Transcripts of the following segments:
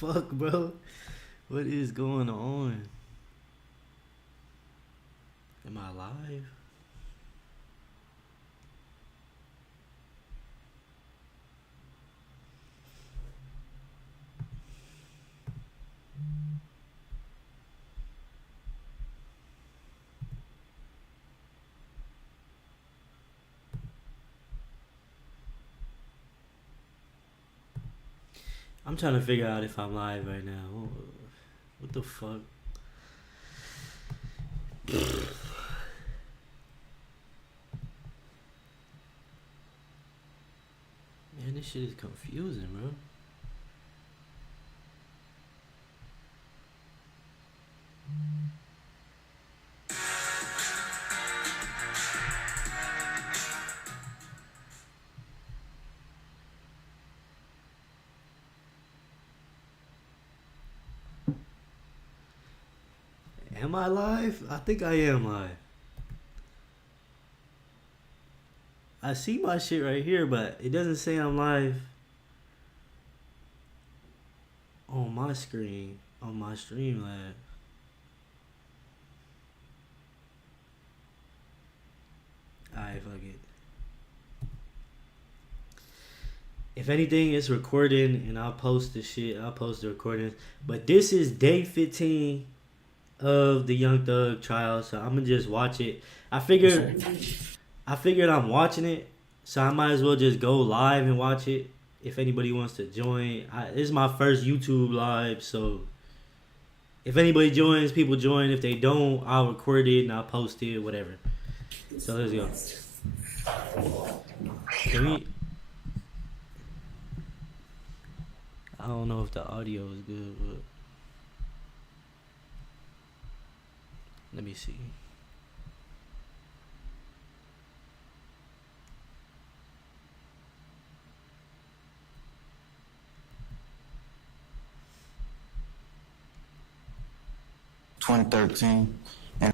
fuck, bro? What is going on? Am I live? I'm trying to figure out if I'm live right now. What the fuck? Man, this shit is confusing, bro. Am I live? I think I am live. I see my shit right here, but it doesn't say I'm live on my screen, on my Streamlab. Alright, fuck it. If anything, it's recording and I'll post the shit. I'll post the recordings. But this is day 15 of the Young Thug trial, so I'm gonna just watch it. I figured I'm watching it, so I might as well just go live and watch it. If anybody wants to join, this is my first YouTube live, so if anybody joins, people join. If they don't, I'll record it and I'll post it, whatever. So let's go. Can we? I don't know if the audio is good, but let me see. (2013) and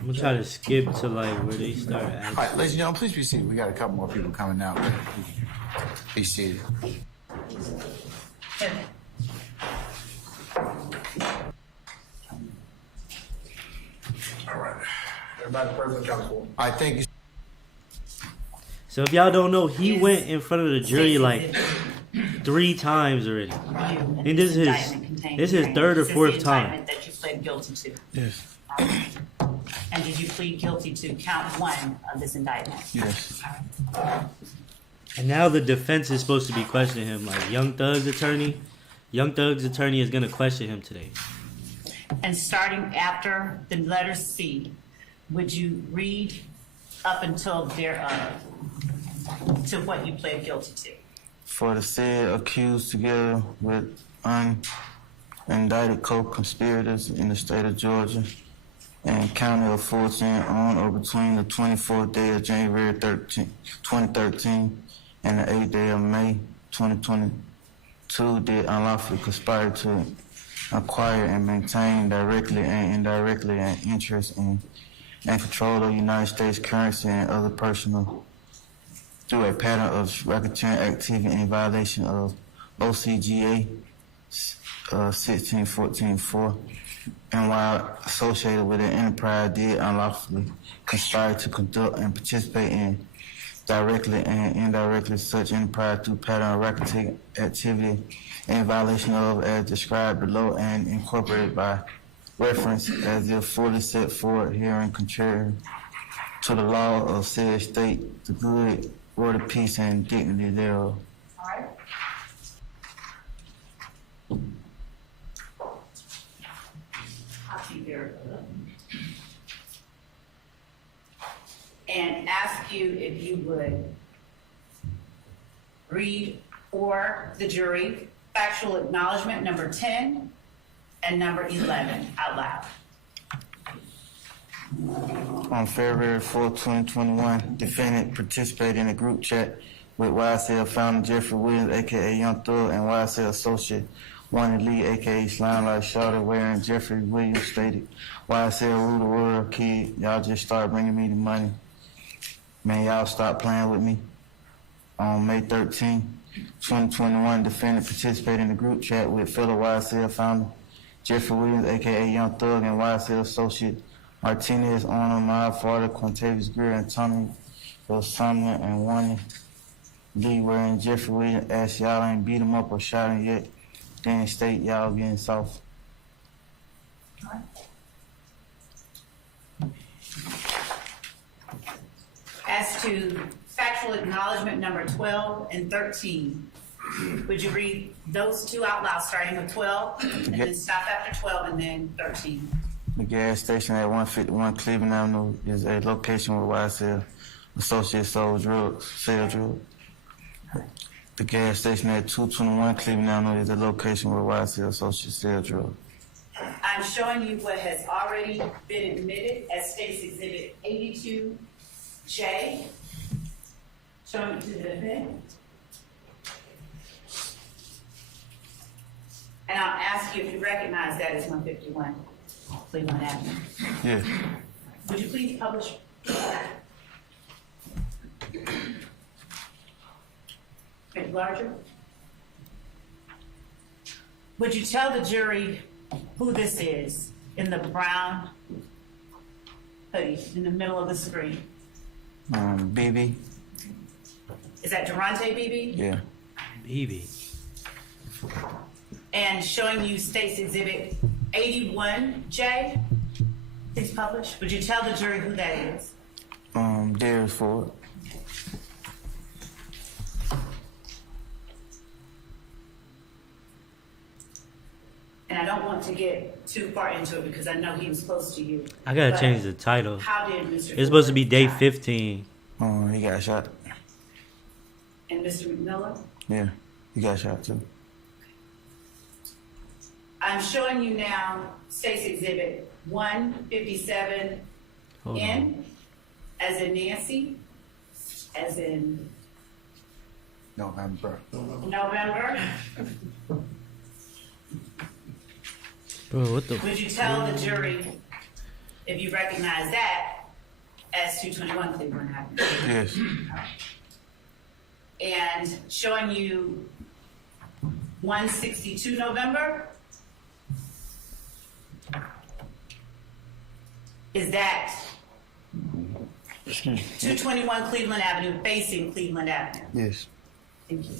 I'm gonna try to skip to like where they start all acting. right, ladies and gentlemen, please be seated. We got a couple more people coming out. Be seated. All right. Everybody present counsel. I thank you. So if y'all don't know, he went in front of the jury like 3 times already. And this is his third or fourth time. That you pled guilty to. Yes. And did you plead guilty to count 1 of this indictment? Yes. And now the defense is supposed to be questioning him. Like Young Thug's attorney is gonna question him today. And starting after the letter C, would you read up until to what you pled guilty to? For the said accused together with unindicted co-conspirators in the state of Georgia and county of Fulton on or between the 24th day of January 2013 and the 8th day of May 2022 did unlawfully conspire to acquire and maintain directly and indirectly an interest in and control of United States currency and other personal through a pattern of racketeering activity in violation of OCGA 1614-4, and while associated with an enterprise did unlawfully conspire to conduct and participate in directly and indirectly such enterprise through pattern of racketeering activity in violation of as described below and incorporated by reference as if fully set forth herein contrary to the law of said state, the good order, peace, and dignity thereof. All right. I'll keep your and ask you if you would read for the jury factual acknowledgement number 10 and number 11 out loud. On February 4, 2021, defendant participated in a group chat with YSL founder Jeffrey Williams, aka Young Thug, and YSL associate Wanted Lee, aka Slime Like Shawty, wherein Jeffrey Williams stated, YSL rule the world, kid. Y'all just start bringing me the money. Man, y'all stop playing with me. On May 13, 2021, defendant participated in a group chat with fellow YSL founder Jeffrey Williams, aka Young Thug, and YSL associate Martinez, Arnold, Miles, Florida, Quintavious Greer, Antonio, Sumner, and Wanted Lee, wherein Jeffrey Williams asked y'all ain't beat him up or shot him yet. Then state y'all getting soft. As to factual acknowledgement number 12 and 13, would you read those two out loud, starting with 12, and then stop after 12, and then 13? The gas station at 151 Cleveland Avenue is a location where YSL associates sell drugs. The gas station at 221 Cleveland Avenue is a location where YSL associates sell drugs. I'm showing you what has already been admitted as State's Exhibit 82J. Showing it to the defendant. And I'll ask you if you recognize that as 151 Cleveland Avenue. Yeah. Would you please publish? Make it larger. Would you tell the jury who this is in the brown hoodie in the middle of the screen? BB. Is that Durante BB? Yeah. BB. And showing you State's Exhibit 81J. Please publish. Would you tell the jury who that is? Darius Ford. And I don't want to get too far into it because I know he was close to you. I gotta But change the title. How did Mr. It's supposed to be Ford day die? 15. He got shot. And Mr. McMillan? Yeah, he got shot too. I'm showing you now State's Exhibit 157N, Hold on. as in Nancy, as in November. November. Bro, what the? Would you tell the jury if you recognize that as 221 Cleveland Avenue? Yes. And showing you 162 November? Is that 221 Cleveland Avenue facing Cleveland Avenue? Yes. Thank you.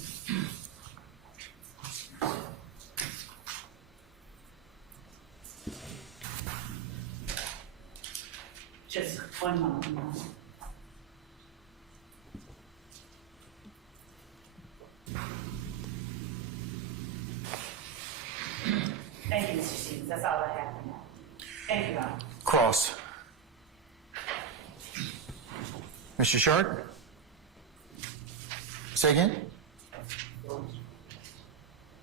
Just one moment. Thank you, Mr. Stevens. That's all I have for now. Thank you, Ron. Cross. Mr. Sharp? Say again?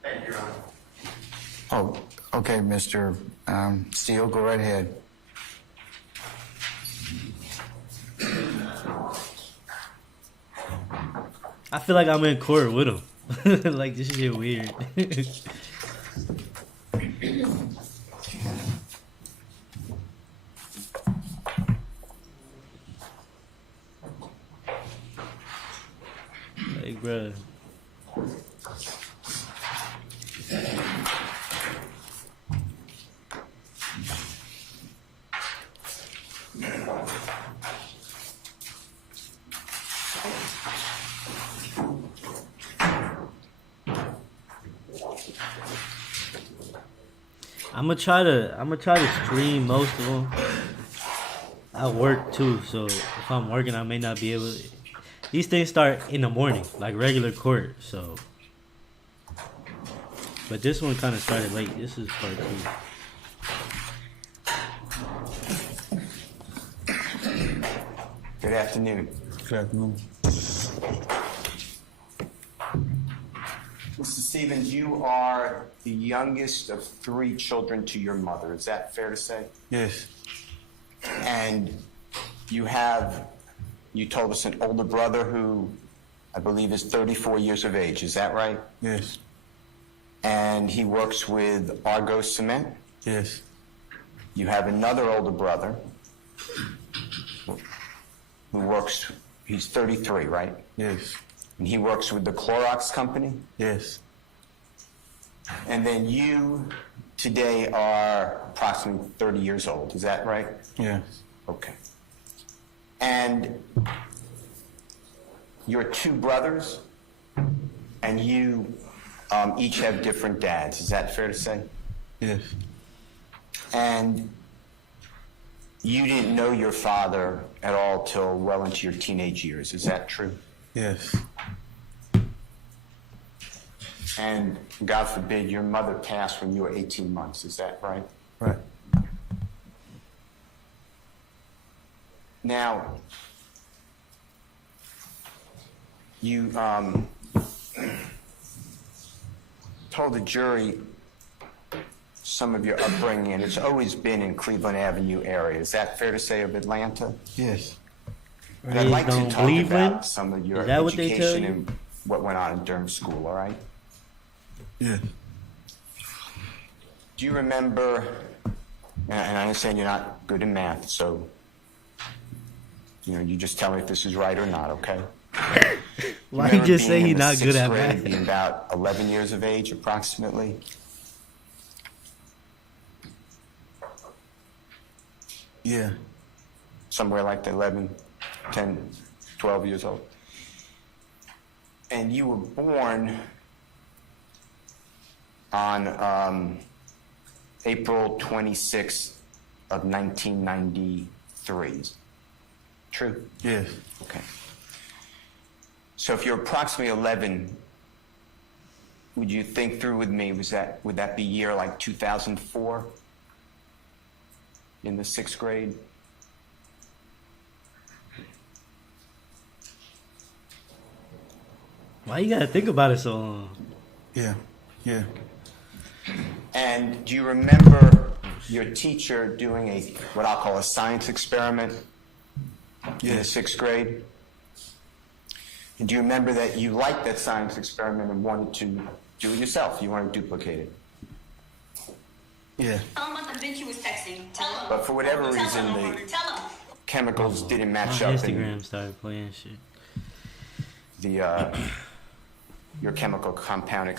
Thank you, Your Honor. Oh, okay, Mr. Steele, go right ahead. I feel like I'm in court with him. Like, this shit weird. Like, bruh. I'm gonna try to stream most of them. I work too, so if I'm working, I may not be able to. These things start in the morning, like regular court, so. But this one kind of started late. This is part 2. Good afternoon. Good afternoon. Mr. Stevens, you are the youngest of 3 children to your mother. Is that fair to say? Yes. And you told us an older brother who I believe is 34 years of age. Is that right? Yes. And he works with Argos Cement. Yes. You have another older brother who works, he's 33, right? Yes. And he works with the Clorox company. Yes. And then you today are approximately 30 years old. Is that right? Yes. Okay. And your two brothers, and you each have different dads. Is that fair to say? Yes. And you didn't know your father at all till well into your teenage years. Is that true? Yes. And God forbid your mother passed when you were 18 months. Is that right? Right. Now, you told the jury some of your upbringing, and it's always been in Cleveland Avenue area. Is that fair to say of Atlanta? Yes. And I'd like to Raised on talk Cleveland? about some of your Is that what they tell education you? and what went on during school, all right? Yes. Do you remember, and I understand you're not good in math, so, you just tell me if this is right or not, okay? Why you just say being he's in the not good sixth at grade, math? being about 11 years of age, approximately? Yeah. Somewhere like the 11, 10, 12 years old. And you were born on April 26th of 1993. True? Yes. Okay. So if you're approximately 11, would you think through with me, would that be year like 2004 in the sixth grade? Why you gotta think about it so long? Yeah. Yeah. And do you remember your teacher doing what I'll call a science experiment in the Yes. sixth grade? And do you remember that you liked that science experiment and wanted to do it yourself? You wanted to duplicate it. Yeah. Tell him about the bitch you was texting. Tell him. But for whatever Tell reason, him. the Tell him. chemicals didn't My match up, Instagram and started playing shit. your chemical compound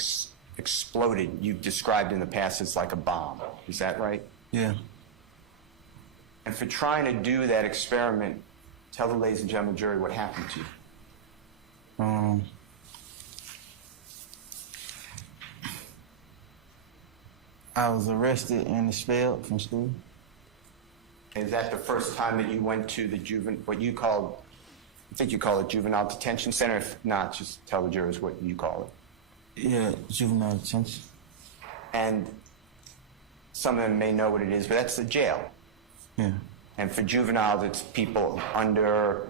exploded. You've described in the past as like a bomb. Is that right? Yeah. And for trying to do that experiment, tell the ladies and gentlemen jury what happened to you. I was arrested and expelled from school. Is that the first time that you went to the what you called, I think you call it juvenile detention center? If not, just tell the jurors what you call it. Yeah, juvenile detention. And some of them may know what it is, but that's the jail. Yeah. And for juveniles, it's people under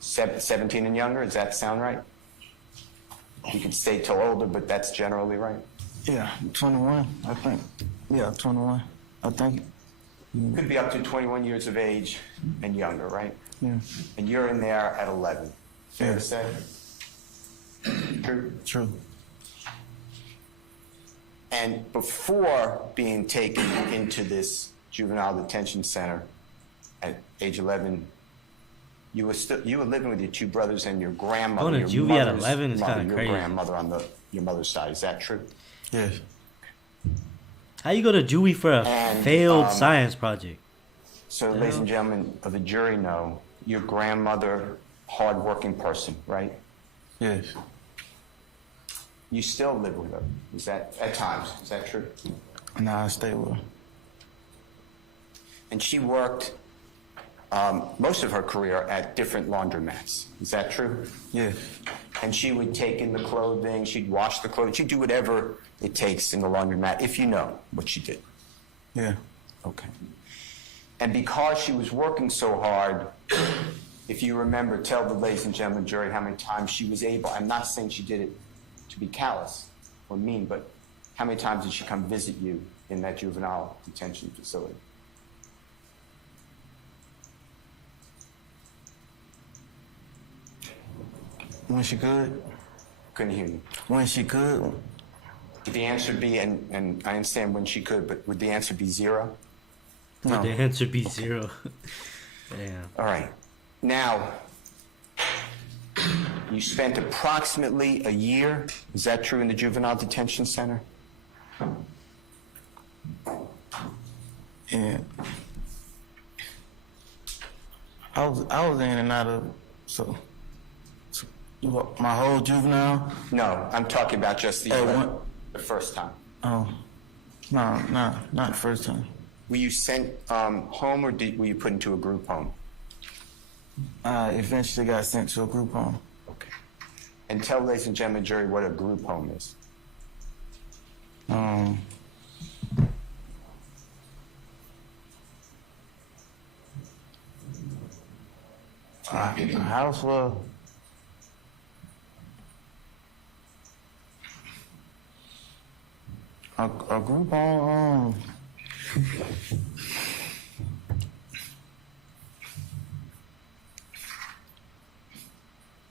17 and younger. Does that sound right? You could stay till older, but that's generally right. Yeah, 21, I think. Yeah, 21, I think. Could be up to 21 years of age and younger, right? Yeah. And you're in there at 11. Fair Yeah. to say? True. True. And before being taken into this juvenile detention center at age 11, you were living with your two brothers and your grandmother. Going to your juvie at mother's 11 is mother, kinda your crazy. grandmother on your mother's side. Is that true? Yes. How you go to juvie for a And, failed science project? So, ladies and gentlemen of the jury, know your grandmother, hardworking person, right? Yes. You still live with her. Is that at times? Is that true? Nah, I stay with her. And she worked most of her career at different laundromats. Is that true? Yes. And she would take in the clothing, she'd wash the clothing, she'd do whatever it takes in the laundromat, if you know what she did. Yeah. Okay. And because she was working so hard, if you remember, tell the ladies and gentlemen jury how many times she was able, I'm not saying she did it to be callous or mean, but how many times did she come visit you in that juvenile detention facility? When she could? Couldn't hear you. When she could? Would the answer be, and I understand when she could, but would the answer be 0? No. The answer be 0. Damn. All right. Now, you spent approximately a year, is that true, in the juvenile detention center? Yeah. I was in and out of so what, my whole juvenile. No, I'm talking about just the, Hey, the first time. Oh, no, not the first time. Were you sent home, or were you put into a group home? I eventually got sent to a group home. Okay. And tell ladies and gentlemen, jury, what a group home is. A house full. A group home.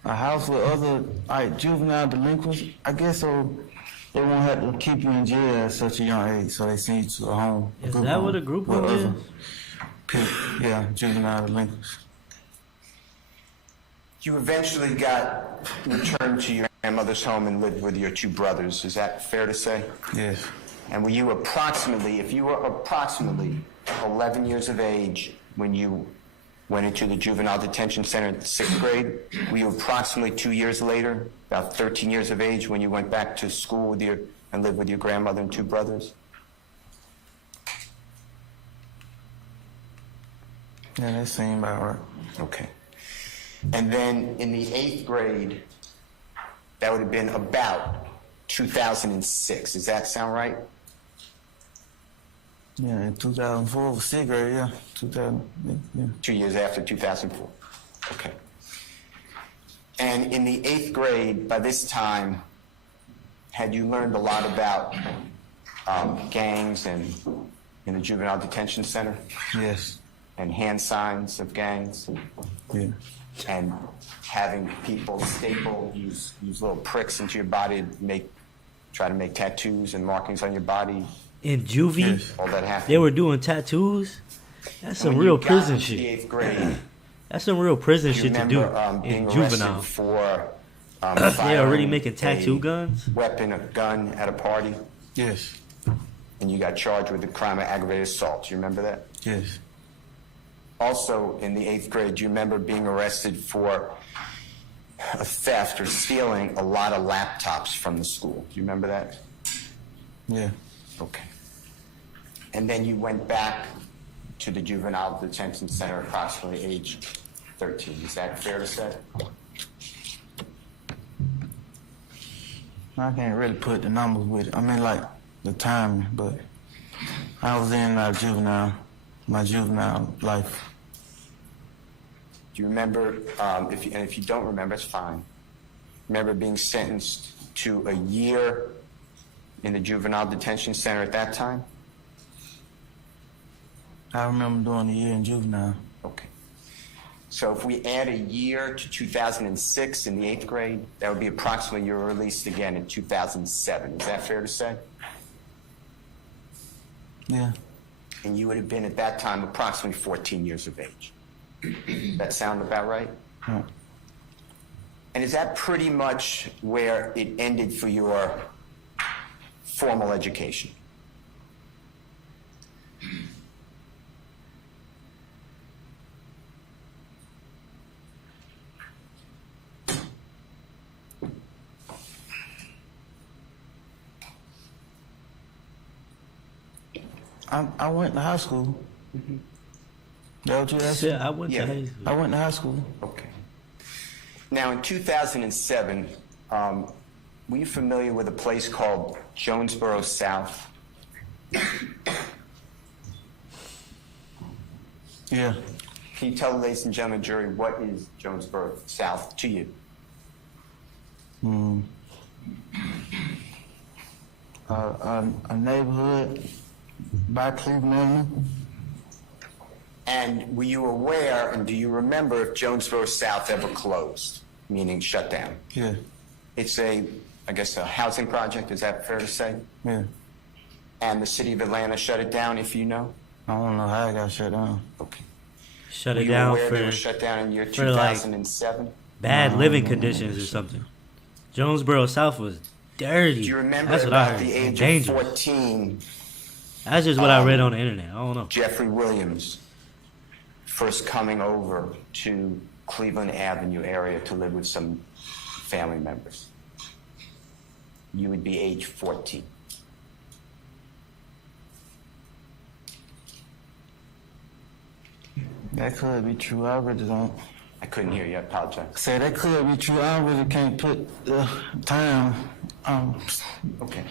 A house with other like juvenile delinquents. I guess so. They won't have to keep you in jail at such a young age, so they send you to a home. Is that what a group home is? Yeah, juvenile delinquents. You eventually got returned to your grandmother's home and lived with your 2 brothers. Is that fair to say? Yes. And were you approximately, if you were approximately 11 years of age when you went into the juvenile detention center in 6th grade, were you approximately 2 years later, about 13 years of age, when you went back to school with and lived with your grandmother and 2 brothers? Yeah, that seemed about right. Okay. And then in the 8th grade, that would have been about 2006. Does that sound right? Yeah, in 2004 was 6th grade, yeah. 2000, yeah. 2 years after 2004. Okay. And in the 8th grade, by this time, had you learned a lot about gangs and in the juvenile detention center? Yes. And hand signs of gangs? Yeah. And having people use little pricks into your body to try to make tattoos and markings on your body? In juvie? Yes. All that happened. They were doing tattoos? That's some real prison shit. In the 8th grade, That's some real prison you shit to do remember being in arrested juvenile. for They already firing making tattoo a guns? a gun at a party, Yes. and you got charged with the crime of aggravated assault. Do you remember that? Yes. Also, in the 8th grade, do you remember being arrested for a theft or stealing a lot of laptops from the school? Do you remember that? Yeah. Okay. And then you went back to the juvenile detention center approximately age 13. Is that fair to say? I can't really put the numbers with it. I mean, like, the timing, but I was in and out of my juvenile life. Do you remember, if you don't remember, it's fine. Remember being sentenced to a year in the juvenile detention center at that time? I remember doing a year in juvenile. Okay. So if we add a year to 2006 in the 8th grade, that would be approximately you were released again in 2007. Is that fair to say? Yeah. And you would have been at that time approximately 14 years of age. That sound about right? Yeah. And is that pretty much where it ended for your formal education? I went to high school. Mm-hmm. That what you asked? Shit, I went Yeah. to high school. I went to high school. Okay. Now, in 2007, were you familiar with a place called Jonesboro South? Yeah. Can you tell the ladies and gentlemen, jury, what is Jonesboro South to you? A neighborhood by Cleveland Avenue. And were you aware, and do you remember if Jonesboro South ever closed? meaning shut down. Yeah. It's I guess, a housing project, is that fair to say? Yeah. And the city of Atlanta shut it down, if you know? I don't know how it got shut down. Okay. Shut Were it you down aware for they were shut down in year for, like, 2007? bad living conditions or something. Jonesboro South was dirty. Do you remember That's what I about heard. the age Dangerous. of 14, That's just what I read on the internet. I don't know. Jeffrey Williams first coming over to Cleveland Avenue area to live with some family members? You would be age 14. That could be true. I really don't. I couldn't hear you. I apologize. Say that could be true. I really can't put the time. Okay.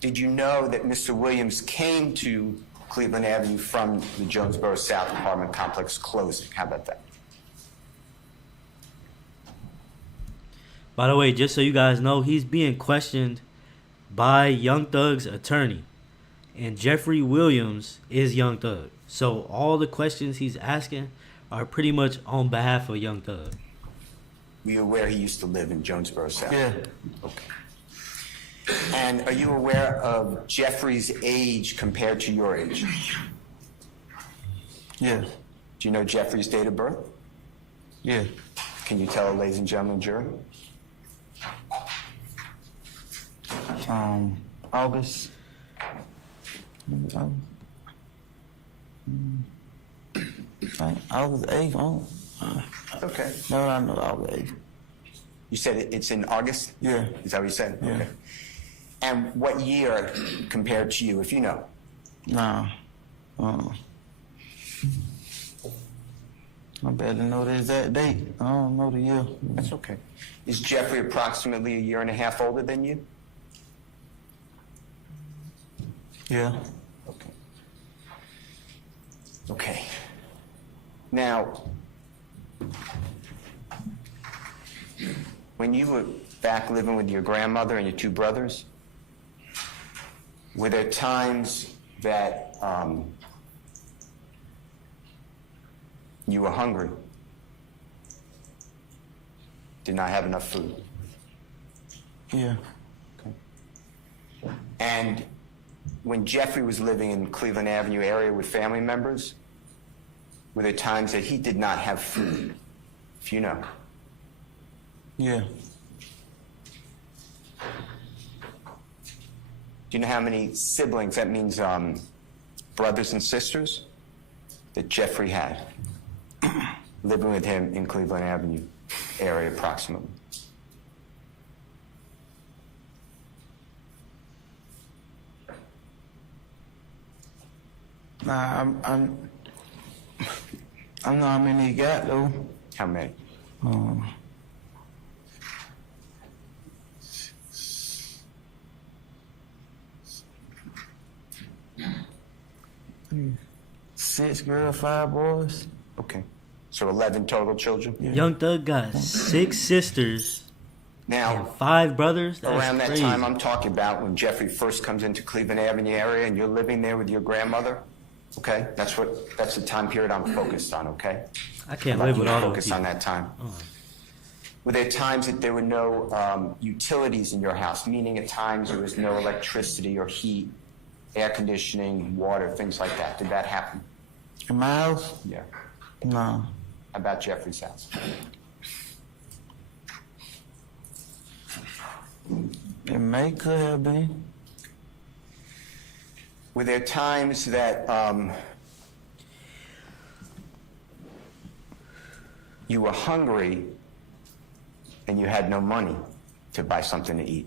Did you know that Mr. Williams came to Cleveland Avenue from the Jonesboro South apartment complex closing? How about that? By the way, just so you guys know, he's being questioned by Young Thug's attorney. And Jeffrey Williams is Young Thug. So all the questions he's asking are pretty much on behalf of Young Thug. Were you aware he used to live in Jonesboro South? Yeah. Okay. And are you aware of Jeffrey's age compared to your age? Yeah. Do you know Jeffrey's date of birth? Yeah. Can you tell, ladies and gentlemen, jury? August. August 8th. Oh. Okay. No, I know August 8th. You said it's in August? Yeah. Is that what you said? Yeah. Okay. And what year compared to you, if you know? Nah. I better know the exact date. I don't know the year. That's okay. Is Jeffrey approximately a year and a half older than you? Yeah. Okay. Okay. Now, when you were back living with your grandmother and your two brothers, were there times that you were hungry, did not have enough food? Yeah. And when Jeffrey was living in Cleveland Avenue area with family members, were there times that he did not have food, if you know? Yeah. Do you know how many siblings, that means brothers and sisters, that Jeffrey had living with him in Cleveland Avenue area approximately? Nah, I know how many he got though. How many? Six girls, 5 boys. Okay. So 11 total children? Yeah. Young Thug got 6 sisters and Now, 5 brothers. That's around that crazy. time I'm talking about, when Jeffrey first comes into Cleveland Avenue area and you're living there with your grandmother, okay? That's the time period I'm focused on, okay? I can't I'd like live you with to all those focus on people. that time. Were there times that there were no utilities in your house, meaning at times there was no electricity or heat, air conditioning, water, things like that? Did that happen? In my house? Yeah. No. How about Jeffrey's house? It may could have been. Were there times that you were hungry and you had no money to buy something to eat?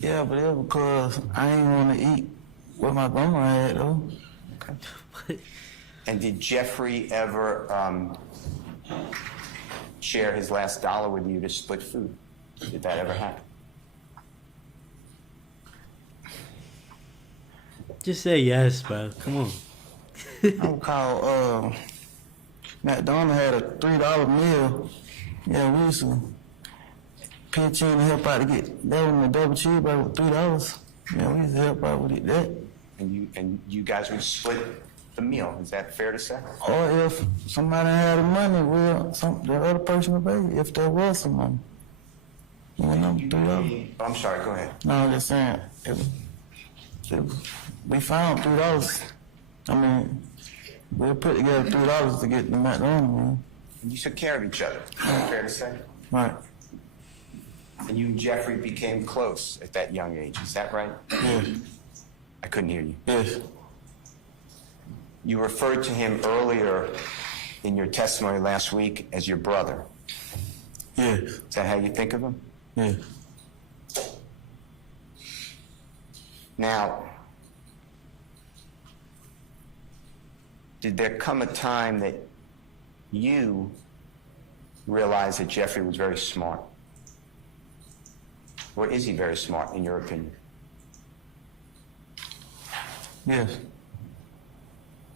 Yeah, but it was because I ain't want to eat what my grandma had though. And did Jeffrey ever share his last dollar with you to split food? Did that ever happen? Just say yes, bro. Come on. I'm called McDonald's had a $3 meal. Yeah, we used to pitch in and help out to get that one, the double cheeseburger with $3. Yeah, we used to help out with it, that. And you guys would split the meal. Is that fair to say? Or if somebody had the money, the other person would pay if there was some money. You know, $3. I'm sorry, go ahead. No, I'm just saying, we found $3. I mean, we put together $3 to get the McDonald's meal. And you took care of each other. Is that fair to say? Right. And you and Jeffrey became close at that young age. Is that right? Yes. I couldn't hear you. Yes. You referred to him earlier in your testimony last week as your brother. Yes. Is that how you think of him? Yes. Now, did there come a time that you realized that Jeffrey was very smart? Or is he very smart, in your opinion? Yes.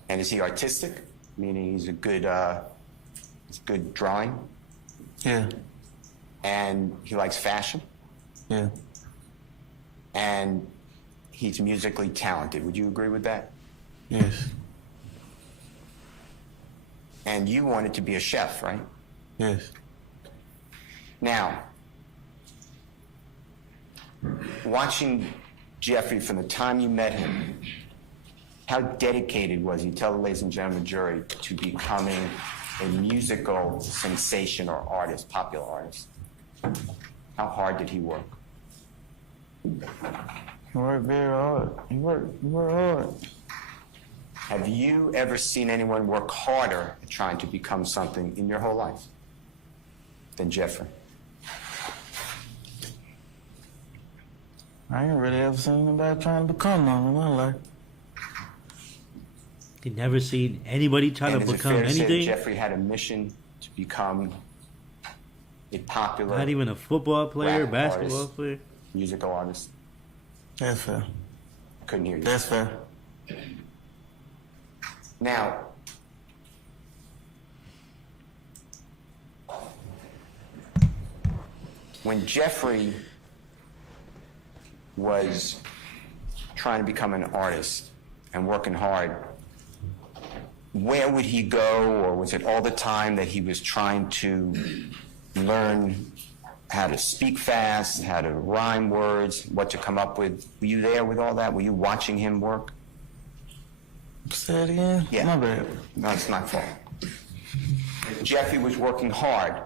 And is he artistic? Meaning he's good drawing? Yeah. And he likes fashion? Yeah. And he's musically talented. Would you agree with that? Yes. And you wanted to be a chef, right? Yes. Now, watching Jeffrey from the time you met him, how dedicated was he, tell the ladies and gentlemen jury, to becoming a musical sensation or artist, popular artist? How hard did he work? He worked very hard. He worked hard. Have you ever seen anyone work harder at trying to become something in your whole life than Jeffrey? I ain't really ever seen anybody trying to become one in my life. You never seen anybody trying And to is it become fair to say that anything? Jeffrey had a mission to become a popular Not even a football player, rap basketball artist, player. musical artist? That's fair. Couldn't hear you. That's fair. Now, when Jeffrey was trying to become an artist and working hard, where would he go, or was it all the time that he was trying to learn how to speak fast, how to rhyme words, what to come up with? Were you there with all that? Were you watching him work? Say it again? Yeah. My bad. No, it's not fault. Jeffrey was working hard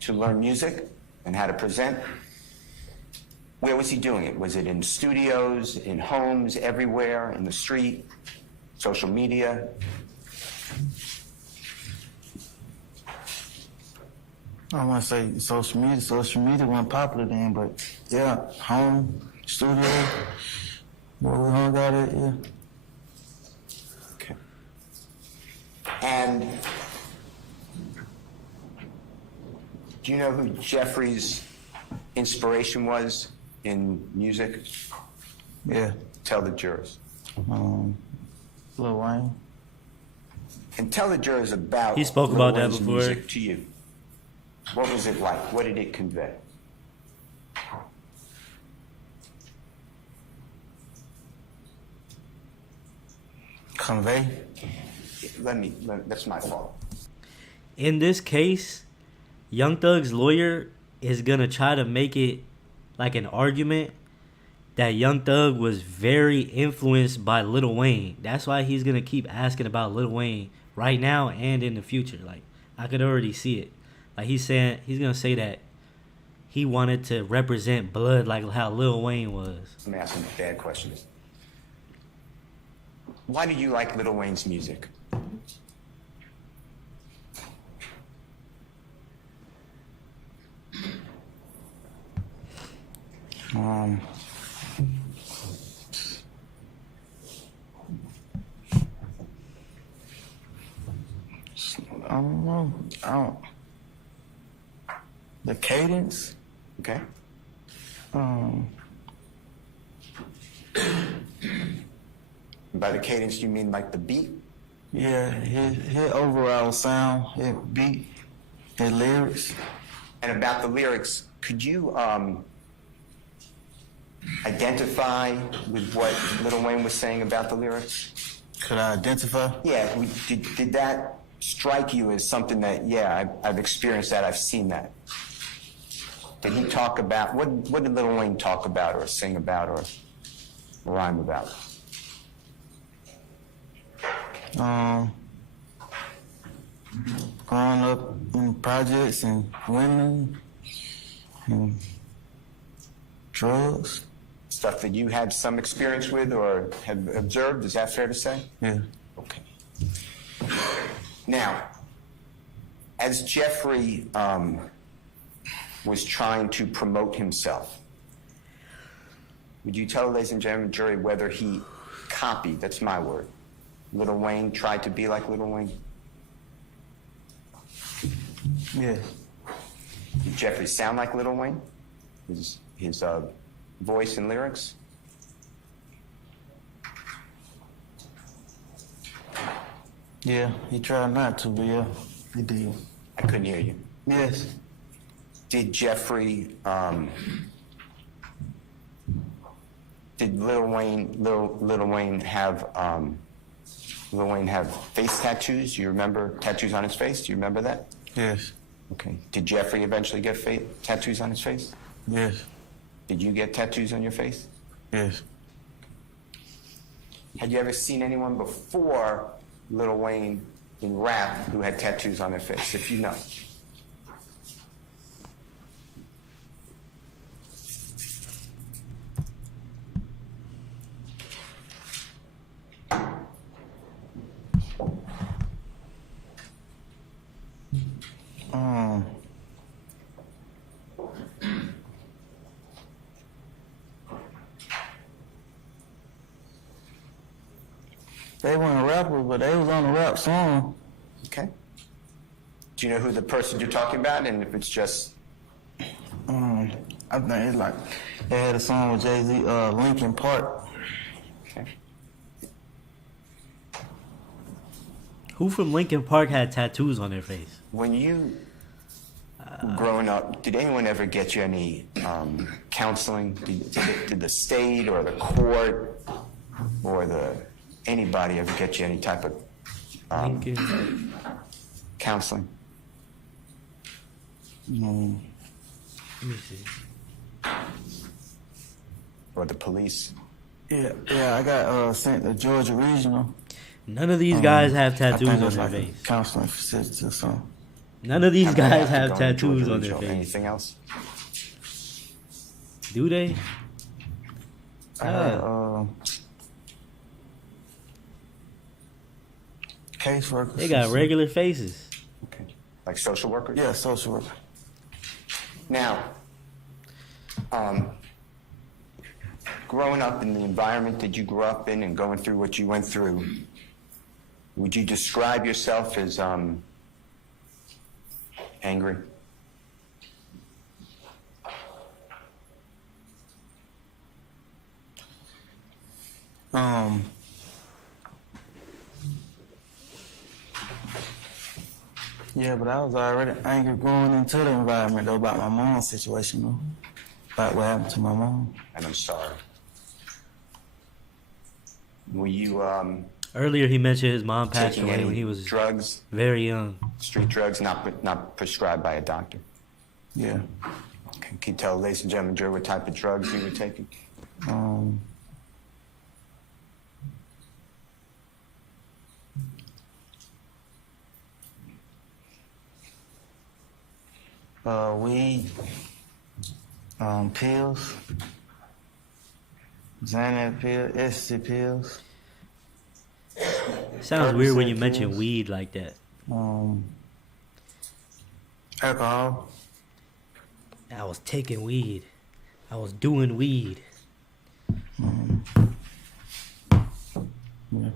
to learn music and how to present. Where was he doing it? Was it in studios, in homes, everywhere, in the street, social media? I want to say social media. Social media wasn't popular then, but yeah, home, studio, where we hung out at, yeah. Okay. And do you know who Jeffrey's inspiration was in music? Yeah. Tell the jurors. Lil Wayne. And tell the jurors about He spoke Lil about that Wayne's before. music to you. What was it like? What did it convey? Convey. That's my fault. In this case, Young Thug's lawyer is gonna try to make it like an argument that Young Thug was very influenced by Lil Wayne. That's why he's gonna keep asking about Lil Wayne right now and in the future. Like, I could already see it. Like, he's gonna say that he wanted to represent blood like how Lil Wayne was. Let me ask some bad questions. Why do you like Lil Wayne's music? I don't know. The cadence. Okay. By the cadence, you mean like the beat? Yeah, his overall sound, his beat, his lyrics. And about the lyrics, could you identify with what Lil Wayne was saying about the lyrics? Could I identify? Yeah, did that strike you as something that, yeah, I've experienced that, I've seen that? Did he talk about, what did Lil Wayne talk about or sing about or rhyme about? Growing up in projects and women and drugs. Stuff that you had some experience with or have observed, is that fair to say? Yeah. Okay. Now, as Jeffrey was trying to promote himself, would you tell, ladies and gentlemen, jury, whether he copied, that's my word, Lil Wayne, tried to be like Lil Wayne? Yeah. Did Jeffrey sound like Lil Wayne? His voice and lyrics? Yeah, he tried not to, but yeah, he did. I couldn't hear you. Yes. Did Jeffrey, did Lil Wayne have face tattoos? Do you remember tattoos on his face? Do you remember that? Yes. Okay. Did Jeffrey eventually get tattoos on his face? Yes. Did you get tattoos on your face? Yes. Had you ever seen anyone before Lil Wayne in rap who had tattoos on their face, if you know? They weren't rappers, but they was on a rap song. Okay. Do you know who the person you're talking about, and if it's just... I think it's like, they had a song with Jay-Z, Linkin Park. Okay. Who from Linkin Park had tattoos on their face? When you, growing up, did anyone ever get you any counseling? Did the state or the court or anybody ever get you any type of Linkin. counseling? Let me see. Or the police? Yeah, I got sent to Georgia Regional. None of these guys have I tattoos think on it's their like a face. counseling facility or something. None of these How do they guys to have go into tattoos Georgia on their Regional? face. Anything else? Do they? I had, caseworkers. They got regular faces. Okay. Like social workers? Yeah, social worker. Now, growing up in the environment that you grew up in and going through what you went through, would you describe yourself as angry? Yeah, but I was already angry going into the environment though about my mom's situation though. About what happened to my mom. And I'm sorry. Were you Earlier, he mentioned his mom passed taking away any when he was drugs, very young. street drugs, not prescribed by a doctor? Yeah. Can you tell, ladies and gentlemen, Joe, what type of drugs you were taking? Weed, pills, Xanax pills, ecstasy pills, Sounds weird when you Percocet mention pills. weed like that. alcohol. I was taking weed. I was doing weed. Yeah.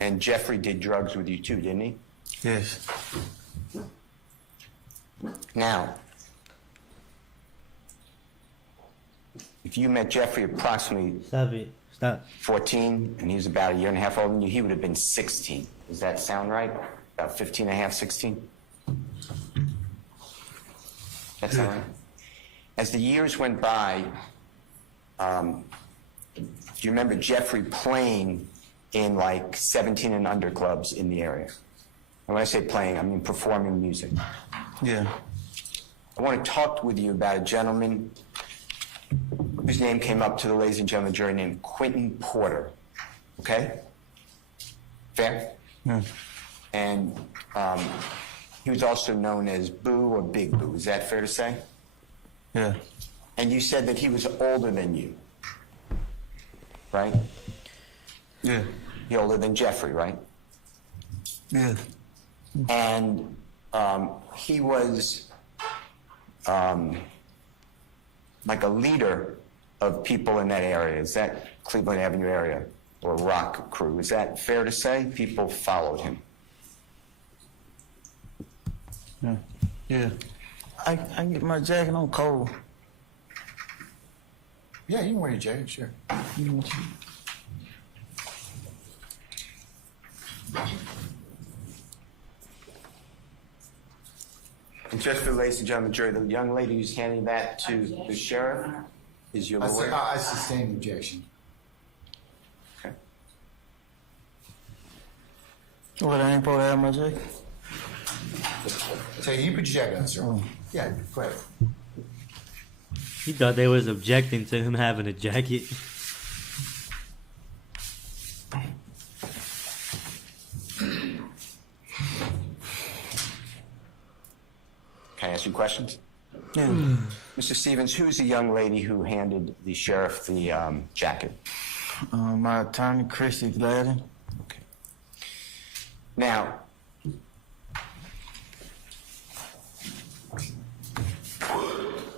And Jeffrey did drugs with you too, didn't he? Yes. Now, if you met Jeffrey approximately Stop it. Stop. 14 and he was about a year and a half older than you, he would have been 16. Does that sound right? About 15 and a half, 16? That sound right? As the years went by, Do you remember Jeffrey playing in like 17 and under clubs in the area? And when I say playing, I mean performing music. Yeah. I want to talk with you about a gentleman whose name came up to the ladies and gentlemen jury named Quentin Porter. Okay? Fair? Yeah. And he was also known as Boo or Big Boo. Is that fair to say? Yeah. And you said that he was older than you, right? Yeah. He older than Jeffrey, right? Yeah. And he was like a leader of people in that area. Is that Cleveland Avenue area or Rock Crew? Is that fair to say? People followed him. Yeah. Yeah. I can get my jacket on cold. Yeah, you can wear your jacket, sure. And just for the ladies and gentlemen jury, the young lady who's handing that to the sheriff is your lawyer. I sustain the objection. Okay. What, I ain't supposed to have my jacket? So you put your jacket on, sir. Yeah, go ahead. He thought they was objecting to him having a jacket. Can I ask you questions? Yeah. Mr. Stevens, who's the young lady who handed the sheriff the jacket? My attorney, Christy Gladden. Okay. Now,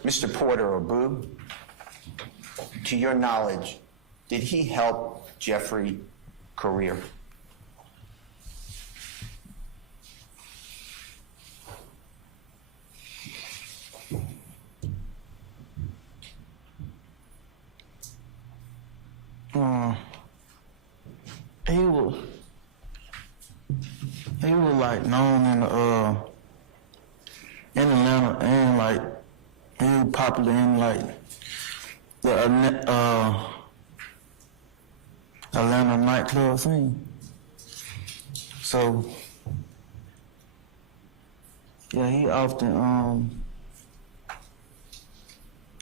Mr. Porter or Boo, to your knowledge, did he help Jeffrey career? He was like known in Atlanta, and like he was popular in like the Atlanta nightclub scene. So yeah, he often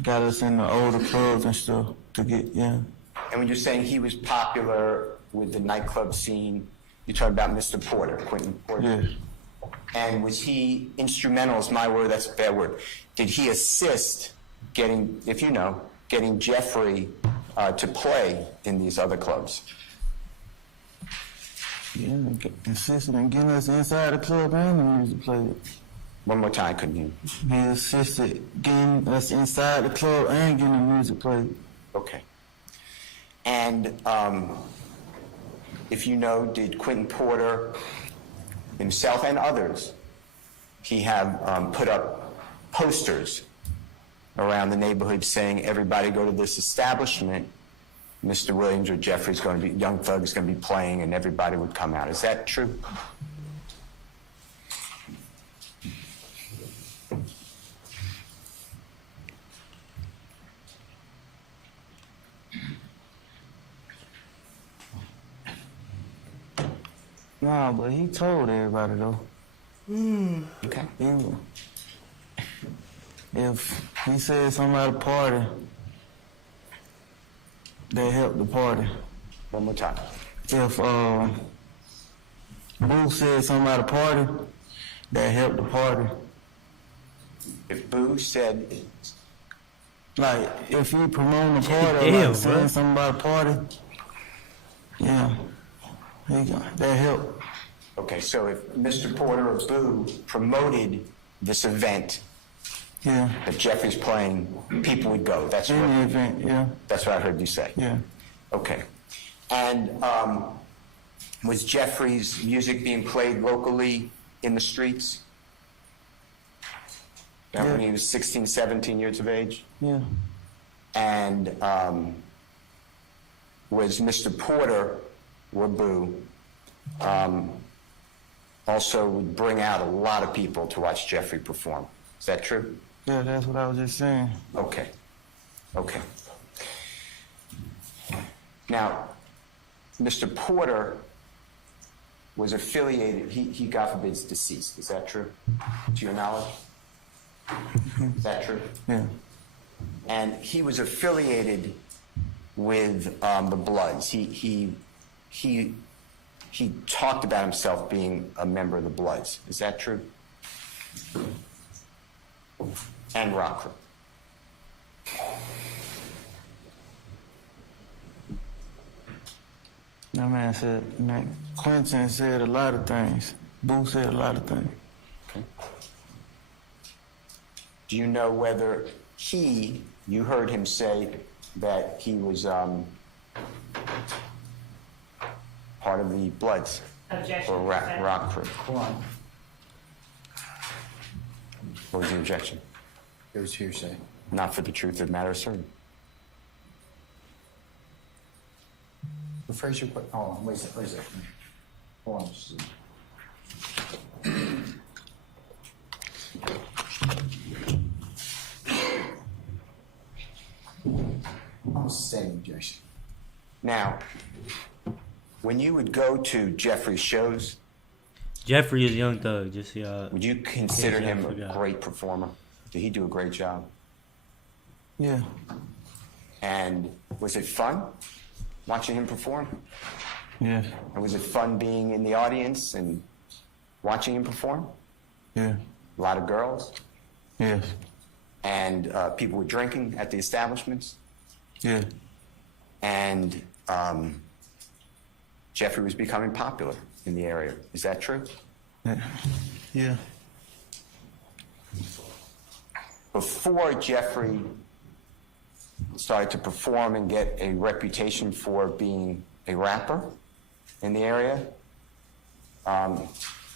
got us in the older clubs and stuff to get, yeah. And when you're saying he was popular with the nightclub scene, you're talking about Mr. Porter, Quentin Porter? Yeah. And was he instrumental, is my word, that's a bad word. Did he assist getting, if you know, getting Jeffrey to play in these other clubs? Yeah, assisted in getting us inside the club and the music played. One more time, couldn't you? He assisted getting us inside the club and getting the music played. Okay. And if you know, did Quentin Porter himself and others, he have put up posters around the neighborhood saying, everybody go to this establishment, Mr. Williams or Jeffrey's going to be, Young Thug is going to be playing, and everybody would come out. Is that true? Nah, but he told everybody though. Okay. If he said something at a party, they helped the party. One more time. If Boo said something at a party, they helped the party. If Boo said, Like, if he promoting the party, Damn, like saying bro. something about a party, yeah, they help. okay, so if Mr. Porter or Boo promoted this event Yeah, that Jeffrey's playing, people would go. That's in the what, event, yeah, that's what I heard you say. yeah. Okay. And was Jeffrey's music being played locally in the streets? Now, when Yeah. he was 16, 17 years of age? Yeah. And was Mr. Porter or Boo also would bring out a lot of people to watch Jeffrey perform? Is that true? Yeah, that's what I was just saying. Okay. Okay. Now, Mr. Porter was affiliated, he God forbid, is deceased. Is that true? To your knowledge? Is that true? Yeah. And he was affiliated with the Bloods. He talked about himself being a member of the Bloods. Is that true? And rock crew. That man said, Quentin said a lot of things. Boo said a lot of things. Okay. Do you know whether you heard him say that he was part of the Bloods Objection. or rock crew? Hold on. What was the objection? It was hearsay. Not for the truth of the matter asserted. Rephrase your question. Hold on. Wait a second. Hold on. Just I'm stating objection. Now, when you would go to Jeffrey's shows, Jeffrey is Young Thug. Just y'all. would you consider Yeah, I him a forgot. great performer? Did he do a great job? Yeah. And was it fun watching him perform? Yeah. And was it fun being in the audience and watching him perform? Yeah. A lot of girls? Yes. And people were drinking at the establishments? Yeah. And Jeffrey was becoming popular in the area. Is that true? Yeah. Yeah. Before Jeffrey started to perform and get a reputation for being a rapper in the area,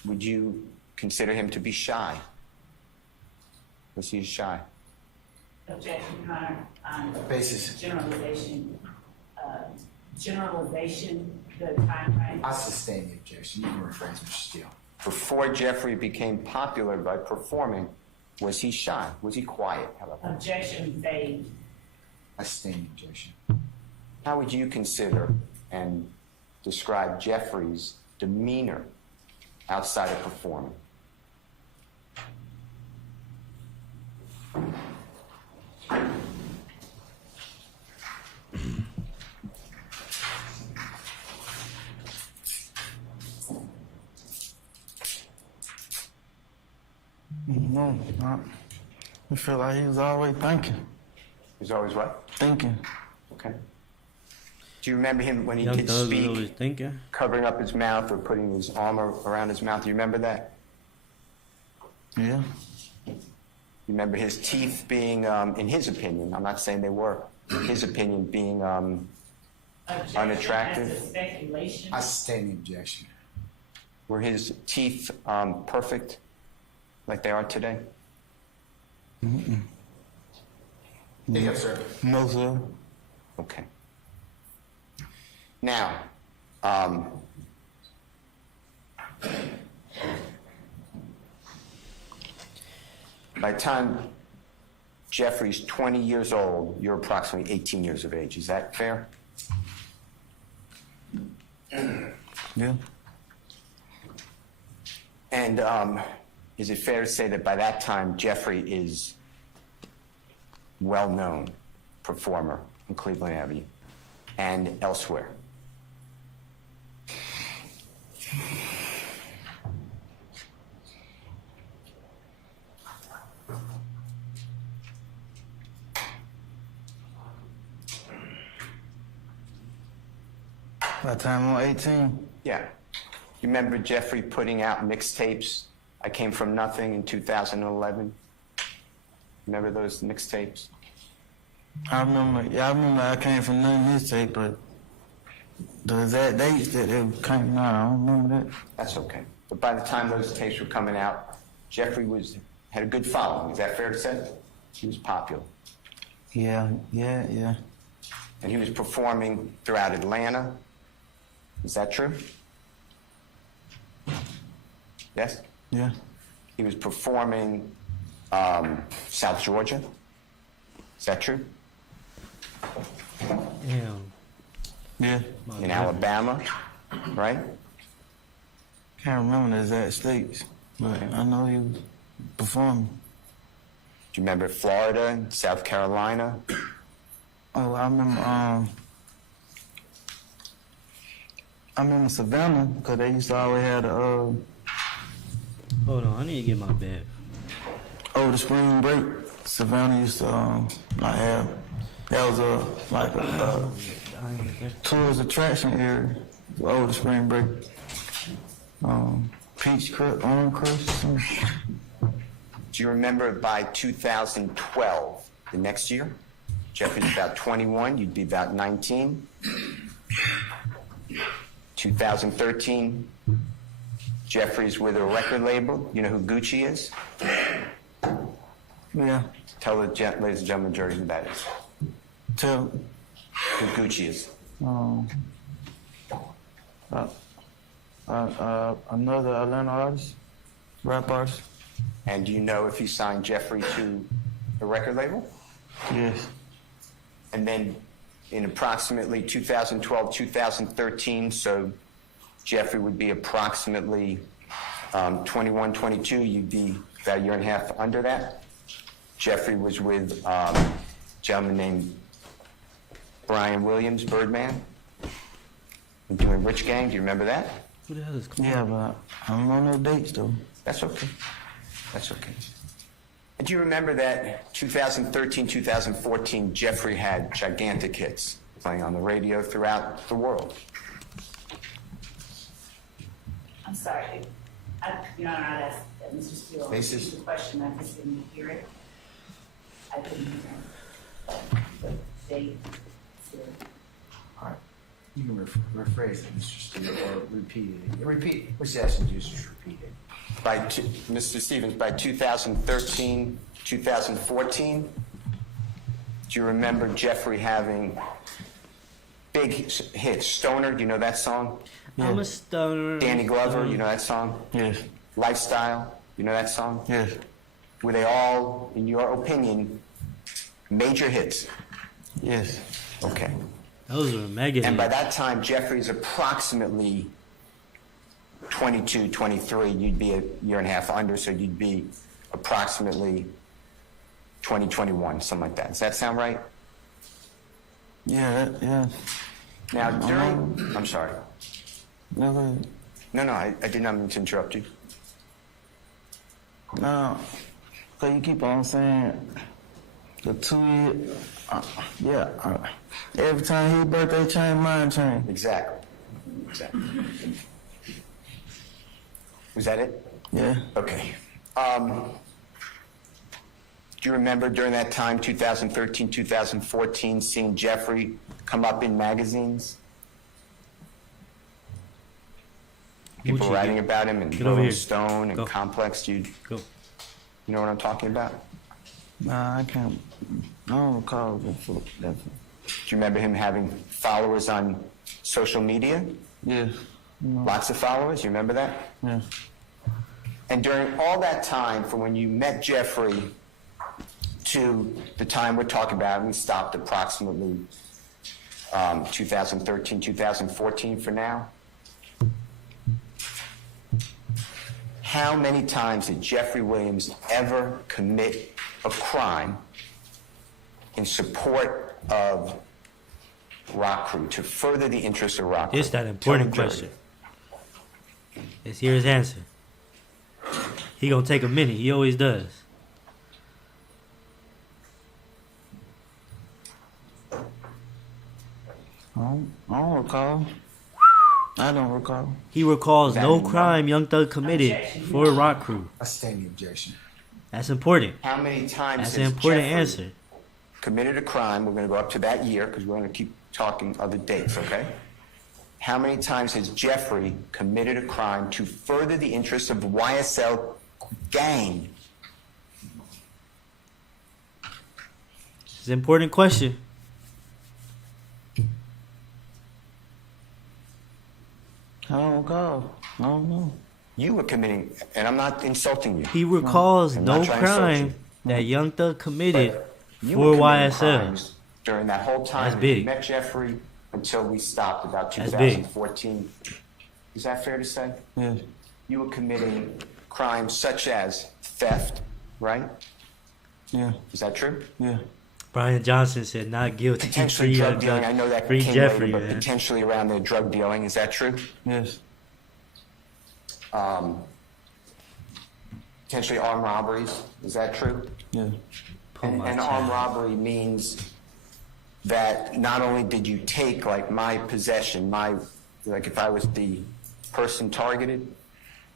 would you consider him to be shy? Was he shy? Objection, Your Honor, on Basis. generalization, the time frame. I sustain the objection. You can rephrase, Mr. Steele. Before Jeffrey became popular by performing, was he shy? Was he quiet? How about that? Objection, vague. I sustain the objection. How would you consider and describe Jeffrey's demeanor outside of performing? No, I feel like he was always thinking. He's always what? Thinking. Okay. Do you remember him when he Young did Thug was always speak, thinking. covering up his mouth or putting his arm around his mouth? Do you remember that? Yeah. You remember his teeth being, in his opinion, I'm not saying they were, in his opinion, being Objection Unattractive? as to speculation. I sustain the objection. were his teeth perfect like they are today? Yes, sir. No, sir. Okay. Now, by the time Jeffrey's 20 years old, you're approximately 18 years of age. Is that fair? Yeah. And is it fair to say that by that time, Jeffrey is well-known performer on Cleveland Avenue and elsewhere? By the time I'm 18, Yeah. You remember Jeffrey putting out mixtapes? I Came From Nothing in 2011. Remember those mixtapes? I remember I came from nothing this tape, but the exact dates that it came out, I don't remember that. That's okay. But by the time those tapes were coming out, Jeffrey had a good following. Is that fair to say? He was popular. Yeah. And he was performing throughout Atlanta. Is that true? Yes? Yeah. He was performing South Georgia. Is that true? Damn. Yeah. in Alabama, right? Can't remember the exact states, but I know he was performing. Do you remember Florida, South Carolina? Oh, I remember Savannah, because they used to always have the, Hold on, I need to get my bag. the spring break. Savannah used to, not have, that was a tourist attraction area, the spring break. Peach Crust, Orange Crust, something. Do you remember by 2012, the next year? Jeffrey's about 21, you'd be about 19. 2013, Jeffrey's with a record label. You know who Gucci is? Yeah. Tell the ladies and gentlemen, jury, who that is. Tell, Who Gucci is. another Atlanta artist, rap artist. And do you know if he signed Jeffrey to a record label? Yes. And then in approximately 2012, 2013, so Jeffrey would be approximately 21, 22. You'd be about a year and a half under that. Jeffrey was with a gentleman named Brian Williams, Birdman, doing Rich Gang. Do you remember that? Who the hell is Cole? Yeah, but I don't know no dates though. That's okay. That's okay. And do you remember that 2013, 2014, Jeffrey had gigantic hits playing on the radio throughout the world? I'm sorry. Your Honor, I'd ask that Mr. Steele Basis? repeat the question. I just didn't hear it. I couldn't hear it. But they, All right. You can rephrase it, Mr. Steele, or repeat it. Repeat. We're just asking you to just repeat it. Mr. Stevens, by 2013, 2014, do you remember Jeffrey having big hits? Stoner, do you know that song? I'm a stoner. Danny Glover, you know that song? Yes. Lifestyle, you know that song? Yes. Were they all, in your opinion, major hits? Yes. Okay. Those were mega And by hits. that time, Jeffrey's approximately 22, 23. You'd be a year and a half under, so you'd be approximately 20, 21, something like that. Does that sound right? Yeah, yeah. Now, during... I'm sorry. Never. No, I did not mean to interrupt you. No, cause you keep on saying the 2 year. Every time his birthday change, mine change. Exactly. Was that it? Yeah. Okay. Do you remember during that time, 2013, 2014, seeing Jeffrey come up in magazines? People Gucci, writing get- about him in get over Rolling here. Stone and Go. Complex. Do you Go. know what I'm talking about? Nah, I can't. I don't recall that. Do you remember him having followers on social media? Yeah. Lots of followers. You remember that? Yeah. And during all that time, from when you met Jeffrey to the time we're talking about, we stopped approximately 2013, 2014 for now. How many times did Jeffrey Williams ever commit a crime in support of Rock Crew, to further the interests of Rock Crew? It's that important Tell the jury. question. Let's hear his answer. He gonna take a minute. He always does. I don't recall. I don't recall. He recalls That no mean- crime Young Thug committed Objection. for Rock Crew. I stand the objection. That's important. How many times That's has an important Jeffrey answer. committed a crime? We're going to go up to that year because we're going to keep talking other dates, okay? How many times has Jeffrey committed a crime to further the interests of YSL gang? It's an important question. I don't recall. I don't know. You were committing, and I'm not insulting you. He recalls I'm no not trying to insult crime you. that Young Thug committed But you for were committing YSL. crimes during that whole time That's that big. you met Jeffrey until we stopped about That's big. 2014. Is that fair to say? Yeah. You were committing crimes such as theft, right? Yeah. Is that true? Yeah. Brian Johnson said not guilty. Potentially drug dealing. I know that free came Jeffrey, later, but man. potentially around the drug dealing. Is that true? Yes. Potentially armed robberies. Is that true? Yeah. And armed robbery means that not only did you take like my possession, like if I was the person targeted,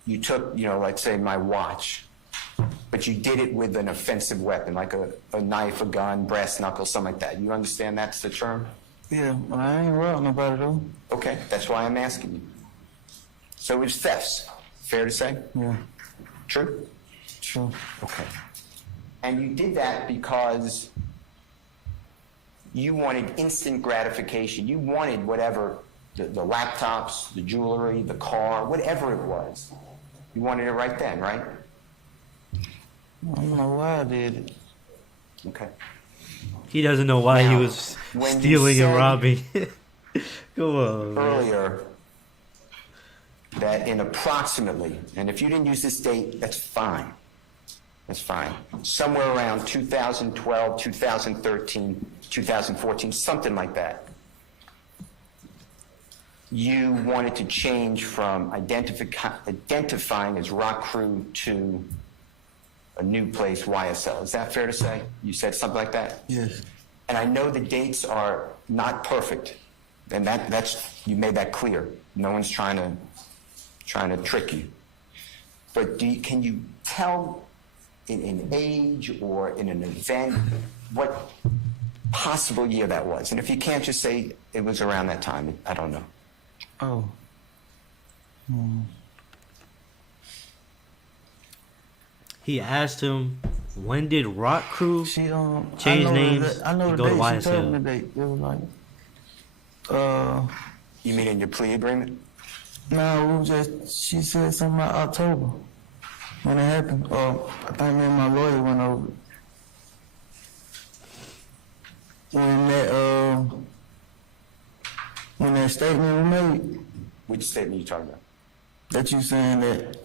you took, let's say my watch, but you did it with an offensive weapon, like a knife, a gun, brass knuckles, something like that. You understand that's the term? Yeah. Well, I ain't robbed nobody though. Okay, that's why I'm asking you. So it's thefts, fair to say? Yeah. True? True. Okay. And you did that because you wanted instant gratification. You wanted whatever, the laptops, the jewelry, the car, whatever it was. You wanted it right then, right? I don't know why I did it. Okay. He doesn't know why he Now, was when you stealing and said robbing. Come on. Man. Earlier, that in approximately, and if you didn't use this date, that's fine. That's fine. Somewhere around 2012, 2013, 2014, something like that. You wanted to change from identifying as Rock Crew to a new place, YSL. Is that fair to say? You said something like that? Yes. And I know the dates are not perfect, and that's you made that clear. No one's trying to trick you. But can you tell in an age or in an event what possible year that was? And if you can't, just say it was around that time. I don't know. Oh. He asked him, when did Rock Crew She change I know names I know and the go to date. She told me YSL? the date. It was like, You mean in your plea agreement? no, she said something about October when it happened. I think me and my lawyer went over it. When that statement was made, Which statement are you talking about? that you saying that,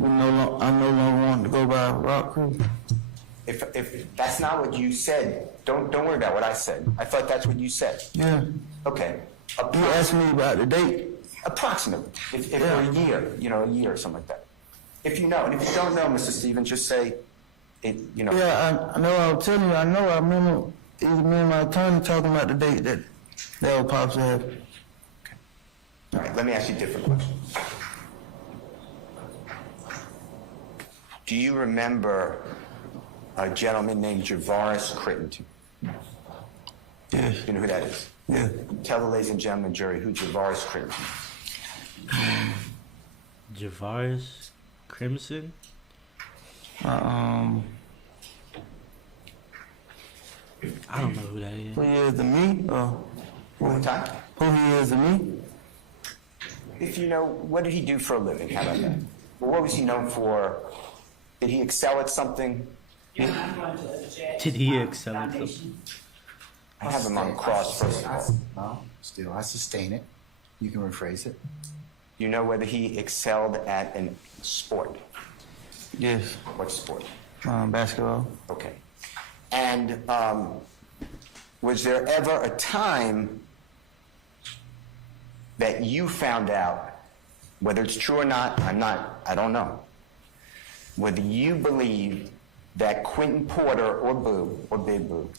I no longer want to go by Rock Crew. If that's not what you said, don't worry about what I said. I thought that's what you said. Yeah. Okay. You asked me about the date. Approximately. If for Yeah. a year or something like that. If you know, and if you don't know, Mr. Stevens, just say it. Yeah, I know. I was telling you. I know. I remember it was me and my attorney talking about the date that was possibly happen. All right. Let me ask you a different question. Do you remember a gentleman named Javaris Crittenton? Yes. You know who that is? Yeah. Tell the ladies and gentlemen, jury, who Javaris Crittenton is. Javaris Crimson? Uh, I don't know who that is. Who he is to me? Or One more time. who he is to me? If you know, what did he do for a living? How about that? Well, what was he known for? Did he excel at something? I'm going to object. Did he excel at something? Foundation. I have him on the cross, first of all. Well, still, I sustain it. You can rephrase it. You know whether he excelled at a sport? Yes. What sport? Basketball. Okay. And was there ever a time that you found out, whether it's true or not, I don't know, whether you believe that Quentin Porter or Boo, or Big Boo,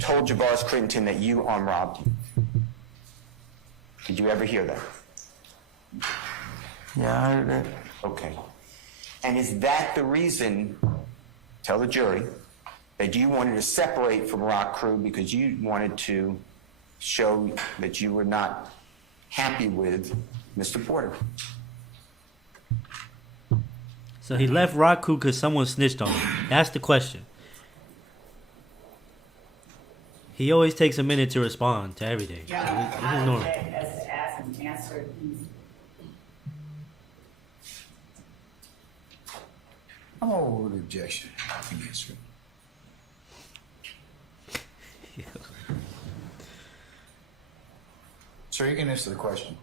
told Javaris Crittenton that you armed robbed him? Did you ever hear that? Yeah, I heard that. Okay. And is that the reason, tell the jury, that you wanted to separate from Rock Crew because you wanted to show that you were not happy with Mr. Porter? So he left Rock Crew because someone snitched on him. That's the question. He always takes a minute to respond to everything. Yeah, This is I normal. object as to ask and answer. I'm over with objection against it. Sir, you can answer the question.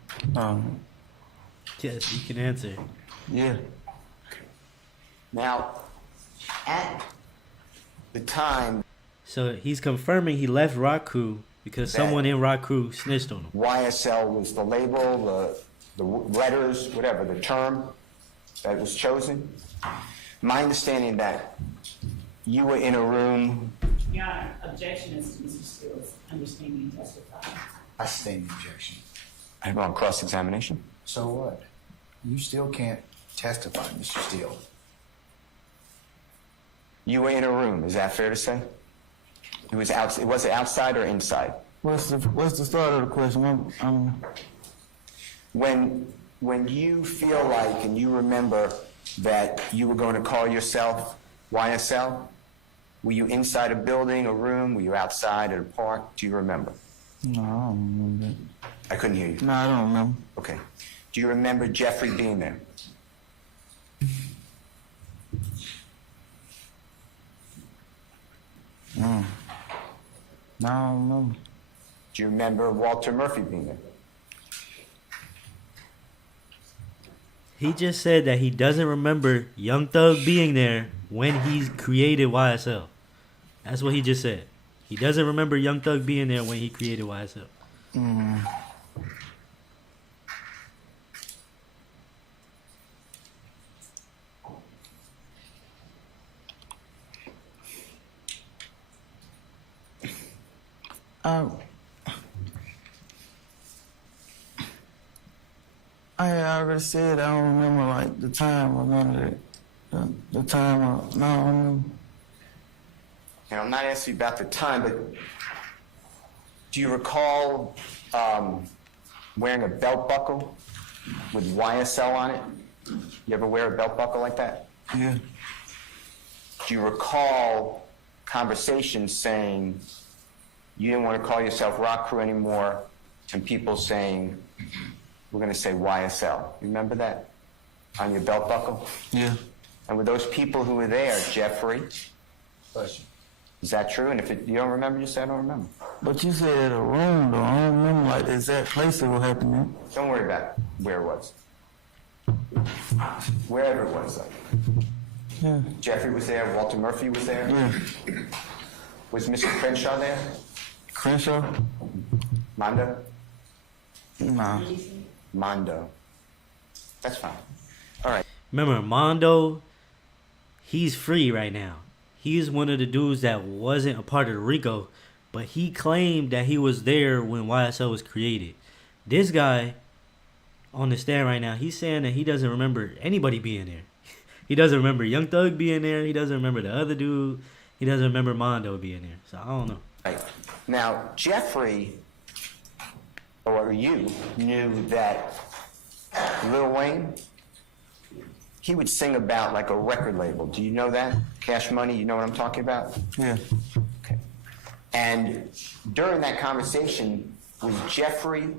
Yes, you can answer. Yeah. Now, at the time, So he's confirming he left Rock Crew because someone in Rock Crew snitched on him. YSL was the label, the letters, whatever, the term that was chosen. My understanding that you were in a room. Your Honor, objection is to Mr. Steele's understanding and testifying. I stand the objection. I'm on cross-examination. So what? You still can't testify, Mr. Steele. You were in a room, is that fair to say? It was outside or inside? What's the start of the question? When you feel like and you remember that you were going to call yourself YSL, were you inside a building, a room? Were you outside at a park? Do you remember? No, I don't remember that. I couldn't hear you. No, I don't remember. Okay. Do you remember Jeffrey being there? No, I don't remember. Do you remember Walter Murphy being there? He just said that he doesn't remember Young Thug being there when he created YSL. That's what he just said. He doesn't remember Young Thug being there when he created YSL. I already said I don't remember like the time or none of that. The time, no, I don't remember. And I'm not asking you about the time, but do you recall wearing a belt buckle with YSL on it? You ever wear a belt buckle like that? Yeah. Do you recall conversations saying you didn't want to call yourself Rock Crew anymore, and people saying, we're going to say YSL? You remember that on your belt buckle? Yeah. And with those people who were there, Jeffrey, Question. is that true? And if you don't remember, just say I don't remember. But you said at a room though. I don't remember like the exact place it was happening. Don't worry about where it was. Wherever it was. Yeah. Jeffrey was there, Walter Murphy was there. Yeah. Was Mr. Crenshaw there? Crenshaw? Mondo? Nah. Mondo. That's fine. All right. Remember, Mondo, he's free right now. He's one of the dudes that wasn't a part of the RICO, but he claimed that he was there when YSL was created. This guy on the stand right now, he's saying that he doesn't remember anybody being there. He doesn't remember Young Thug being there. He doesn't remember the other dude. He doesn't remember Mondo being there. So I don't know. Right. Now, Jeffrey, or you, knew that Lil Wayne, he would sing about like a record label. Do you know that? Cash Money, you know what I'm talking about? Yeah. Okay. And during that conversation, was Jeffrey,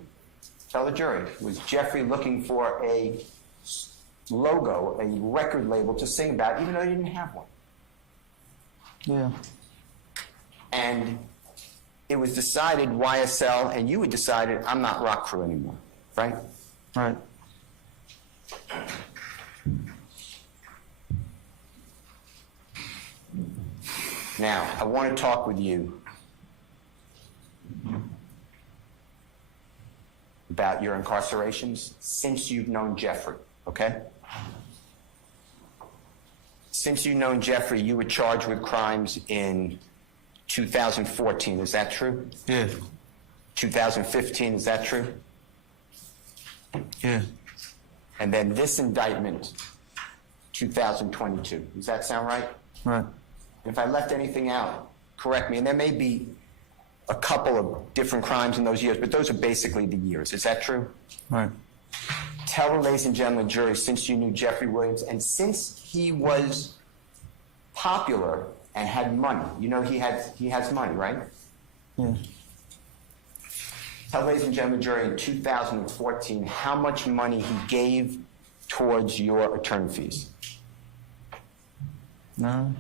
tell the jury, was Jeffrey looking for a logo, a record label to sing about, even though he didn't have one? Yeah. And it was decided YSL, and you had decided I'm not Rock Crew anymore, right? Right. Now, I want to talk with you about your incarcerations since you've known Jeffrey, okay? Since you've known Jeffrey, you were charged with crimes in 2014, is that true? Yeah. 2015, is that true? Yeah. And then this indictment, 2022. Does that sound right? Right. If I left anything out, correct me. And there may be a couple of different crimes in those years, but those are basically the years. Is that true? Right. Tell the ladies and gentlemen jury, since you knew Jeffrey Williams, and since he was popular and had money, you know he has money, right? Yeah. Tell ladies and gentlemen jury, in 2014, how much money he gave towards your attorney fees. No.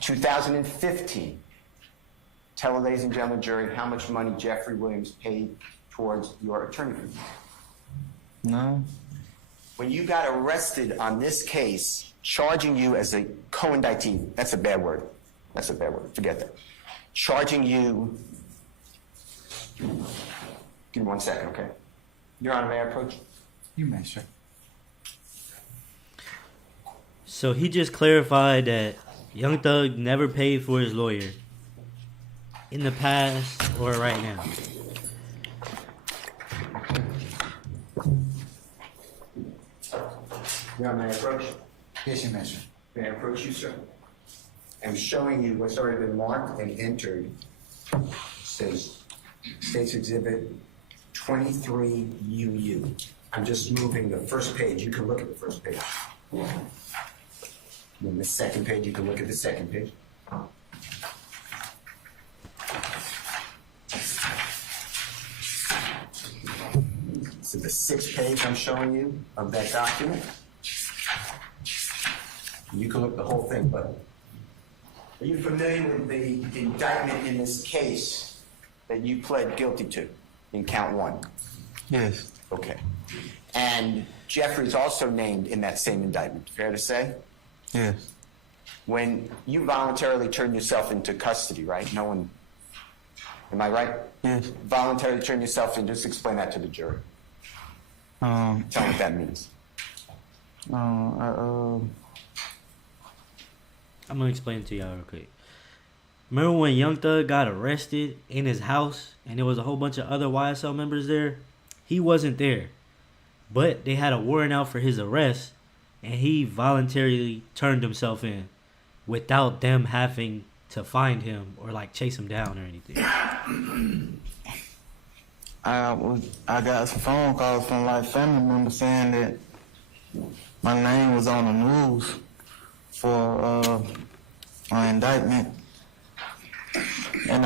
2015. Tell the ladies and gentlemen jury how much money Jeffrey Williams paid towards your attorney fees. No. When you got arrested on this case, charging you as a co-indictee, that's a bad word. That's a bad word. Forget that. Charging you. Give me 1 second, okay? Your Honor, may I approach? You may, sir. So he just clarified that Young Thug never paid for his lawyer in the past or right now. Your Honor, may I approach? Yes, you may, sir. May I approach you, sir? I'm showing you what's already been marked and entered. Says States Exhibit 23UU. I'm just moving the first page. You can look at the first page. Then the second page, you can look at the second page. So the sixth page I'm showing you of that document. You can look the whole thing, but are you familiar with the indictment in this case that you pled guilty to in count 1? Yes. Okay. And Jeffrey's also named in that same indictment, fair to say? Yes. When you voluntarily turned yourself into custody, right? No one, am I right? Yes. Voluntarily turn yourself in, just explain that to the jury. Tell them what that means. I'm gonna explain it to y'all real quick. Remember when Young Thug got arrested in his house and there was a whole bunch of other YSL members there? He wasn't there. But they had a warrant out for his arrest and he voluntarily turned himself in without them having to find him or like chase him down or anything. I got some phone calls from like family members saying that my name was on the news for my indictment, and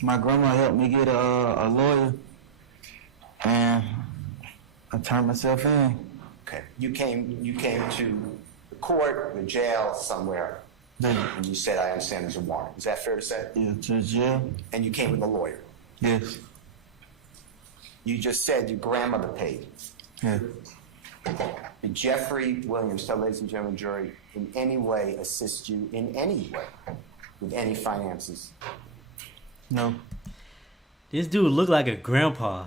my grandma helped me get a lawyer, and I turned myself in. Okay. You came to the court, the jail, somewhere, and you said, I understand there's a warrant. Is that fair to say? Yeah, to jail. And you came with a lawyer. Yes. You just said your grandmother paid. Yeah. Did Jeffrey Williams, tell ladies and gentlemen jury, in any way assist you in any way with any finances? No. This dude looked like a grandpa.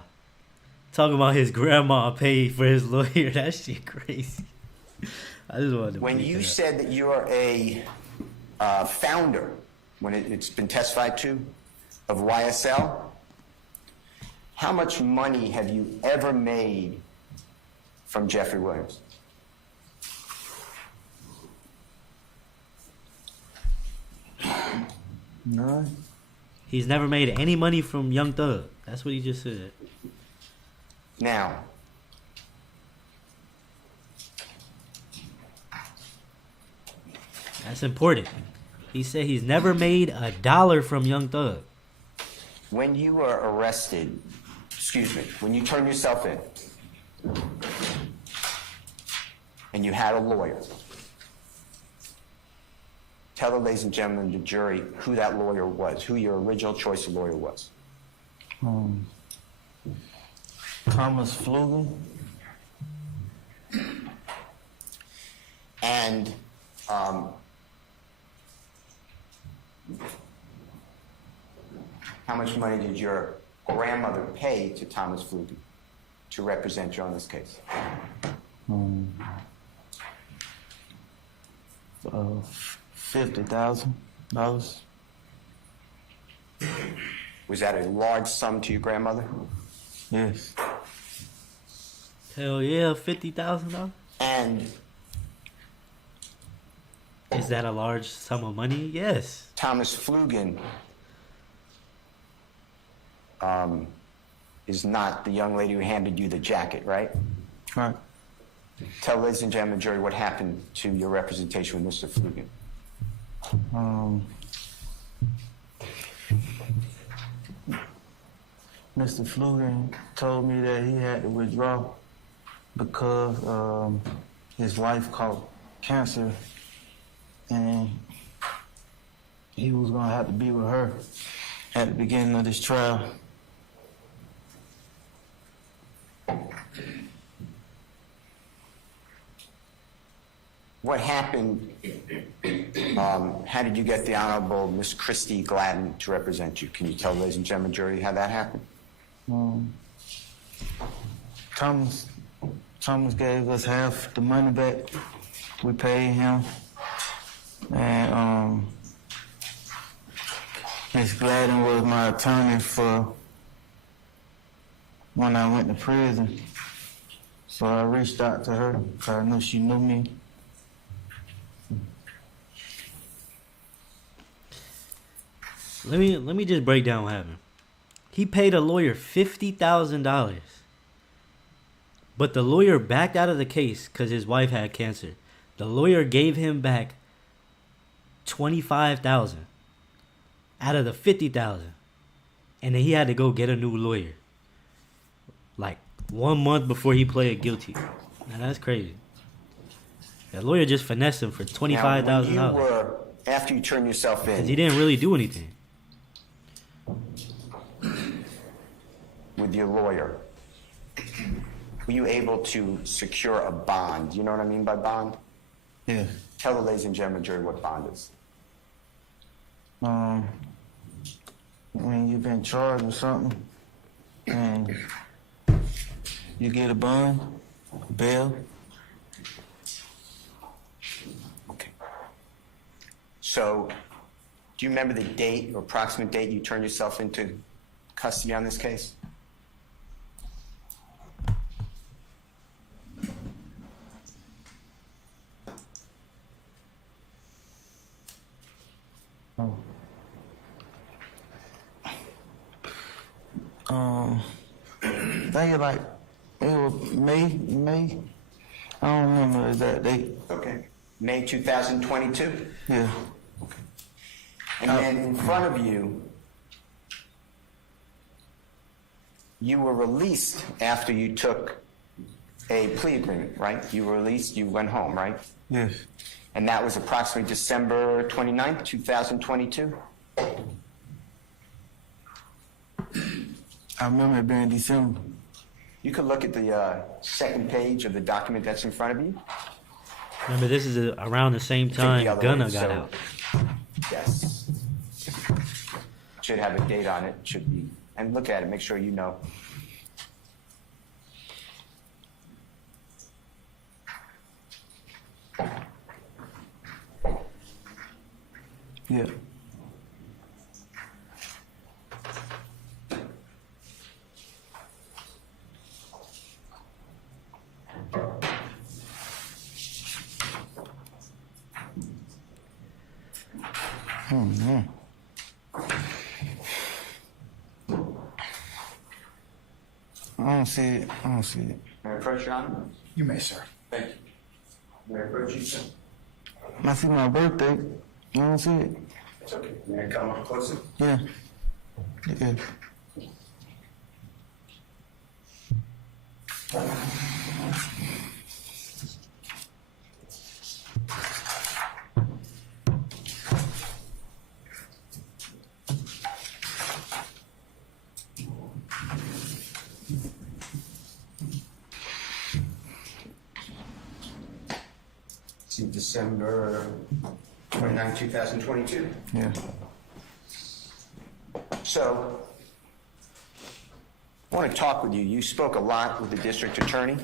Talking about his grandma paid for his lawyer. That shit crazy. I just wanted to When point you that out. said that you're a founder, when it's been testified to, of YSL, how much money have you ever made from Jeffrey Williams? None. He's never made any money from Young Thug. That's what he just said. Now, That's important. He said he's never made $1 from Young Thug. when you were arrested, when you turned yourself in, and you had a lawyer, tell the ladies and gentlemen, the jury, who that lawyer was, who your original choice of lawyer was. Thomas Flugen. And how much money did your grandmother pay to Thomas Flugen to represent you on this case? $50,000. Was that a large sum to your grandmother? Yes. Hell yeah, $50,000. And Is that a large sum of money? Yes. Thomas Flugen is not the young lady who handed you the jacket, right? Right. Tell ladies and gentlemen, jury, what happened to your representation with Mr. Flugen. Mr. Flugen told me that he had to withdraw because his wife caught cancer, and he was gonna have to be with her at the beginning of this trial. What happened? How did you get the Honorable Miss Christy Gladden to represent you? Can you tell, ladies and gentlemen, jury, how that happened? Thomas gave us half the money back. We paid him, and Miss Gladden was my attorney for when I went to prison. So I reached out to her because I knew she knew me. Let me just break down what happened. He paid a lawyer $50,000, but the lawyer backed out of the case because his wife had cancer. The lawyer gave him back $25,000 out of the $50,000, and then he had to go get a new lawyer. Like 1 month before he pled guilty. Now that's crazy. That lawyer just finessed him for $25,000. Now, when you were, after you turned yourself in, he didn't really do anything. with your lawyer, were you able to secure a bond? You know what I mean by bond? Yeah. Tell the ladies and gentlemen, jury, what bond is. When you've been charged with something and you get a bond, bail. Okay. So, do you remember the date or approximate date you turned yourself into custody on this case? I think like it was May. I don't remember the exact date. Okay. May 2022? Yeah. And then in front of you, you were released after you took a plea agreement, right? You were released, you went home, right? Yes. And that was approximately December 29th, 2022? I remember it being December. You could look at the second page of the document that's in front of you. Remember, this is around the same time the other Gunna way, got so- out. Yes. Should have a date on it, should be. And look at it, make sure you know. Yeah. I don't see it. May I approach, Your Honor? You may, sir. Thank you. May I approach you, sir? I see my birthday. I don't see it. It's okay. May I come up closer? Yeah. Yeah. See December 29, 2022. Yeah. So, I want to talk with you. You spoke a lot with the district attorney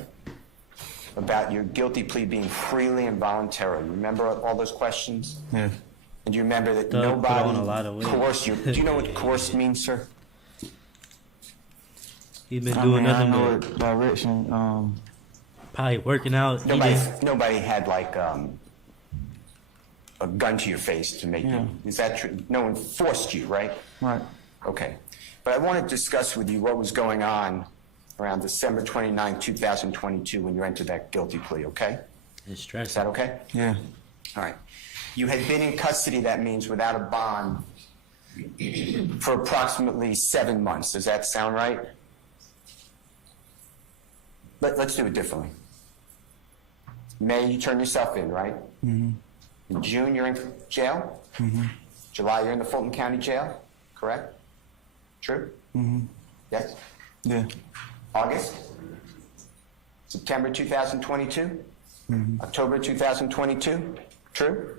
about your guilty plea being freely and voluntarily. Remember all those questions? Yeah. And do you remember that Doug put on a lot nobody of weight. coerced you? Do you know what coerced means, sir? He's been I doing mean, I nothing know but it direction. probably working out, Nobody had like a gun to your face to make Yeah. you. Is that true? No one forced you, right? Right. Okay. But I want to discuss with you what was going on around December 29, 2022 when you entered that guilty plea, okay? it's Is stressful. that okay? Yeah. All right. You had been in custody, that means without a bond, for approximately 7 months. Does that sound right? Let's do it differently. May, you turn yourself in, right? In June, you're in jail? July, you're in the Fulton County Jail, correct? True? Yes? Yeah. August? September 2022? October 2022? True?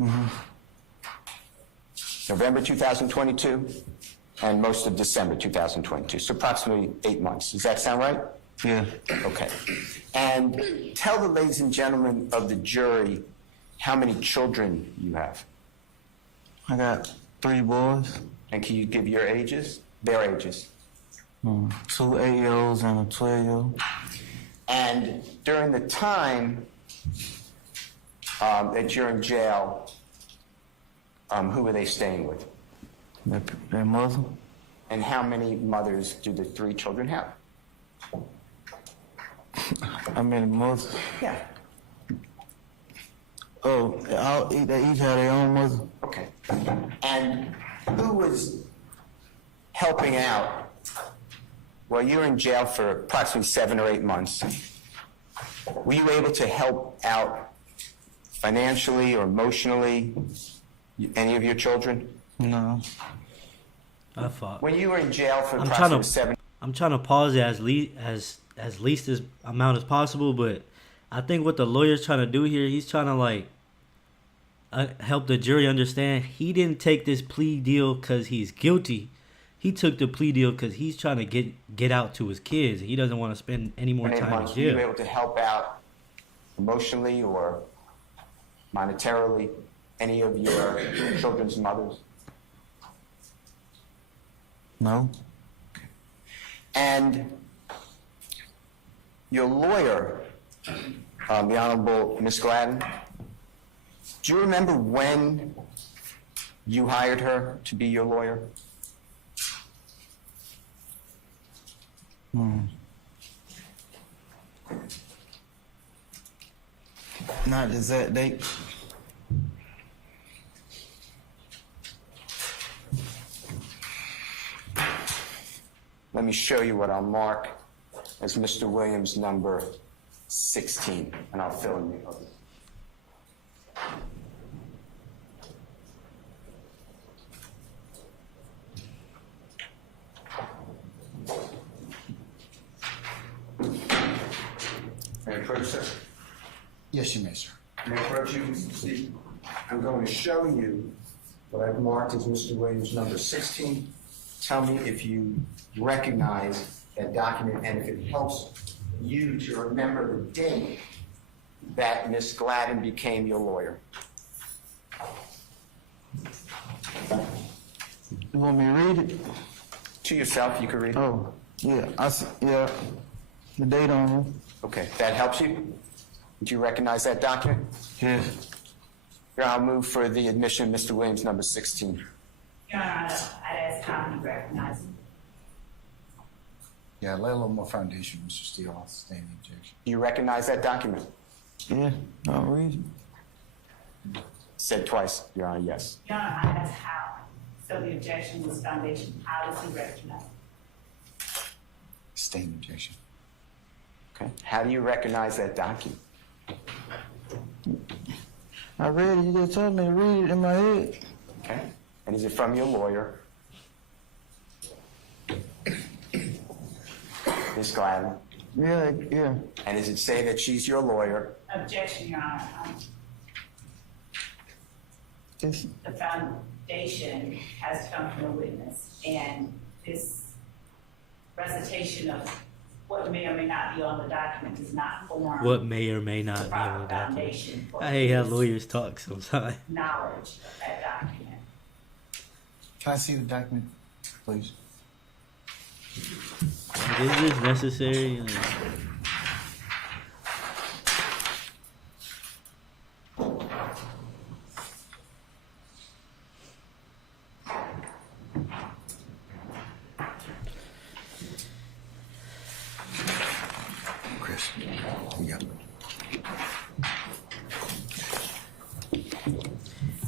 November 2022? And most of December 2022. So approximately 8 months. Does that sound right? Yeah. Okay. And tell the ladies and gentlemen of the jury how many children you have. I got 3 boys, And can you give your ages? Their ages. 2 8-year-olds and a 12-year-old. And during the time that you're in jail, who were they staying with? Their mother. And how many mothers do the 3 children have? I mean, mothers. Yeah. Oh, they each have their own mother. Okay. And who was helping out? Well, you were in jail for approximately 7 or 8 months. Were you able to help out financially or emotionally any of your children? No. I fought. When you were in jail for I'm approximately trying to 7, I'm trying to pause it as least as amount as possible, but I think what the lawyer's trying to do here, he's trying to like help the jury understand he didn't take this plea deal because he's guilty. He took the plea deal because he's trying to get out to his kids. He doesn't want to spend any more 8 time in months, were you jail. able to help out emotionally or monetarily any of your children's mothers? No. And your lawyer, the Honorable Miss Gladden, do you remember when you hired her to be your lawyer? Not the exact date. Let me show you what I'll mark as Mr. Williams number 16, and I'll fill in the others. May I approach, sir? Yes, you may, sir. May I approach you, Steve? I'm going to show you what I've marked as Mr. Williams number 16. Tell me if you recognize that document and if it helps you to remember the date that Miss Gladden became your lawyer. You want me to read it? To yourself, you can read it. Oh, yeah. I see. Yeah. The date on here. Okay, that helps you? Do you recognize that document? Yeah. Here, I'll move for the admission of Mr. Williams number 16. Your Honor, I'd ask how you recognize him. Yeah, lay a little more foundation, Mr. Steele. I'll sustain the objection. Do you recognize that document? Yeah. I'll read it. Said twice, Your Honor, yes. Your Honor, I ask how. So the objection was foundation. How does he recognize it? Sustain the objection. Okay. How do you recognize that document? I read it. You just told me to read it in my head. Okay. And is it from your lawyer, Miss Gladden? Yeah. Yeah. And does it say that she's your lawyer? Objection, Your Honor. It's, The foundation has come from a witness, and this recitation of what may or may not be on the document does not form What may or may the not be on proper the document. foundation for I hate how his lawyers talk sometimes. knowledge of that document. Can I see the document, please? Is this necessary? Chris, you got it.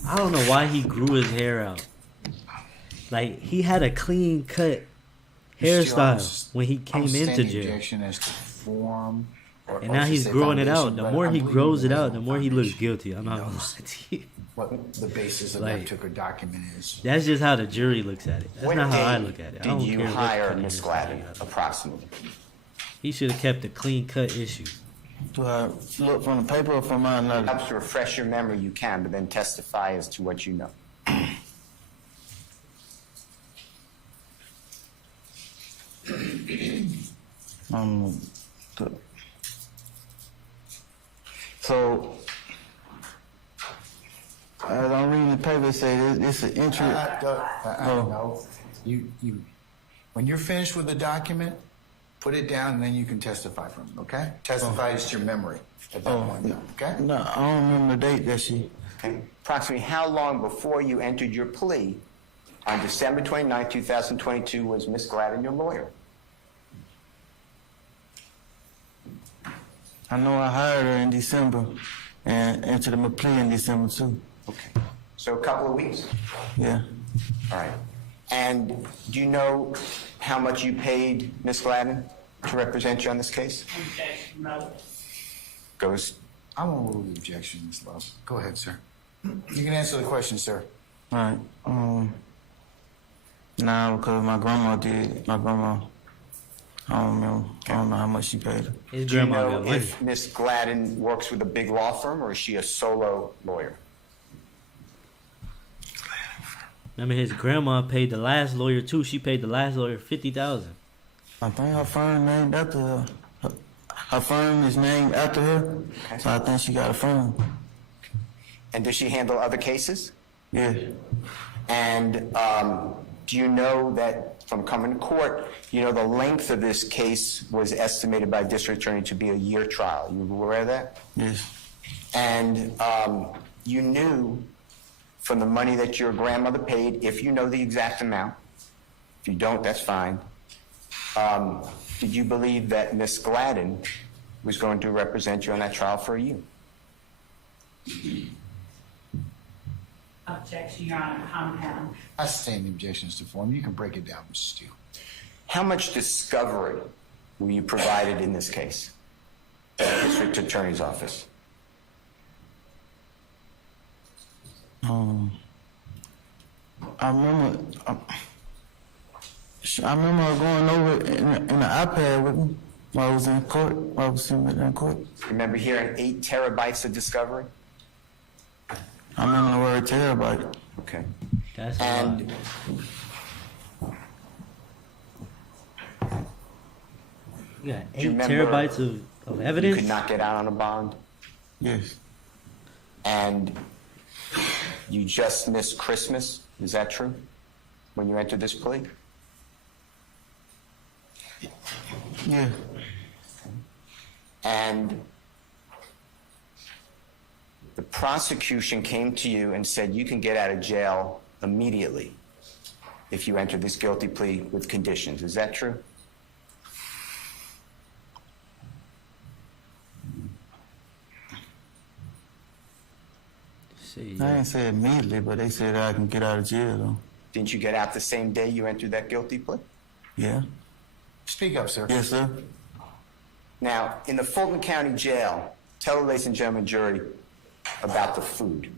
I don't know why he grew his hair out. Like, he had a clean cut Mr. Steele, hairstyle when he I'm came into sustaining jail. objection as to form Or And now should he's say growing it foundation, out. The but more I'm he believing grows it there is out, no the more he looks foundation. guilty. I'm not He gonna knows lie to you. what the basis of Like- that particular document is. That's just how the jury looks at it. That's What not how I date look at it. I did don't you care what hire cut Miss is. Gladden, approximately? He should have kept a clean cut issue. Do I look from the paper or from my another? Helps to refresh your memory, you can, but then testify as to what you know. The- So, as I'm reading the paper, it say this is an entry. No, when you're finished with the document, put it down and then you can testify from it, okay? Testify as to your memory at that point, okay? No, I don't remember the date that she. Okay. Approximately how long before you entered your plea on December 29, 2022, was Miss Gladden your lawyer? I know I hired her in December and entered my plea in December too. Okay. So a couple of weeks? Yeah. All right. And do you know how much you paid Miss Gladden to represent you on this case? Goes. I won't rule the objection, Ms. Love. Go ahead, sir. You can answer the question, sir. All right. Nah, because my grandma did. My grandma. I don't remember. I don't know how much she paid her. His Do you grandma know got money. if Miss Gladden works with a big law firm or is she a solo lawyer? Remember, his grandma paid the last lawyer too. She paid the last lawyer $50,000. I think her firm named after her. Her firm is named after her, so I think she got a firm. And does she handle other cases? Yeah. And do you know that from coming to court, you know the length of this case was estimated by district attorney to be a year trial? You aware of that? Yes. And you knew from the money that your grandmother paid, if you know the exact amount, if you don't, that's fine. Did you believe that Miss Gladden was going to represent you on that trial for a year? Objection, Your Honor, compound. I sustain the objections to form. You can break it down, Mr. Steele. How much discovery were you provided in this case? The district attorney's office. I remember. I remember her going over in the iPad with me while I was in court. While I was sitting in court. Remember hearing 8 terabytes of discovery? I remember the word terabyte. Okay. That's a And lot. You got Do you 8 remember terabytes of you evidence. could not get out on a bond, Yes. and you just missed Christmas. Is that true? When you entered this plea? Yeah. And the prosecution came to you and said you can get out of jail immediately if you enter this guilty plea with conditions. Is that true? See, I ain't say immediately, but they said I can get out of jail though. Didn't you get out the same day you entered that guilty plea? Yeah. Speak up, sir. Yes, sir. Now, in the Fulton County Jail, tell the ladies and gentlemen jury about the food.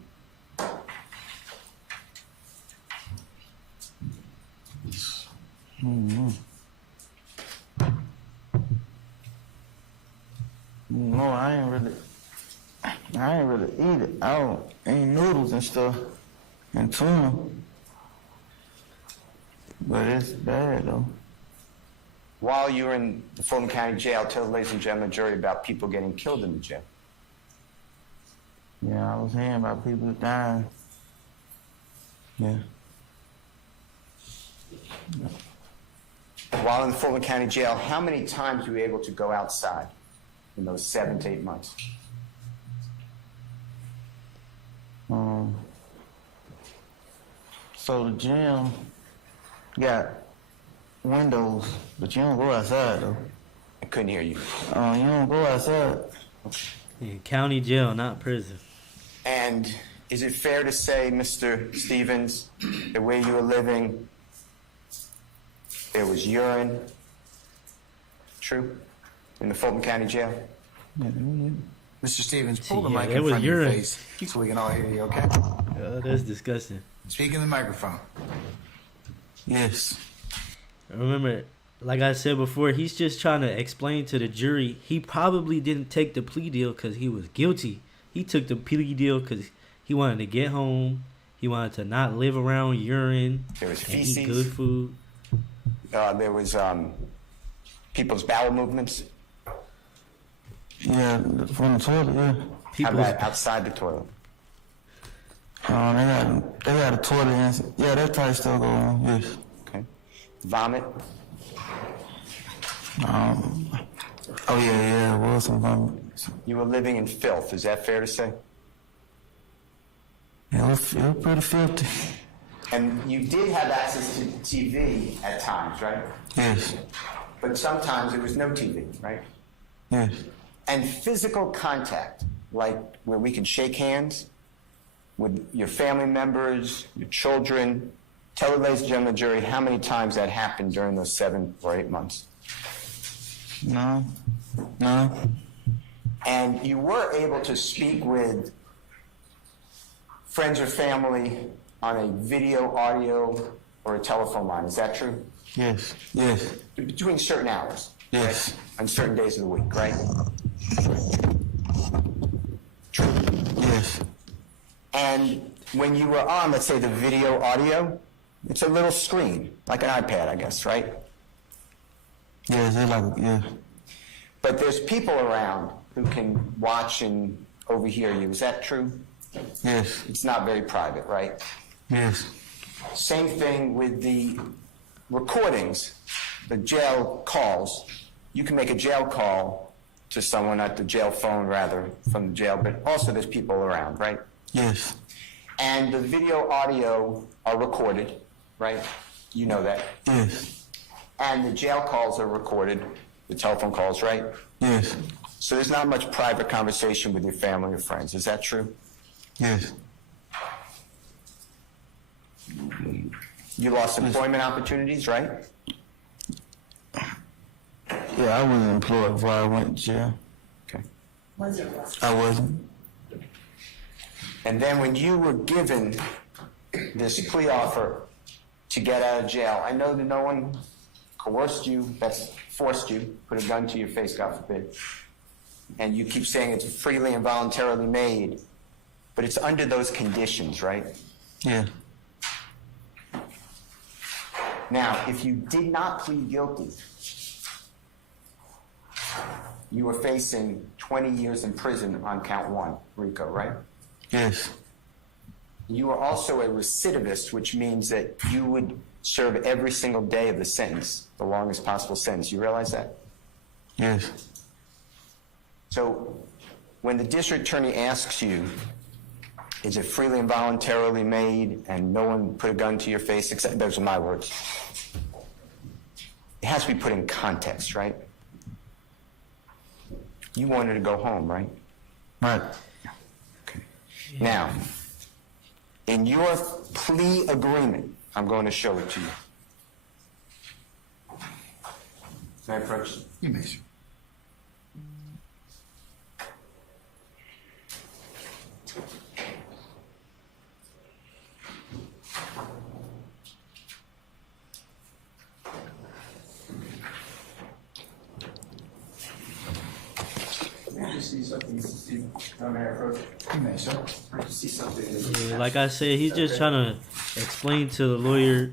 No, I ain't really eat it. I don't eat noodles and stuff and tuna. But it's bad though. While you were in the Fulton County Jail, tell the ladies and gentlemen jury about people getting killed in the jail. Yeah, I was hearing about people dying. Yeah. While in the Fulton County Jail, how many times were you able to go outside in those 7 to 8 months? So the gym got windows, but you don't go outside though. I couldn't hear you. You don't go outside. in county jail, not prison. And is it fair to say, Mr. Stevens, the way you were living, there was urine? True? In the Fulton County Jail? Mr. Stevens, pull the Yeah, mic that in was front of your urine. face so we can all hear you, okay? That's disgusting. Speak in the microphone. Yes. Remember, like I said before, he's just trying to explain to the jury he probably didn't take the plea deal because he was guilty. He took the plea deal because he wanted to get home. He wanted to not live around urine. There was and eat feces. good food. There was people's bowel movements. Yeah, from the toilet, yeah. How People, about outside the toilet? They got a toilet and yeah, that type stuff going on, yes. Okay. Vomit. Oh yeah, it was some vomit. You were living in filth. Is that fair to say? It was pretty filthy. And you did have access to TV at times, right? Yes, But sometimes there was no TV, right? yes, And physical contact, like where we can shake hands with your family members, your children. Tell the ladies and gentlemen of the jury how many times that happened during those 7 or 8 months. no. And you were able to speak with friends or family on a video, audio, or a telephone line. Is that true? Yes. Between certain hours. Yes. Right? On certain days of the week, right? Yes. And when you were on, let's say, the video, audio, it's a little screen, like an iPad, I guess, right? Yes, it's like, yeah. But there's people around who can watch and overhear you. Is that true? Yes. It's not very private, right? Yes. Same thing with the recordings, the jail calls. You can make a jail call to someone at the jail phone, rather, from the jail, but also there's people around, right? Yes. And the video, audio are recorded, right? You know that. Yes. And the jail calls are recorded, the telephone calls, right? Yes. So there's not much private conversation with your family or friends. Is that true? Yes. You lost employment opportunities, right? Yeah, I wasn't employed before I went to jail. Okay. I wasn't. And then when you were given this plea offer to get out of jail, I know that no one coerced you, that's forced you, put a gun to your face, God forbid. And you keep saying it's freely and voluntarily made, but it's under those conditions, right? Yeah. Now, if you did not plead guilty, you were facing 20 years in prison on count 1, RICO, right? Yes. You were also a recidivist, which means that you would serve every single day of the sentence, the longest possible sentence. You realize that? Yes. So when the district attorney asks you, is it freely and voluntarily made and no one put a gun to your face, except those are my words. It has to be put in context, right? You wanted to go home, right? Right. Okay. Now, in your plea agreement, I'm going to show it to you. Can I approach? You may, sir. You may, sir. Yeah, like I said, he's just trying to explain to the lawyer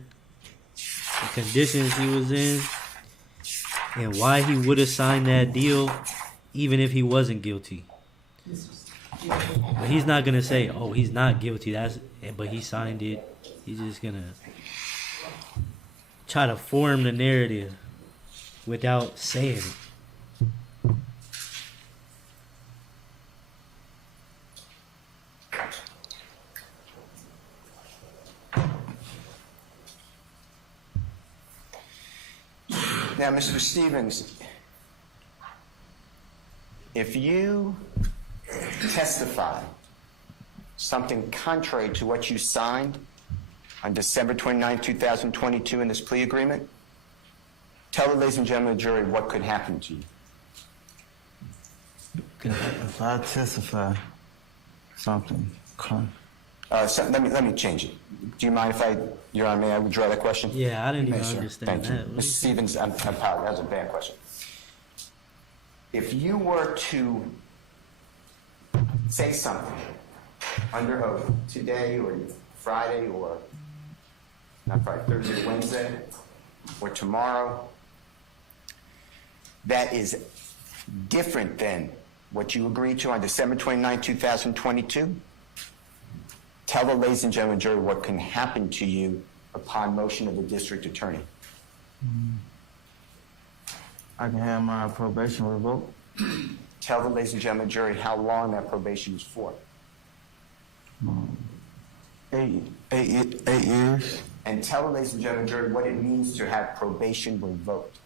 the conditions he was in and why he would have signed that deal even if he wasn't guilty. But he's not gonna say, "Oh, he's not guilty." But he signed it. He's just gonna try to form the narrative without saying it. Now, Mr. Stevens, if you testify something contrary to what you signed on December 29, 2022 in this plea agreement, tell the ladies and gentlemen of the jury what could happen to you. If I testify something, Let me change it. Do you mind if Your Honor, may I withdraw that question? Yeah, I didn't even Yes, sir. understand Thank you. that. What Mr. is it? Stevens, I'm apologize. That was a bad question. If you were to say something under oath today or Friday or not Friday, Thursday, Wednesday, or tomorrow, that is different than what you agreed to on December 29, 2022, tell the ladies and gentlemen jury what can happen to you upon motion of the district attorney. I can have my probation revoked. Tell the ladies and gentlemen jury how long that probation is for. 8 years. And tell the ladies and gentlemen jury what it means to have probation revoked.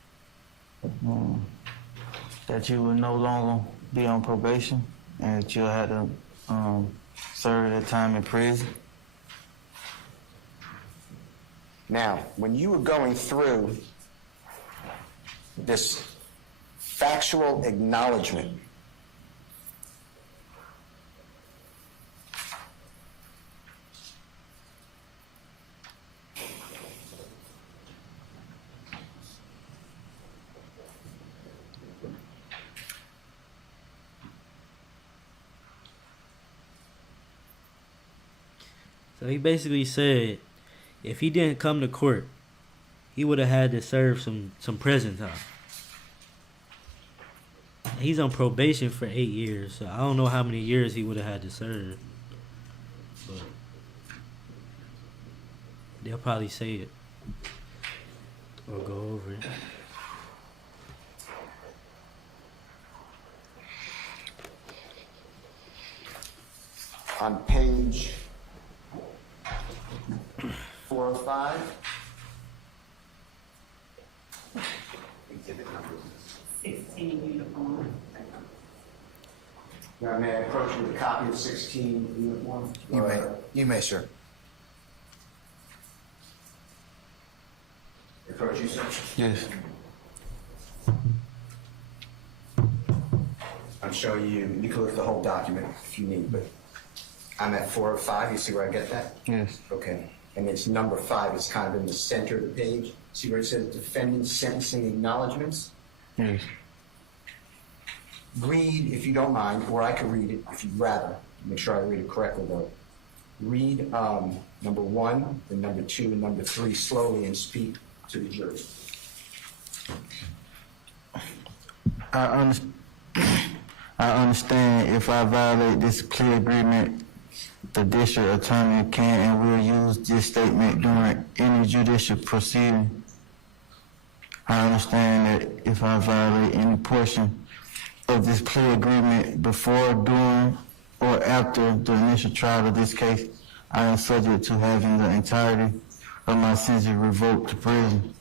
That you will no longer be on probation and that you'll have to serve that time in prison. Now, when you were going through this factual acknowledgement, So he basically said if he didn't come to court, he would have had to serve some prison time. He's on probation for 8 years, so I don't know how many years he would have had to serve. But they'll probably say it or go over it. on page 405, exhibit number 16 uniform. Now, may I approach you with a copy of 16 uniform? You may, sir. Approach you, sir. Yes. I'm showing you, you can look at the whole document if you need, but I'm at 405. You see where I get that? Yes. Okay. And it's number 5 is kind of in the center of the page. See where it says defendant's sentencing acknowledgments? Yes. Read, if you don't mind, or I can read it if you'd rather. Make sure I read it correctly, though. Read number 1, then number 2, and number 3 slowly and speak to the jury. I understand if I violate this plea agreement, the district attorney can and will use this statement during any judicial proceeding. I understand that if I violate any portion of this plea agreement before, during, or after the initial trial of this case, I am subject to having the entirety of my sentence revoked to prison.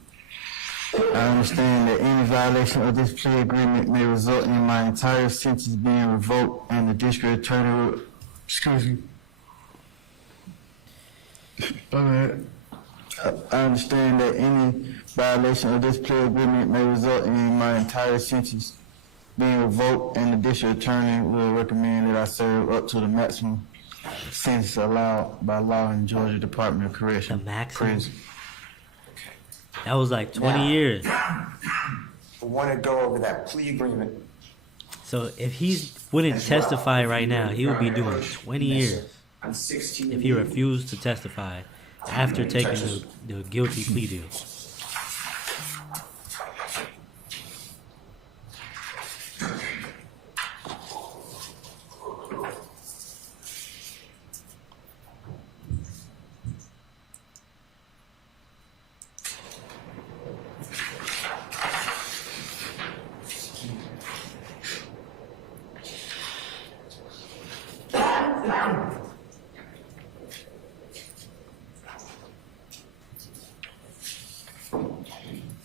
I understand that any violation of this plea agreement may result in my entire sentence being revoked and the district attorney will, excuse me. I understand that any violation of this plea agreement may result in my entire sentence being revoked and the district attorney will recommend that I serve up to the maximum sentence allowed by law in Georgia Department of Correction. The maximum? Prison. That was like 20 Now- years. I want to go over that plea agreement. So if he wouldn't as well. testify right now, he would be doing Approach 20 Mesa years on 16 if he refused to testify after taking the guilty plea deal.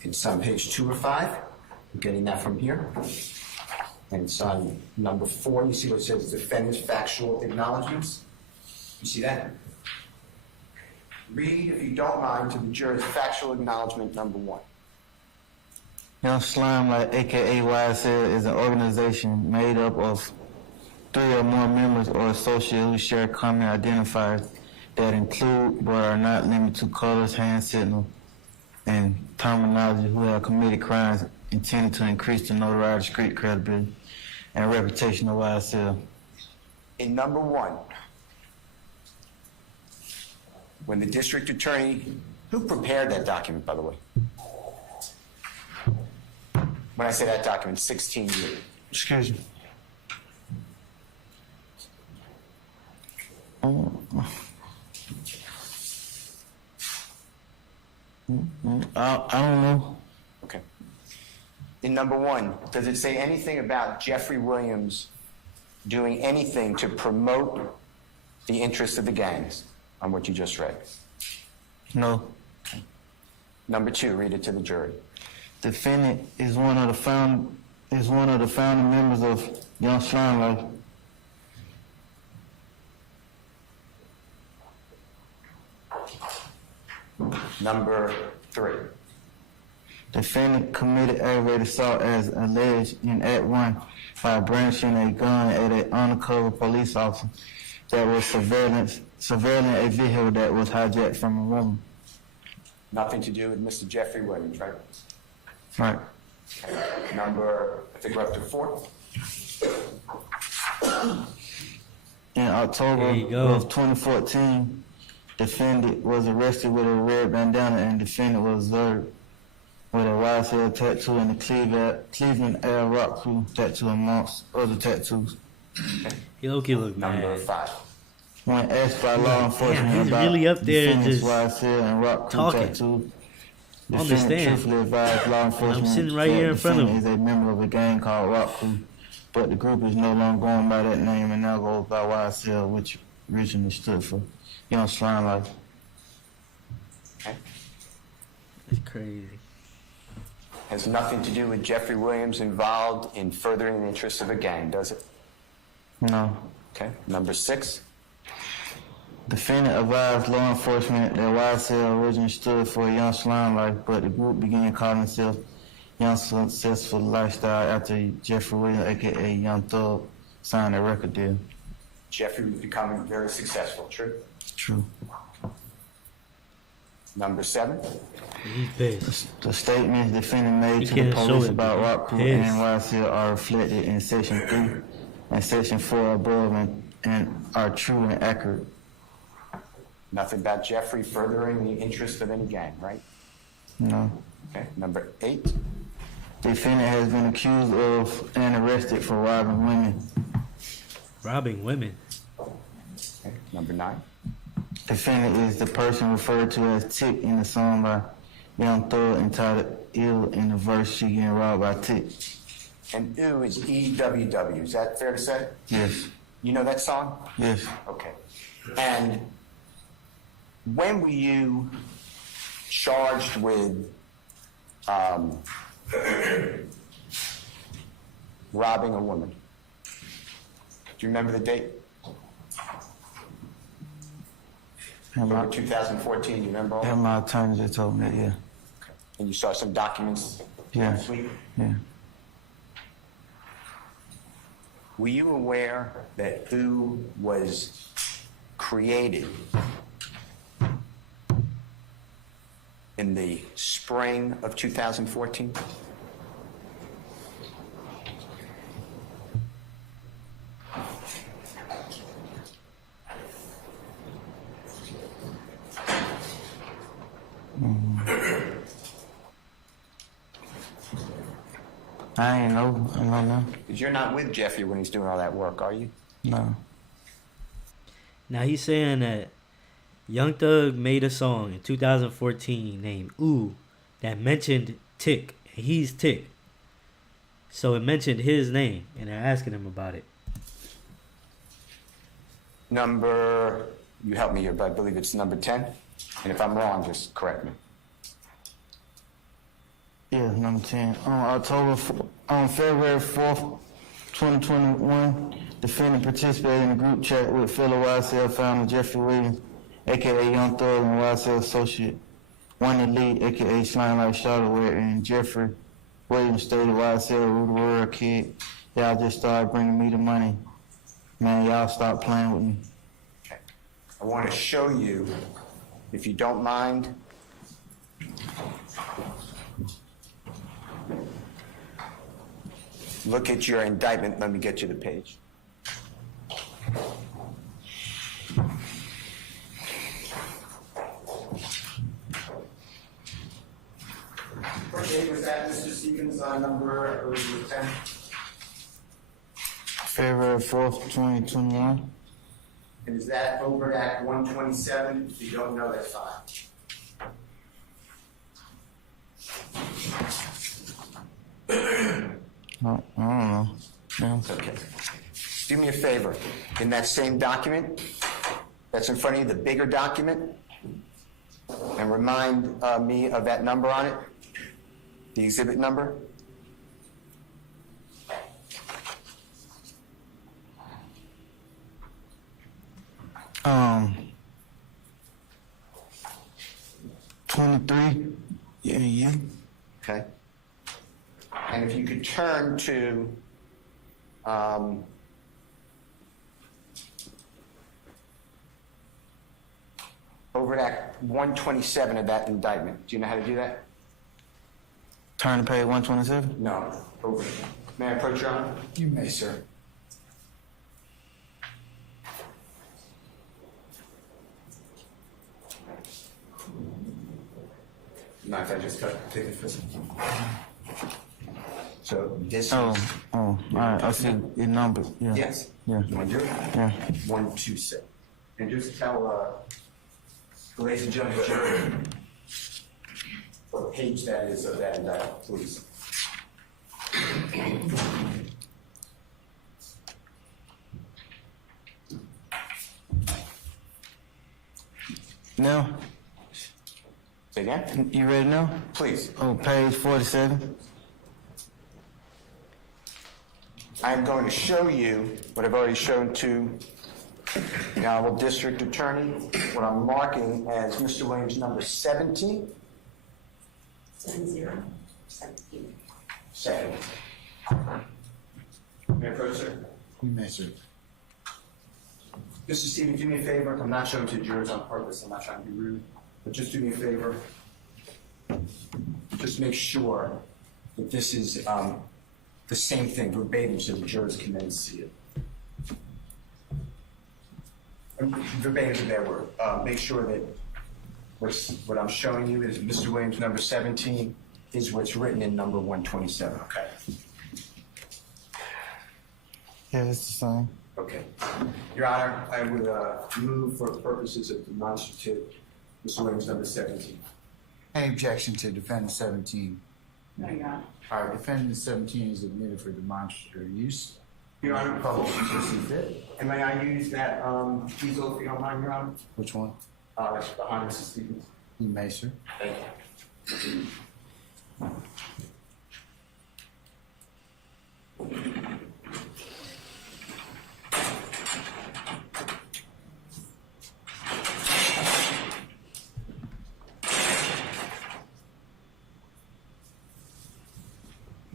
It's on page 2 or 5. I'm getting that from here. And it's on number 4. You see what it says defendant's factual acknowledgments? You see that? Read, if you don't mind, to the jury's factual acknowledgement number 1. Young Slime, like aka YSL, is an organization made up of 3 or more members or associates who share common identifiers that include but are not limited to colors, hand signal, and terminology who have committed crimes intended to increase the notoriety, street credibility, and reputation of YSL. In number 1, when the district attorney, who prepared that document, by the way? When I say that document, 16 years. Excuse me. I don't know. Okay. In number 1, does it say anything about Jeffrey Williams doing anything to promote the interests of the gangs on what you just read? No. Number 2, read it to the jury. Defendant is one of the founding members of Young Slime Life. Number 3. Defendant committed aggravated assault as alleged in Act 1 by brandishing a gun at an undercover police officer that was surveilling a vehicle that was hijacked from a woman. Nothing to do with Mr. Jeffrey Williams, right? Right. Number, I think we're up to 4. In October There you go. of 2014, defendant was arrested with a red bandana and defendant was observed with a YSL tattoo and the Cleveland Air Rock Crew tattoo amongst other tattoos. He low-key look Number mad. 5. When asked by law enforcement he's about really up there defendant's just YSL and Rock Crew talking. tattoo, Understand. defendant truthfully advised law enforcement sitting right here in front of defendant is a member of a gang called Rock Crew, but the group is no longer going by that name and now goes by YSL, which originally stood for Young Slime Life. Okay. It's crazy. Has nothing to do with Jeffrey Williams involved in furthering the interests of a gang, does it? No. Okay. Number 6. Defendant advised law enforcement that YSL originally stood for Young Slime Life, but the group began calling itself Young Successful Lifestyle after Jeffrey Williams, aka Young Thug, signed a record deal. Jeffrey was becoming very successful, true? True. Number 7. He's pissed. The statements defendant made You to the can't show police it, about but Rock Crew yes. and YSL are reflected in Section 3 and Section 4 above and are true and accurate. Nothing about Jeffrey furthering the interest of any gang, right? No. Okay. Number 8. Defendant has been accused of and arrested for robbing women. Robbing women. Okay. Number 9. Defendant is the person referred to as Tick in the song by Young Thug entitled Ill in the verse She Getting Robbed by Tick. And ooh is EWW. Is that fair to say? Yes. You know that song? Yes. Okay. And when were you charged with robbing a woman? Do you remember the date? October 2014, you remember all that? My attorney just told me that, yeah. And you saw some documents Yeah. last week? Yeah. Were you aware that WHO was created in the spring of 2014? I ain't know. I don't know. Because you're not with Jeffrey when he's doing all that work, are you? No. Now he's saying that Young Thug made a song in 2014 named Ooh that mentioned Tick. And he's Tick. So it mentioned his name and they're asking him about it. Number, you help me here, but I believe it's number 10. And if I'm wrong, just correct me. Yeah, number 10. On February 4th, 2021, defendant participated in a group chat with fellow YSL founder Jeffrey Williams, aka Young Thug, and YSL associate One Elite, aka Slime Like Shadowwear, and Jeffrey William stated YSL rule the world, kid. Y'all just started bringing me the money. Man, y'all stop playing with me. Okay. I want to show you, if you don't mind. Look at your indictment. Let me get you the page. What date was that, Mr. Stevens, on number 10? February 4th, 2021. And is that over at 127? If you don't know, that's fine. No, I don't know. Yeah. Okay. Do me a favor. In that same document that's in front of you, the bigger document, and remind me of that number on it, the exhibit number. Um, 23. Yeah, you. Okay. And if you could turn to over at 127 of that indictment. Do you know how to do that? Turn to page 127. No. Over. May I approach, Your Honor? You may, sir. Not if I just take it first. So this Oh, is. all right. I see your number. Yeah. Yes. Yeah. You want to do it? Yeah. 127. And just tell the ladies and gentlemen, jury, what page that is of that indictment, please. Now, Say again? you ready now? Please. Oh, page 47. I'm going to show you what I've already shown to the Honorable District Attorney, what I'm marking as Mr. Williams' number 17. 70. Second. May I approach, sir? You may, sir. Mr. Stevens, do me a favor. I'm not showing to the jurors on purpose. I'm not trying to be rude. But just do me a favor. Just make sure that this is the same thing, verbatim, so the jurors can then see it. Verbatim is a bad word. Make sure that what I'm showing you is Mr. Williams' number 17 is what's written in number 127. Okay. Yeah, it's the same. Okay. Your Honor, I would move for purposes of demonstrative Mr. Williams' number 17. Any objection to defendant 17? No, Your Honor. All right, defendant 17 is admitted for demonstrative use. Your Honor, Public should see fit. and may I use that easel if you don't mind, Your Honor? Which one? Behind Mr. Stevens. You may, sir. Thank you.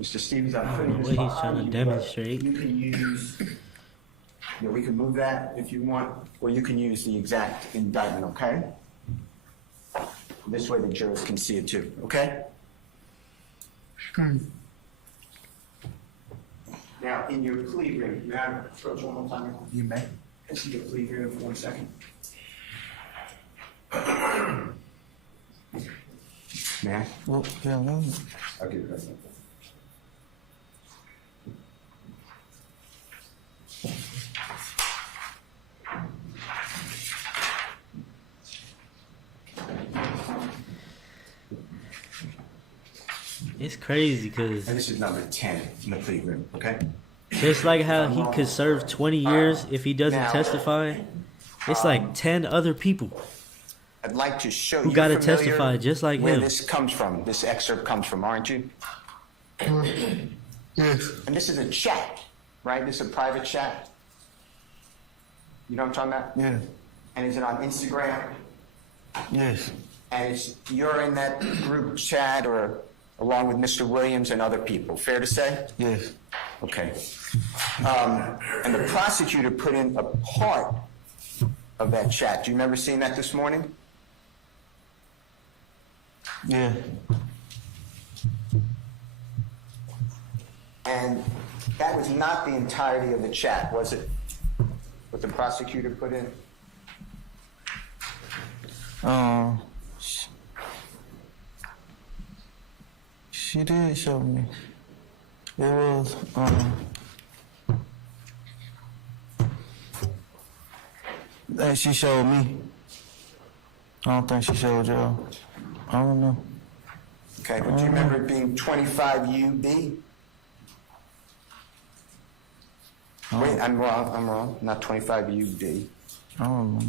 Mr. Stevens, I'm putting this What he's behind trying to you, but demonstrate. You can use, we can move that if you want, or you can use the exact indictment, okay? This way the jurors can see it too, okay? Now, in your plea agreement, may I approach one more time? You may. Can I see your plea agreement for 1 second? May I? Well, yeah, no. I'll give it back. It's crazy because And this is number 10 in the plea agreement, okay? just like how he could serve 20 years if he doesn't Now- testify, it's like 10 other people. I'd like to show Who you gotta familiar testify just like where him. this comes from, this excerpt comes from, aren't you? Yes. And this is a chat, right? This is a private chat. You know what I'm talking about? Yeah. And is it on Instagram? Yes. And you're in that group chat or along with Mr. Williams and other people. Fair to say? Yes. Okay. And the prosecutor put in a part of that chat. Do you remember seeing that this morning? Yeah. And that was not the entirety of the chat, was it? What the prosecutor put in? She did show me. It was, that she showed me. I don't think she showed y'all. I don't know. Okay, but do you remember it being 25 UB? Wait, I'm wrong. Not 25 UB. I don't know.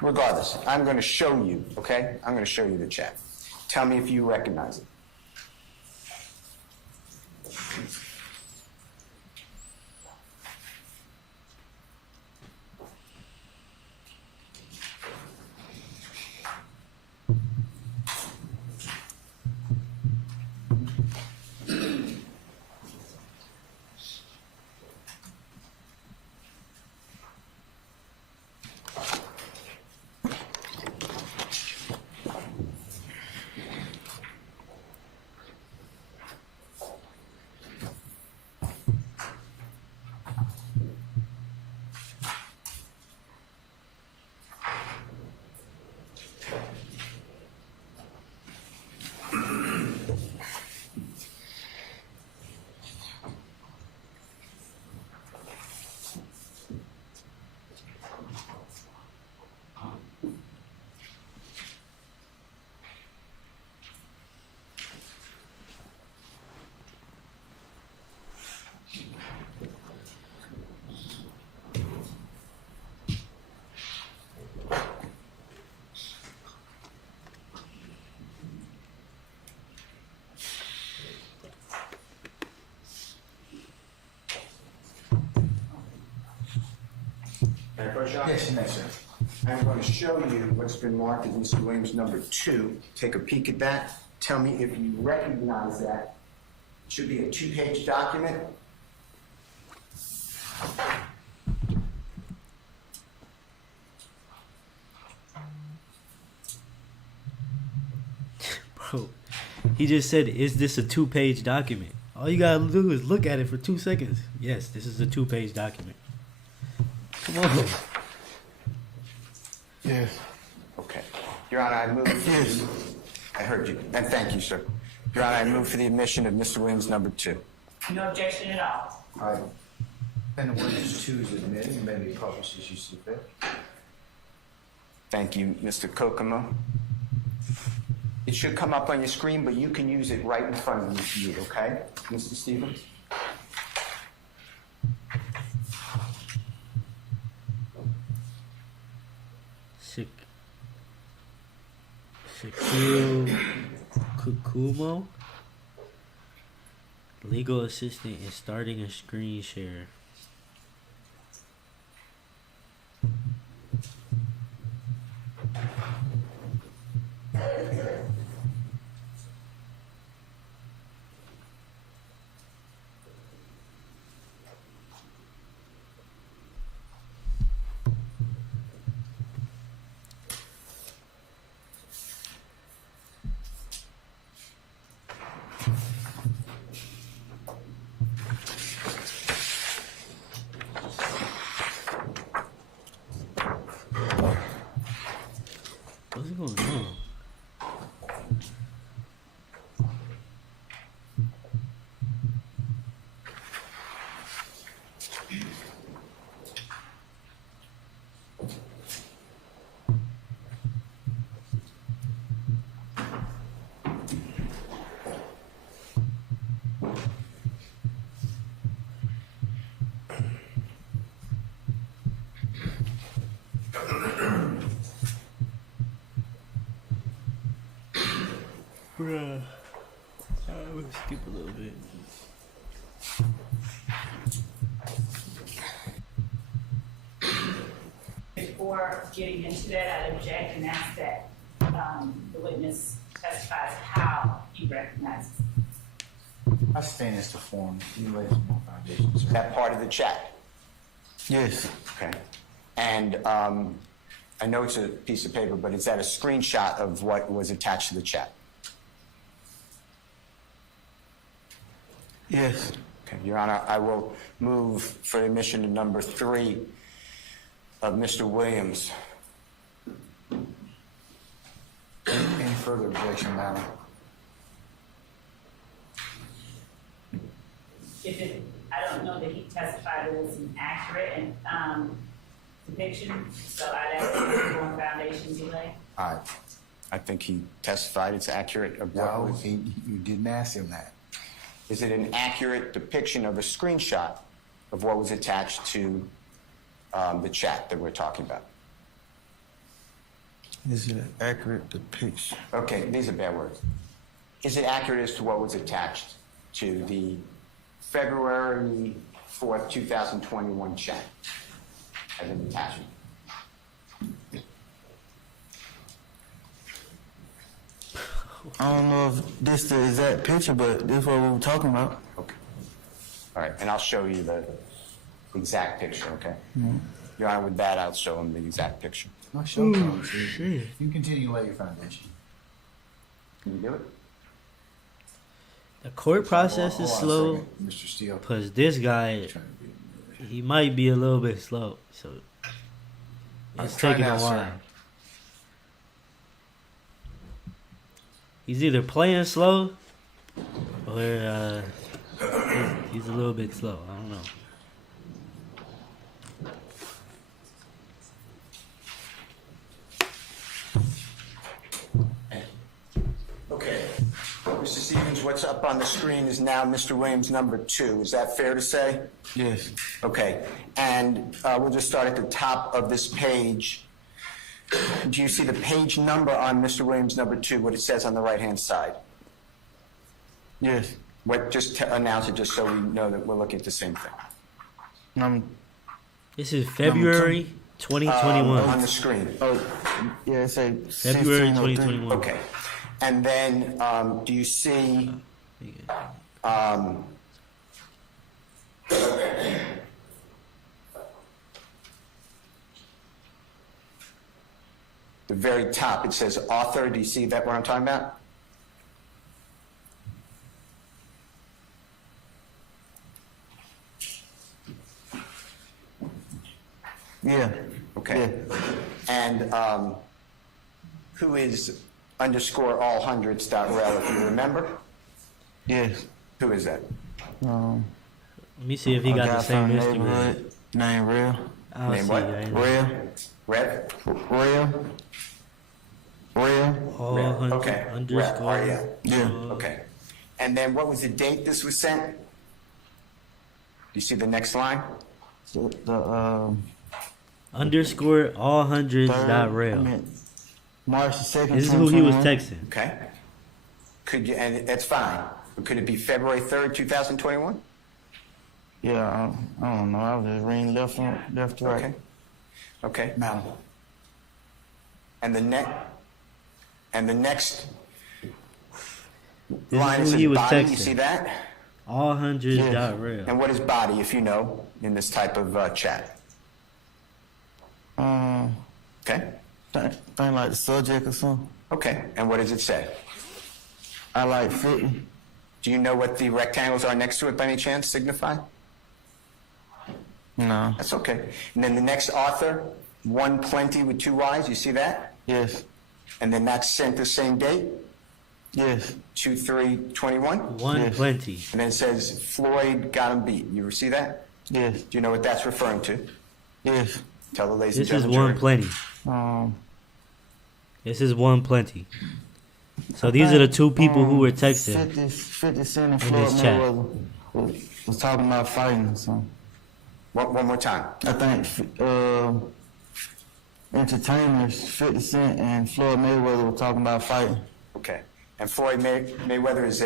Regardless, I'm going to show you, okay? I'm going to show you the chat. Tell me if you recognize it. Yes, you may, sir. I'm going to show you what's been marked as Mr. Williams number 2. Take a peek at that. Tell me if you recognize that. It should be a 2-page document. Bro, he just said, "Is this a 2-page document?" All you gotta do is look at it for 2 seconds. Yes, this is a 2-page document. Come on. Yeah. Okay. Your Honor, I move. Yes. I heard you. And thank you, sir. Your Honor, I move for the admission of Mr. Williams number 2. No objection at all. All right. Defendant Williams 2 is admitted and may be published as you see fit. Thank you, Mr. Kokomo. It should come up on your screen, but you can use it right in front of you, okay? Mr. Stevens? Shaquille Kukumo, legal assistant, is starting a screen share. What's going on? Bruh. I'm gonna skip a little bit. Before getting into that, I'd object and ask that the witness testifies how he recognizes. I stand as to form. You lay some more foundation, Is sir. that part of the chat? Yes. Okay. And I know it's a piece of paper, but is that a screenshot of what was attached to the chat? Yes. Okay, Your Honor, I will move for admission to number 3 of Mr. Williams. Any further objection, madam? I don't know that he testified it was an accurate and depiction, so I'd ask him on foundation delay. All right. I think he testified it's accurate of what No, was. you didn't ask him that. Is it an accurate depiction of a screenshot of what was attached to the chat that we're talking about? Is it an accurate depiction? Okay, these are bad words. Is it accurate as to what was attached to the February 4th, 2021 chat as an attachment? I don't know if this the exact picture, but this is what we were talking about. Okay. All right, and I'll show you the exact picture, okay? Your Honor, with that, I'll show him the exact picture. No, show him. You can continue to lay your foundation. Can you do it? The court process is Hold on a slow second, Mr. Steele. because this guy, Trying to be- he might be a little bit slow. So it's Try taking now, a sir. while. He's either playing slow or he's a little bit slow. I don't know. Okay. Mr. Stevens, what's up on the screen is now Mr. Williams number 2. Is that fair to say? Yes. Okay. And we'll just start at the top of this page. Do you see the page number on Mr. Williams number 2, what it says on the right-hand side? Yes. What, just to announce it just so we know that we're looking at the same thing. This is February 2021. On the screen. Yeah, it say February 1603. 2021. Okay. And then do you see the very top, it says author. Do you see that what I'm talking about? Yeah. Okay. And who is underscore all hundreds dot rel, if you remember? Yes. Who is that? Let me see if he a got guy the same from Instagram. neighborhood named Real. I'll Name see what? that. Real. Rev? Real. All Rev. hundred Okay. underscore. Rev, R-E-L. Yeah. Okay. And then what was the date this was sent? Do you see the next line? The Underscore all hundreds third, dot rail. March the 2nd. This is who he was 2021. texting. Okay. Could you, and that's fine. But could it be February 3rd, 2021? Yeah, I don't know. I was just reading left to right. Okay. Okay. Madam. And the next This line is who says he was body. You texting. see that? All hundreds Yeah. dot rail. And what is body, if you know, in this type of chat? Okay. Thing like the subject or something. Okay. And what does it say? I like fitting. Do you know what the rectangles are next to it by any chance signify? No. That's okay. And then the next author, one plenty with 2 Y's. You see that? Yes. And then that's sent the same date, Yes. 2/3/21. One Yes. plenty. And then it says Floyd got him beat. You ever see that? Yes. Do you know what that's referring to? Yes. Tell the ladies This and is gentlemen. one plenty. This This is one plenty. So these are the two people who were texting. 50 Cent and in Floyd this chat. Mayweather was talking about fighting or something. One more time. I think entertainers, 50 Cent and Floyd Mayweather were talking about fighting. Okay. And Floyd Mayweather is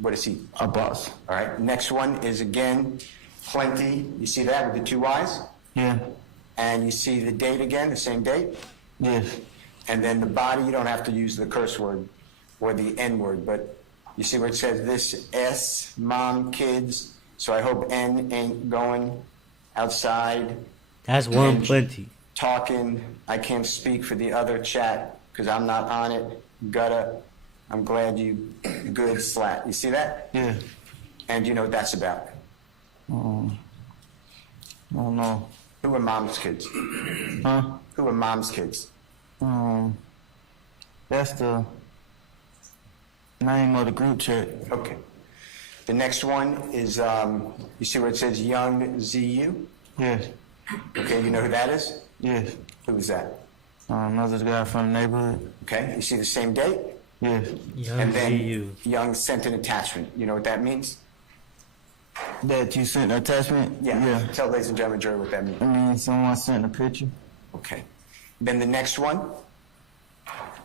what is he? A box. All right. Next one is again, plenty. You see that with the 2 Y's? Yeah. And you see the date again, the same date? Yes. And then the body, you don't have to use the curse word or the N word, but you see where it says this S, mom, kids. So I hope N ain't going outside That's one and plenty. talking. I can't speak for the other chat because I'm not on it. Gutta, I'm glad you good slat. You see that? Yeah. And you know what that's about. I don't know. Who are mom's kids? Huh? Who are mom's kids? That's the name of the group chat. Okay. The next one is, you see where it says Young ZU? Yes. Okay, you know who that is? Yes. Who is that? Another guy from the neighborhood. Okay, you see the same date? Yes. Young And then ZU. Young sent an attachment. You know what that means? That you sent an attachment? Yeah. Tell ladies and gentlemen, Jerry, what that means. I mean, someone sent a picture. Okay. Then the next one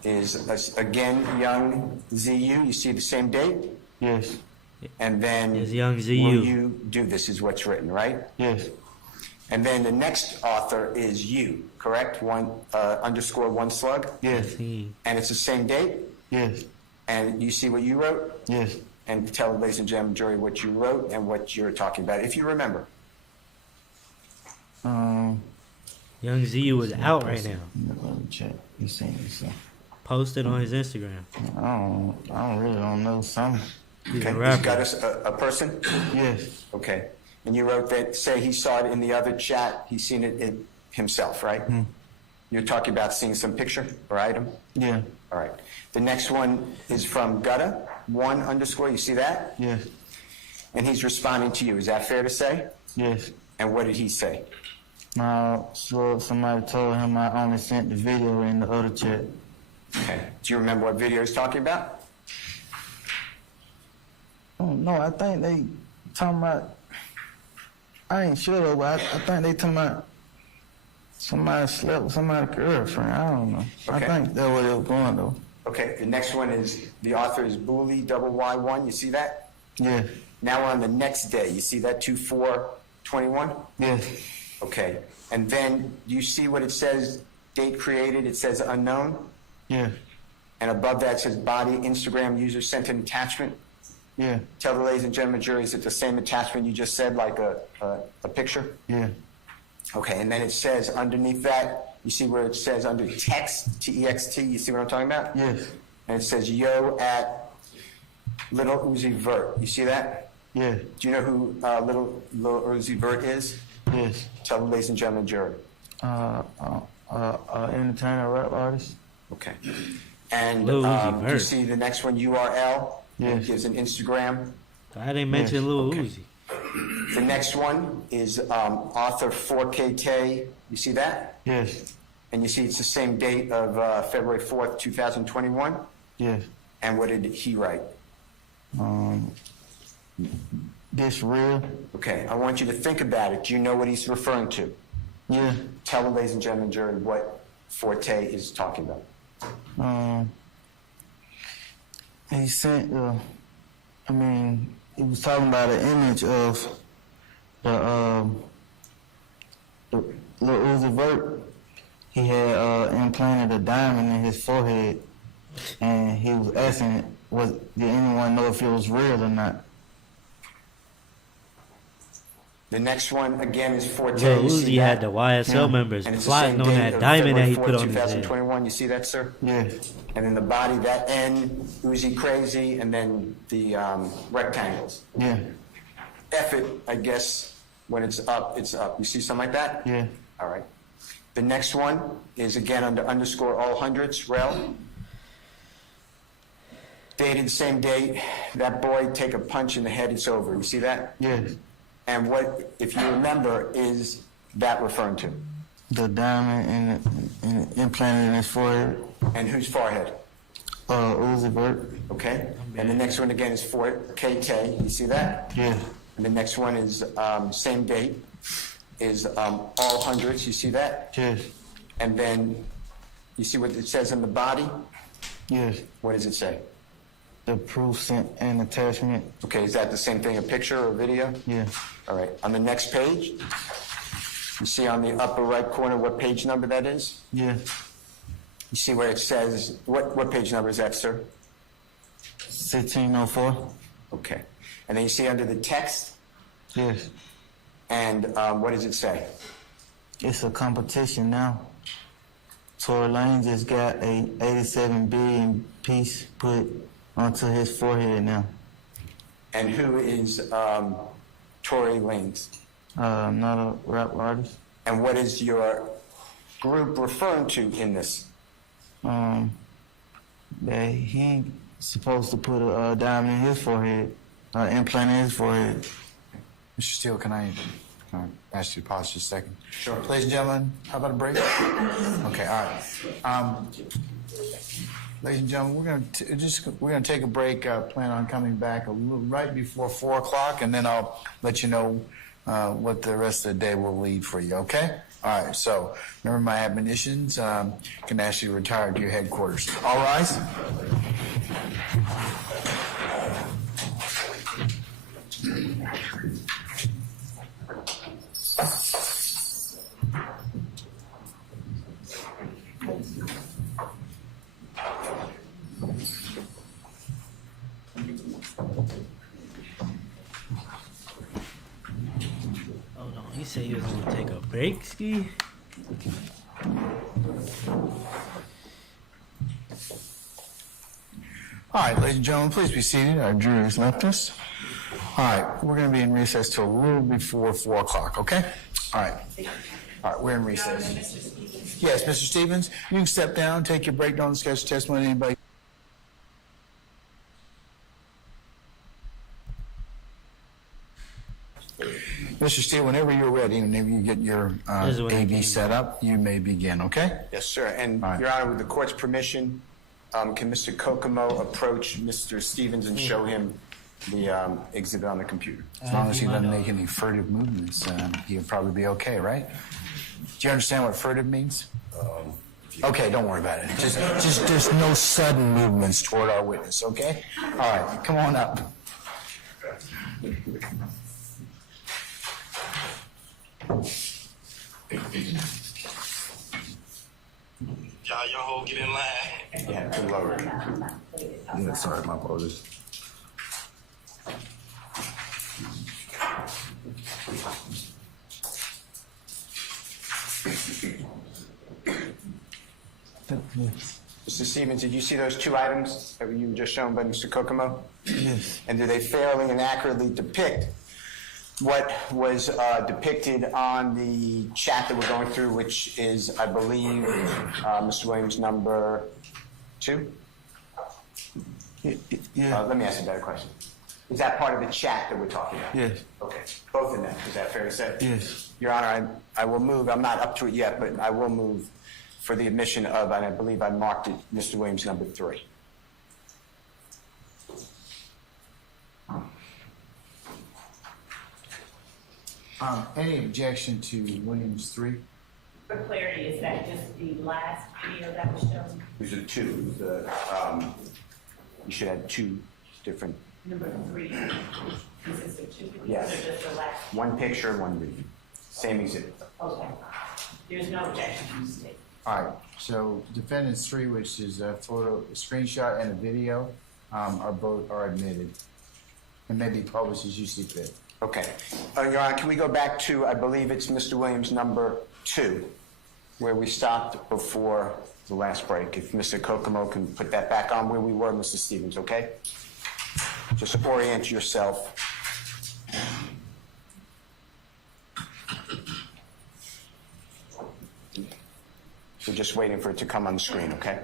is, again, Young ZU. You see the same date? Yes. And then It's Young ZU. will you do this is what's written, right? Yes. And then the next author is you, correct? Underscore one slug? Yes. See. And it's the same date? Yes. And you see what you wrote? Yes. And tell ladies and gentlemen, Joey, what you wrote and what you're talking about, if you remember. Young ZU is out right now. Let me check. You seen this? Posted on his Instagram. I really don't know. Some. He's Okay, a he's rapper. got us a person? Yes. Okay. And you wrote that, say he saw it in the other chat, he's seen it himself, right? You're talking about seeing some picture or item? Yeah. All right. The next one is from Gutta, one underscore, you see that? Yes. And he's responding to you, is that fair to say? Yes. And what did he say? So somebody told him I only sent the video in the other chat. Okay. Do you remember what video he's talking about? Oh no, I think they talking about. I ain't sure though, but I think they talking about somebody slept with somebody's girlfriend. I don't know. Okay. I think that's where they was going though. Okay. The next one is, the author is Booley, Y1, you see that? Yeah. Now we're on the next day. You see that 2/4/21? Yes. Okay. And then you see what it says, date created, it says unknown. Yeah. And above that says body, Instagram user sent an attachment. Yeah. Tell the ladies and gentlemen, jury, is it the same attachment you just said, like a picture? Yeah. Okay, and then it says underneath that, you see where it says under text, T-E-X-T, you see what I'm talking about? Yes. And it says yo at Little Uzi Vert. You see that? Yeah. Do you know who Little Uzi Vert is? Yes. Tell the ladies and gentlemen, jury. Entertainer, rap artist. Okay. And Lil Uzi do you Vert. see the next one, URL? Yes. It gives an Instagram. I didn't mention Yes. Lil Okay. Uzi. The next one is author 4KK. You see that? Yes. And you see it's the same date of February 4th, 2021. Yes. And what did he write? This real? Okay, I want you to think about it. Do you know what he's referring to? Yeah. Tell the ladies and gentlemen, jury, what Forte is talking about. He sent, he was talking about an image of the Lil Uzi Vert. He had implanted a diamond in his forehead, and he was asking, did anyone know if it was real or not? The next one, again, is Forte. Lil You see Uzi had that? the YSL members And it's the plotting same on date that of diamond that he February put 4th, on his head. 2021. You see that, sir? Yeah. And then the body, that N, Uzi Crazy, and then the rectangles. Yeah. F it, I guess, when it's up, it's up. You see something like that? Yeah. All right. The next one is again under underscore all hundreds, rel. Dated the same date. That boy take a punch in the head, it's over. You see that? Yes. And what, if you remember, is that referring to? The diamond and implanted in his forehead. And whose forehead? Uzi Vert. Okay. And the next one again is for KK. You see that? Yeah. And the next one is same date, is all hundreds. You see that? Yes. And then you see what it says in the body? Yes. What does it say? The proof sent an attachment. Okay, is that the same thing, a picture or a video? Yeah. All right, on the next page, you see on the upper right corner what page number that is? Yeah. You see where it says, what page number is that, sir? 1604. Okay. And then you see under the text, Yes. and what does it say? It's a competition now. Tory Lane just got a 87 billion piece put onto his forehead now. And who is Tory Lanez? Not a rap artist. And what is your group referring to in this? That he ain't supposed to put a diamond in his forehead, implant in his forehead. Mr. Steele, can I ask you to pause just a second? Sure. Ladies and gentlemen, how about a break? Okay, all right. Ladies and gentlemen, we're gonna take a break. Plan on coming back a little right before 4 o'clock, and then I'll let you know what the rest of the day will lead for you. Okay? All right. So remember my admonitions. Can ask you to retire to your headquarters. All rise. Hold on, he said he was gonna take a break, Ski. All right, ladies and gentlemen, please be seated. Our jury has left us. All right, we're going to be in recess till a little before 4 o'clock, okay? All right. All right, we're in recess. Yes, Mr. Stevens, you can step down, take your break, don't schedule testimony. Anybody? Mr. Steele, whenever you're ready, whenever you get your This is when I AV came set up, you may begin, okay? Yes, sir. And, All right. Your Honor, with the court's permission, can Mr. Kokomo approach Mr. Stevens and show him the exhibit on the computer? As long as he doesn't make any furtive movements, he'll probably be okay, right? Do you understand what furtive means? Okay, don't worry about it. Just there's no sudden movements toward our witness, okay? All right, come on up. Y'all hold, get in line. Yeah, to lower it. Yeah, sorry, my apologies. Mr. Stevens, did you see those two items that you were just shown by Mr. Kokomo? Yes. And do they fairly and accurately depict what was depicted on the chat that we're going through, which is, I believe, Mr. Williams, number 2? Yeah. Let me ask you a better question. Is that part of the chat that we're talking about? Yes. Okay, both of them. Is that fair to say? Yes. Your Honor, I will move. I'm not up to it yet, but I will move for the admission of, and I believe I marked it, Mr. Williams, number 3. Any objection to Williams 3? For clarity, is that just the last video that was shown? These are 2. You should have 2 different, Number 3 consists of 2 videos, Yes. or just the last? one picture and one video. Same exhibit. Okay. There's no objection to the state. All right, so defendants 3, which is a photo, a screenshot, and a video, are admitted and may be published as you see fit. Okay. Your Honor, can we go back to, I believe it's Mr. Williams, number 2, where we stopped before the last break. If Mr. Kokomo can put that back on where we were, Mr. Stevens, okay? Just orient yourself. We're just waiting for it to come on the screen, okay?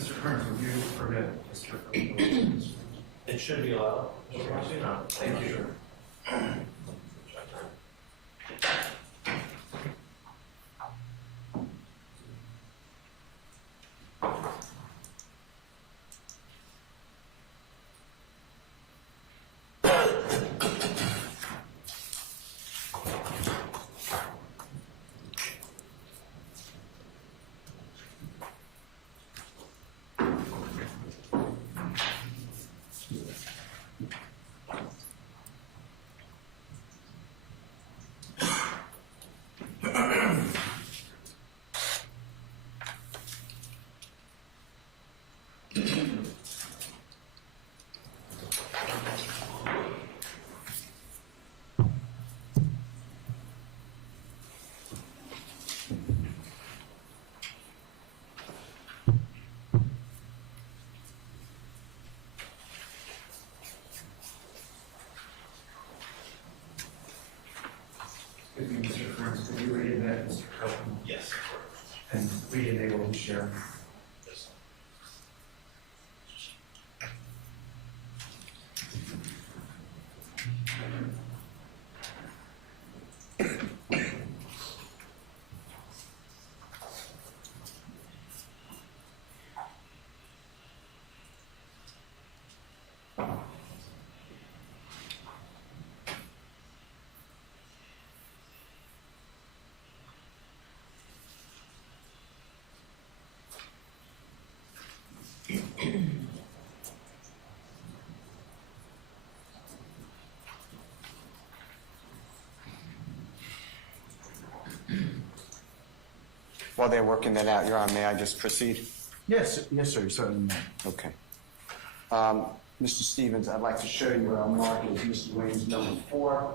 Mr. Kearns, would you permit Mr. Kearns? It should be allowed. No, Thank you. Excuse me, Mr. Kearns, could you read that, Mr. Copeland? yes. And we enable the share. While they're working that out, Your Honor, may I just proceed? Yes, yes, sir, you certainly may. Okay. Mr. Stevens, I'd like to show you where I'll mark as Mr. Williams number 4.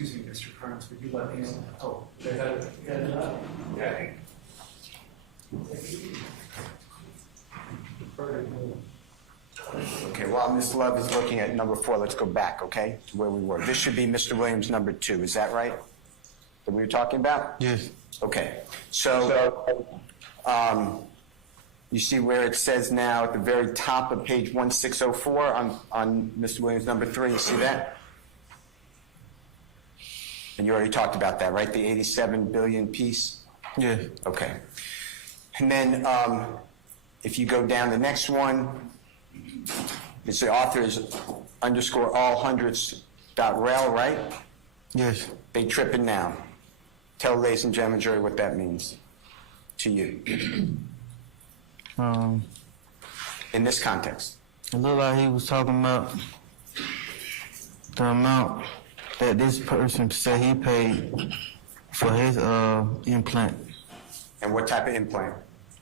Excuse me, Mr. Kearns, would you let me in? Oh, they had it up? Yeah. Okay, while Ms. Love is looking at number 4, let's go back, okay, to where we were. This should be Mr. Williams number 2, is that right? That we were talking about? Yes. Okay, so you see where it says now at the very top of page 1604 on Mr. Williams number 3, you see that? And you already talked about that, right? The 87 billion piece? Yeah. Okay. And then if you go down the next one, it's the author is underscore all hundreds dot rel, right? Yes. They tripping now. Tell ladies and gentlemen, jury, what that means to you in this context. It looked like he was talking about the amount that this person said he paid for his implant. And what type of implant?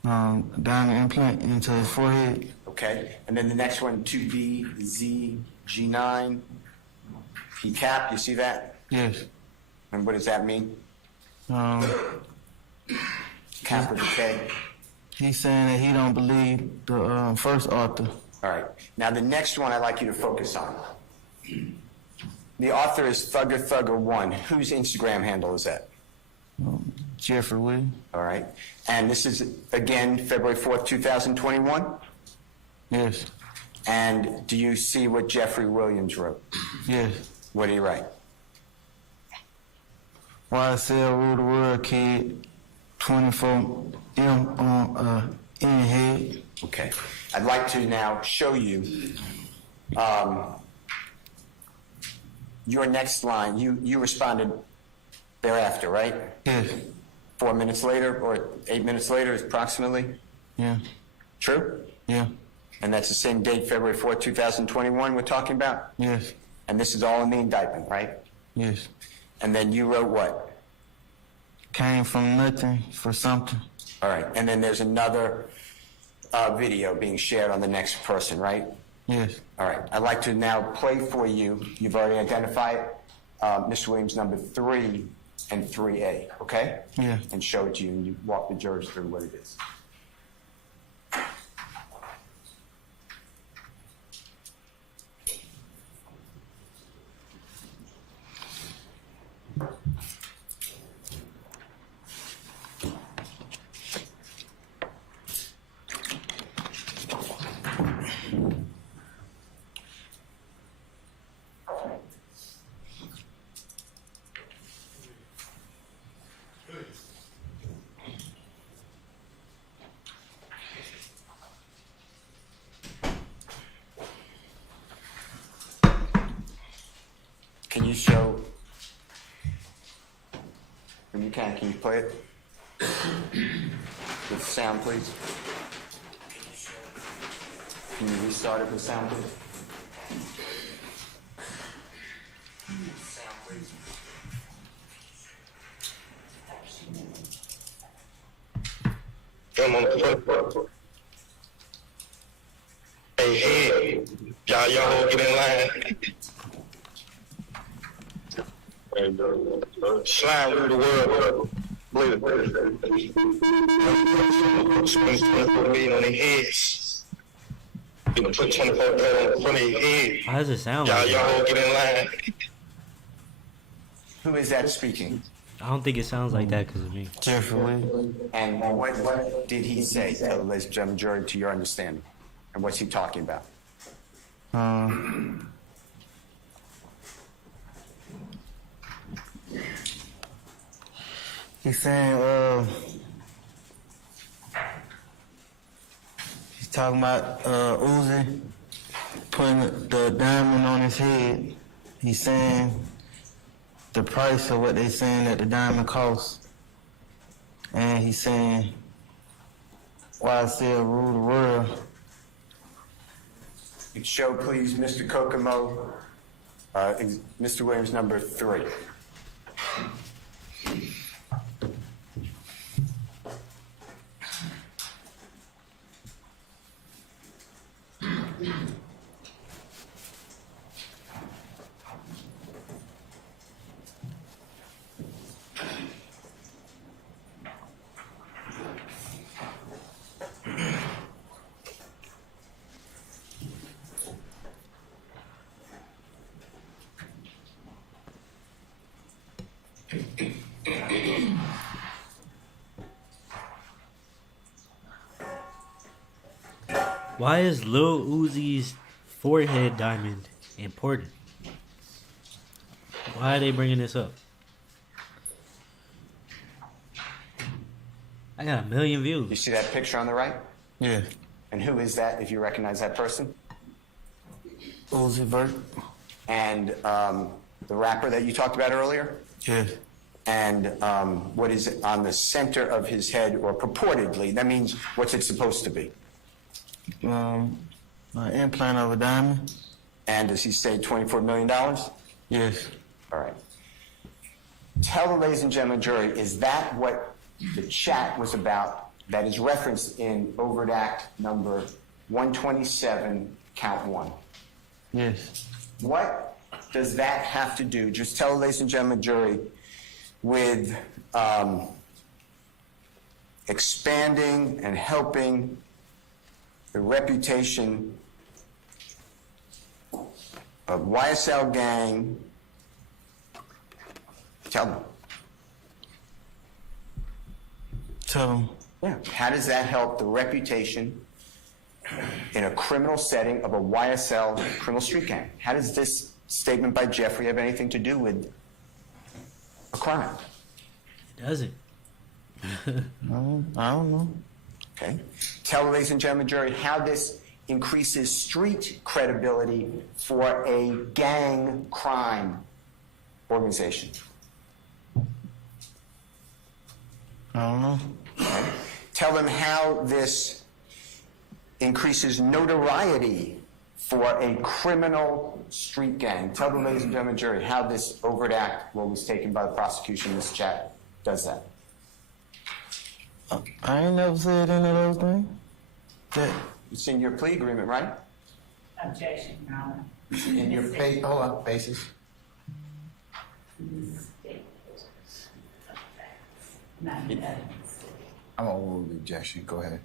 Diamond implant into his forehead. Okay. And then the next one, 2B, Z, G9, P cap, you see that? Yes. And what does that mean? Cap with a K. He's saying that he don't believe the first author. All right. Now the next one I'd like you to focus on. The author is Thugger1. Whose Instagram handle is that? Jeffrey Williams. All right. And this is, again, February 4th, 2021? Yes. And do you see what Jeffrey Williams wrote? Yes. What did he write? YSL rule the world, kid. 24M on in head. Okay. I'd like to now show you your next line. You responded thereafter, right? Yes. 4 minutes later or 8 minutes later, approximately? Yeah. True? Yeah. And that's the same date, February 4th, 2021 we're talking about? Yes. And this is all in the indictment, right? Yes. And then you wrote what? Came from nothing for something. All right. And then there's another video being shared on the next person, right? Yes. All right. I'd like to now play for you. You've already identified Mr. Williams number 3 and 3A, okay? Yeah. And show it to you, and you walk the jurors through what it is. Can you show, when you can you play it? With sound, please. Can you restart it with sound, please? Sound, please. Come on, hey, y'all get in line. Slime through the world. Believe it. 24 million on their heads. You know, put 24 million in front of your head. How does it sound like that? Y'all get in line. Who is that speaking? I don't think it sounds like that because of me. Jeffrey Williams. And what did he say, ladies and gentlemen, jury, to your understanding? And what's he talking about? He's saying, he's talking about Uzi putting the diamond on his head. He's saying the price of what they saying that the diamond costs. And he's saying YSL rule the world. You show, please, Mr. Kokomo, Mr. Williams, number 3. Why is Lil Uzi's forehead diamond important? Why are they bringing this up? I got 1 million You views. see that picture on the right? Yeah. And who is that, if you recognize that person? Uzi Vert? And the rapper that you talked about earlier? Yeah. And what is it on the center of his head, or purportedly? That means, what's it supposed to be? An implant of a diamond? And does he say $24 million? Yes. All right. Tell the ladies and gentlemen jury, is that what the chat was about that is referenced in overt act number 127, count 1? Yes. What does that have to do, just tell the ladies and gentlemen jury, with expanding and helping the reputation of YSL gang? Tell them. Tell them. Yeah. How does that help the reputation in a criminal setting of a YSL criminal street gang? How does this statement by Jeffrey have anything to do with a crime? Does it? I don't know. Okay. Tell the ladies and gentlemen jury how this increases street credibility for a gang crime organization. I don't know. Okay. Tell them how this increases notoriety for a criminal street gang. Tell the ladies and gentlemen jury how this overt act, what was taken by the prosecution in this chat, does that. I ain't never said any of those things. It's in your plea agreement, right? Objection, Your Honor. In your hold on, basis. I'm gonna rule the objection. Go ahead.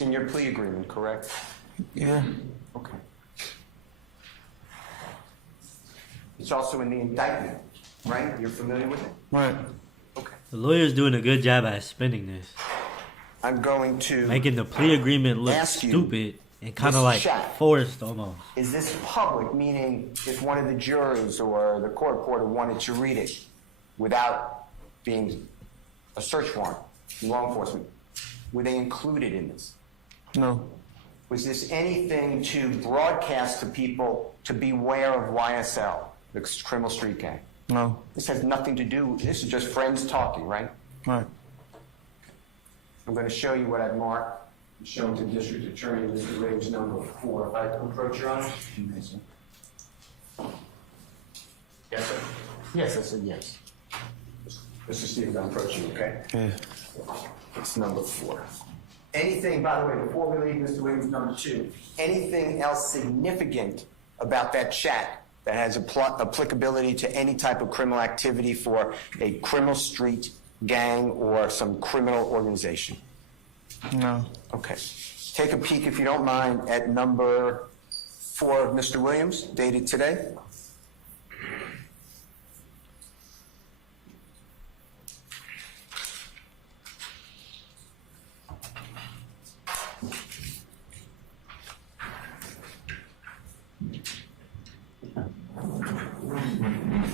In your plea agreement, correct? Yeah. Okay. It's also in the indictment, right? You're familiar with it? Right. Okay. The lawyer's doing a good job at spinning this, I'm going to making the plea agreement look Ask you, stupid and kind this of like chat. forced almost. Is this public, meaning if one of the jurors or the court reporter wanted to read it without being a search warrant from law enforcement, were they included in this? No. Was this anything to broadcast to people to beware of YSL, the criminal street gang? No. This has nothing to do, this is just friends talking, right? Right. I'm going to show you what I've marked. I'm showing to District Attorney Mr. Riggs number 4. If I approach Your Honor? Yes, sir. Yes, I said yes. Mr. Stevens, I'm approaching you, okay? Yeah. It's number 4. Anything, by the way, before we leave Mr. Williams, number 2, anything else significant about that chat that has applicability to any type of criminal activity for a criminal street gang or some criminal organization? No. Okay. Take a peek, if you don't mind, at number 4 of Mr. Williams, dated today.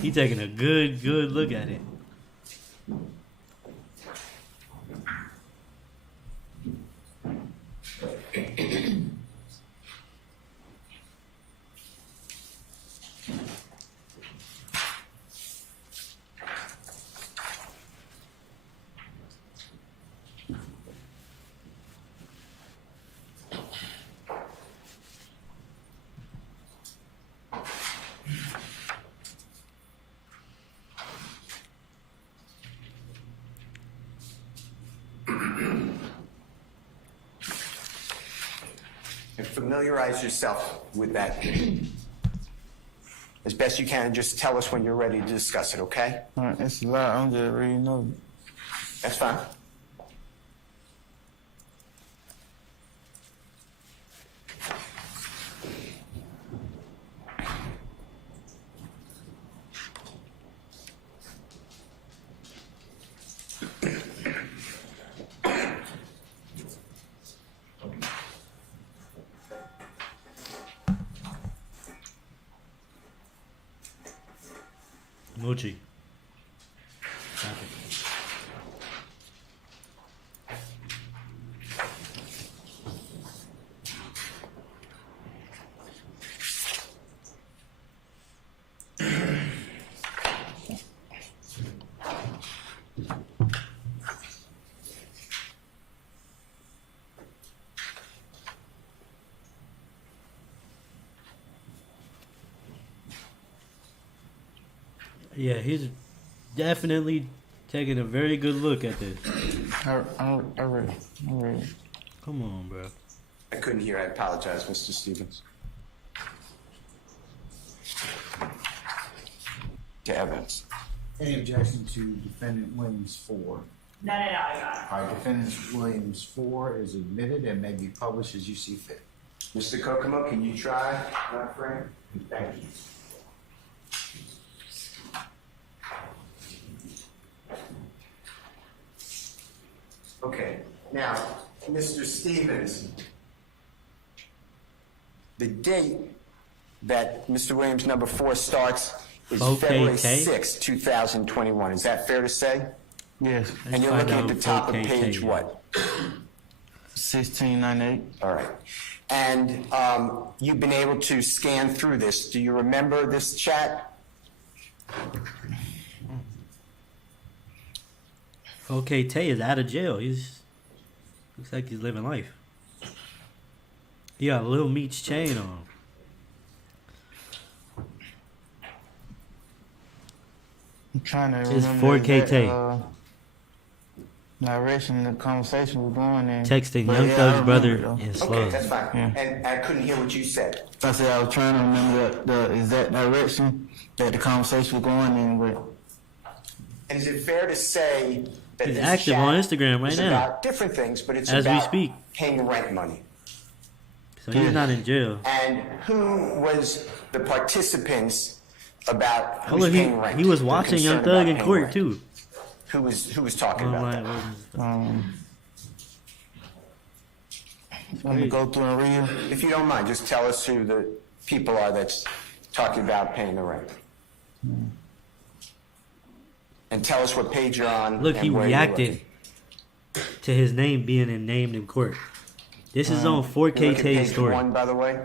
He taking a good look at it. And familiarize yourself with that as best you can, and just tell us when you're ready to discuss it, okay? All right. It's a lot. I'm just reading over. That's fine. Moochie. Yeah, he's definitely taking a very good look at this. I read. Come on, bro. I couldn't hear. I apologize, Mr. Stevens. To evidence. Any objection to defendant Williams 4? No, Your Honor. All right, defendant Williams 4 is admitted and may be published as you see fit. Mr. Kokomo, can you try that frame? Thank you. Okay, now, Mr. Stevens, the date that Mr. Williams number 4 starts is Okay, February Tay. 6, 2021. Is that fair to say? Yes. And you're find looking at out the top of okay, page Tay. what? 1698. All right. And you've been able to scan through this. Do you remember this chat? Okay, Tay is out of jail. He's looks like he's living life. He got a Lil Meat's chain on. I'm trying to It's remember 4K exact, tape. Direction the conversation was going in. Texting But Young yeah, I Thug's remember brother it, though. in Okay, slow. that's fine. Yeah. And I couldn't hear what you said. I said I was trying to remember the exact direction that the conversation was going in with. And is it fair to say that He's this active chat on Instagram right is now. about different things, but it's As we about speak. paying rent money? So he's not in jail. And who was the participants about Oh, who's look, paying rent? he was They're watching Young concerned Thug about in paying court rent. too. Who was talking about Online. that? Let me go through and read. If you don't mind, just tell us who the people are that's talking about paying the rent. And tell us what page you're on. Look, and he where you're reacted to his name being named in court. This is on looking. You 4K look at Tay page story. 1, by the way.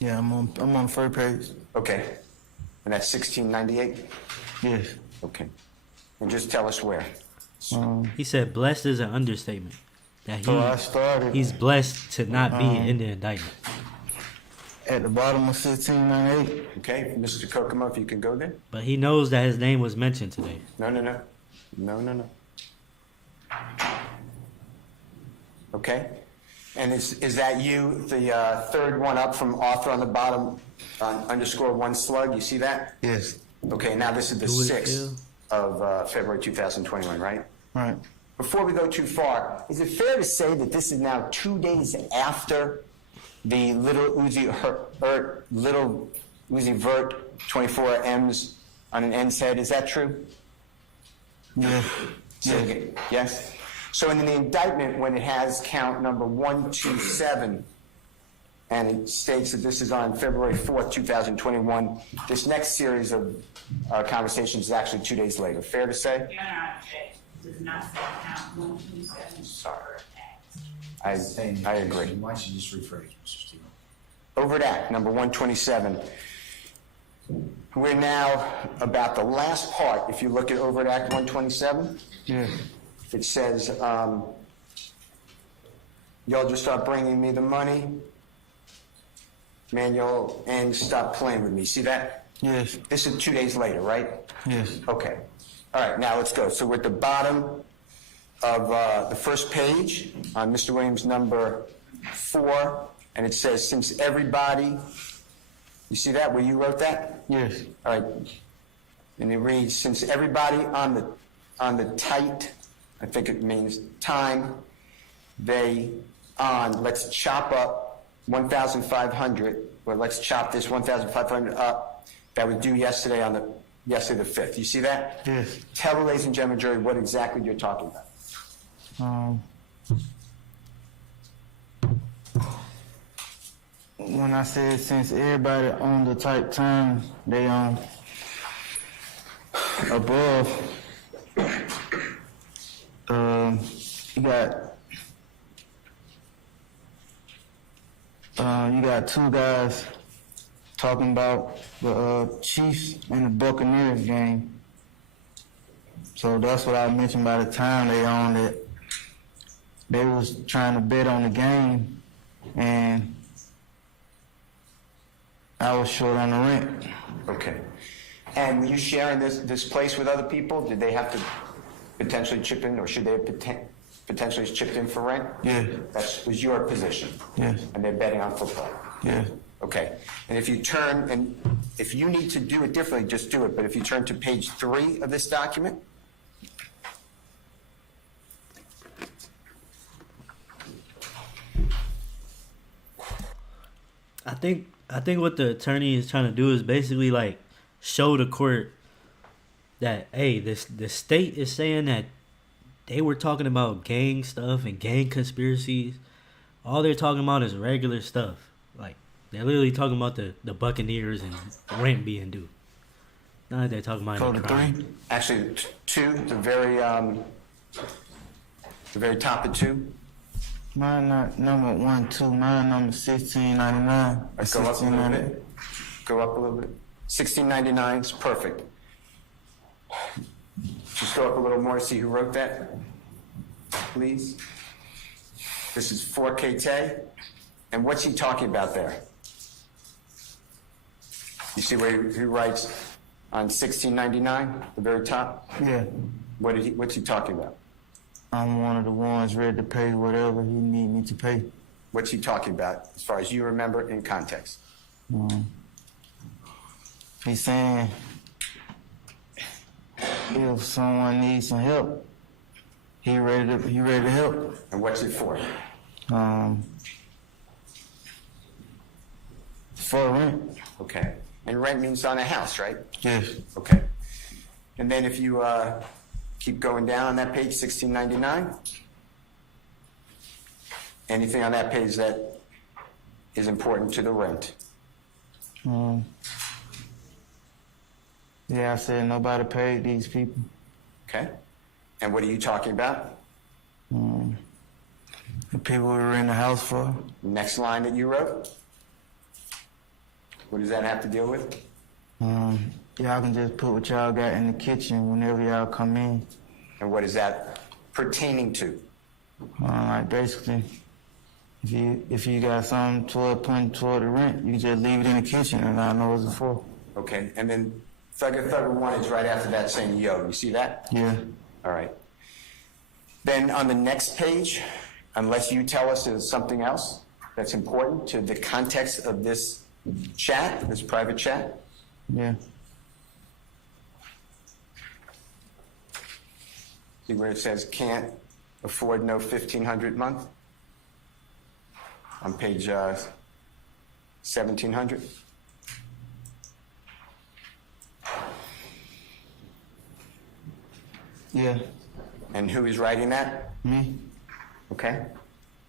Yeah, I'm on the first page. Okay. And that's 1698? Yes. Okay. And just tell us where. He said blessed is an understatement. That So I started he's blessed to not be in the indictment. at the bottom of 1698. Okay, Mr. Kokomo, if you can go there. But he knows that his name was mentioned today. No. Okay. And is that you, the third one up from author on the bottom, underscore one slug? You see that? Yes. Okay, now this is the Do it, 6th of February 2021, right? Right. Before we go too far, is it fair to say that this is now 2 days after the Little Uzi Vert 24 M's on an N's head? Is that true? Yeah. Say it again. Yes? So in the indictment, when it has count number 127, and it states that this is on February 4th, 2021, this next series of conversations is actually 2 days later. Fair to say? Your Honor, does not say count 127. Sorry. I agree. Why don't you just rephrase, Mr. Stevens? Overt Act number 127. We're now about the last part. If you look at Overt Act 127, Yeah. it says, y'all just start bringing me the money, manual, and stop playing with me. See that? Yes. This is 2 days later, right? Yes. Okay. All right, now let's go. So we're at the bottom of the first page on Mr. Williams number 4, and it says, since everybody, you see that where you wrote that? Yes. All right. And it reads, since everybody on the tight, I think it means time, let's chop up 1,500, or let's chop this 1,500 up that was due yesterday the 5th. You see that? Yes. Tell the ladies and gentlemen jury what exactly you're talking about. When I said since everybody on the tight time, they above. You got two guys talking about the Chiefs and the Buccaneers game. So that's what I mentioned by the time they on it. They was trying to bet on the game, and I was short on the rent. Okay. And were you sharing this place with other people? Did they have to potentially chip in, or should they have potentially chipped in for rent? Yeah. That was your position? Yes. And they're betting on football? Yeah. Okay. And if you turn, and if you need to do it differently, just do it. But if you turn to page 3 of this document, I think what the attorney is trying to do is basically like show the court that hey, the state is saying that they were talking about gang stuff and gang conspiracies. All they're talking about is regular stuff. Like they're literally talking about the Buccaneers and rent being due. Not that they're talking about Go any to crime. 3. actually, 2, the very top of 2. Mine not number 1, 2. Mine number 1699. Go up a little bit. Go up a little bit. 1699 is perfect. Just go up a little more, see who wrote that, please. This is 4K. And what's he talking about there? You see where he writes on 1699, the very top? Yeah. What's he talking about? I'm one of the ones ready to pay whatever he need me to pay. What's he talking about, as far as you remember, in context? He's saying if someone needs some help, he ready to help. And what's it for? For rent. Okay. And rent means on a house, right? Yes. Okay. And then if you keep going down on that page, 1699, anything on that page that is important to the rent? Yeah, I said nobody paid these people. Okay. And what are you talking about? The people we were in the house for. Next line that you wrote? What does that have to deal with? Y'all can just put what y'all got in the kitchen whenever y'all come in. And what is that pertaining to? Like basically, if you got something putting toward the rent, you can just leave it in the kitchen and I know what it's for. Okay. And then Thugger 1 is right after that saying yo. You see that? Yeah. All right. Then on the next page, unless you tell us there's something else that's important to the context of this chat, this private chat. Yeah. See where it says can't afford no 1,500 a month? On page 1,700. Yeah. And who is writing that? Me? Okay.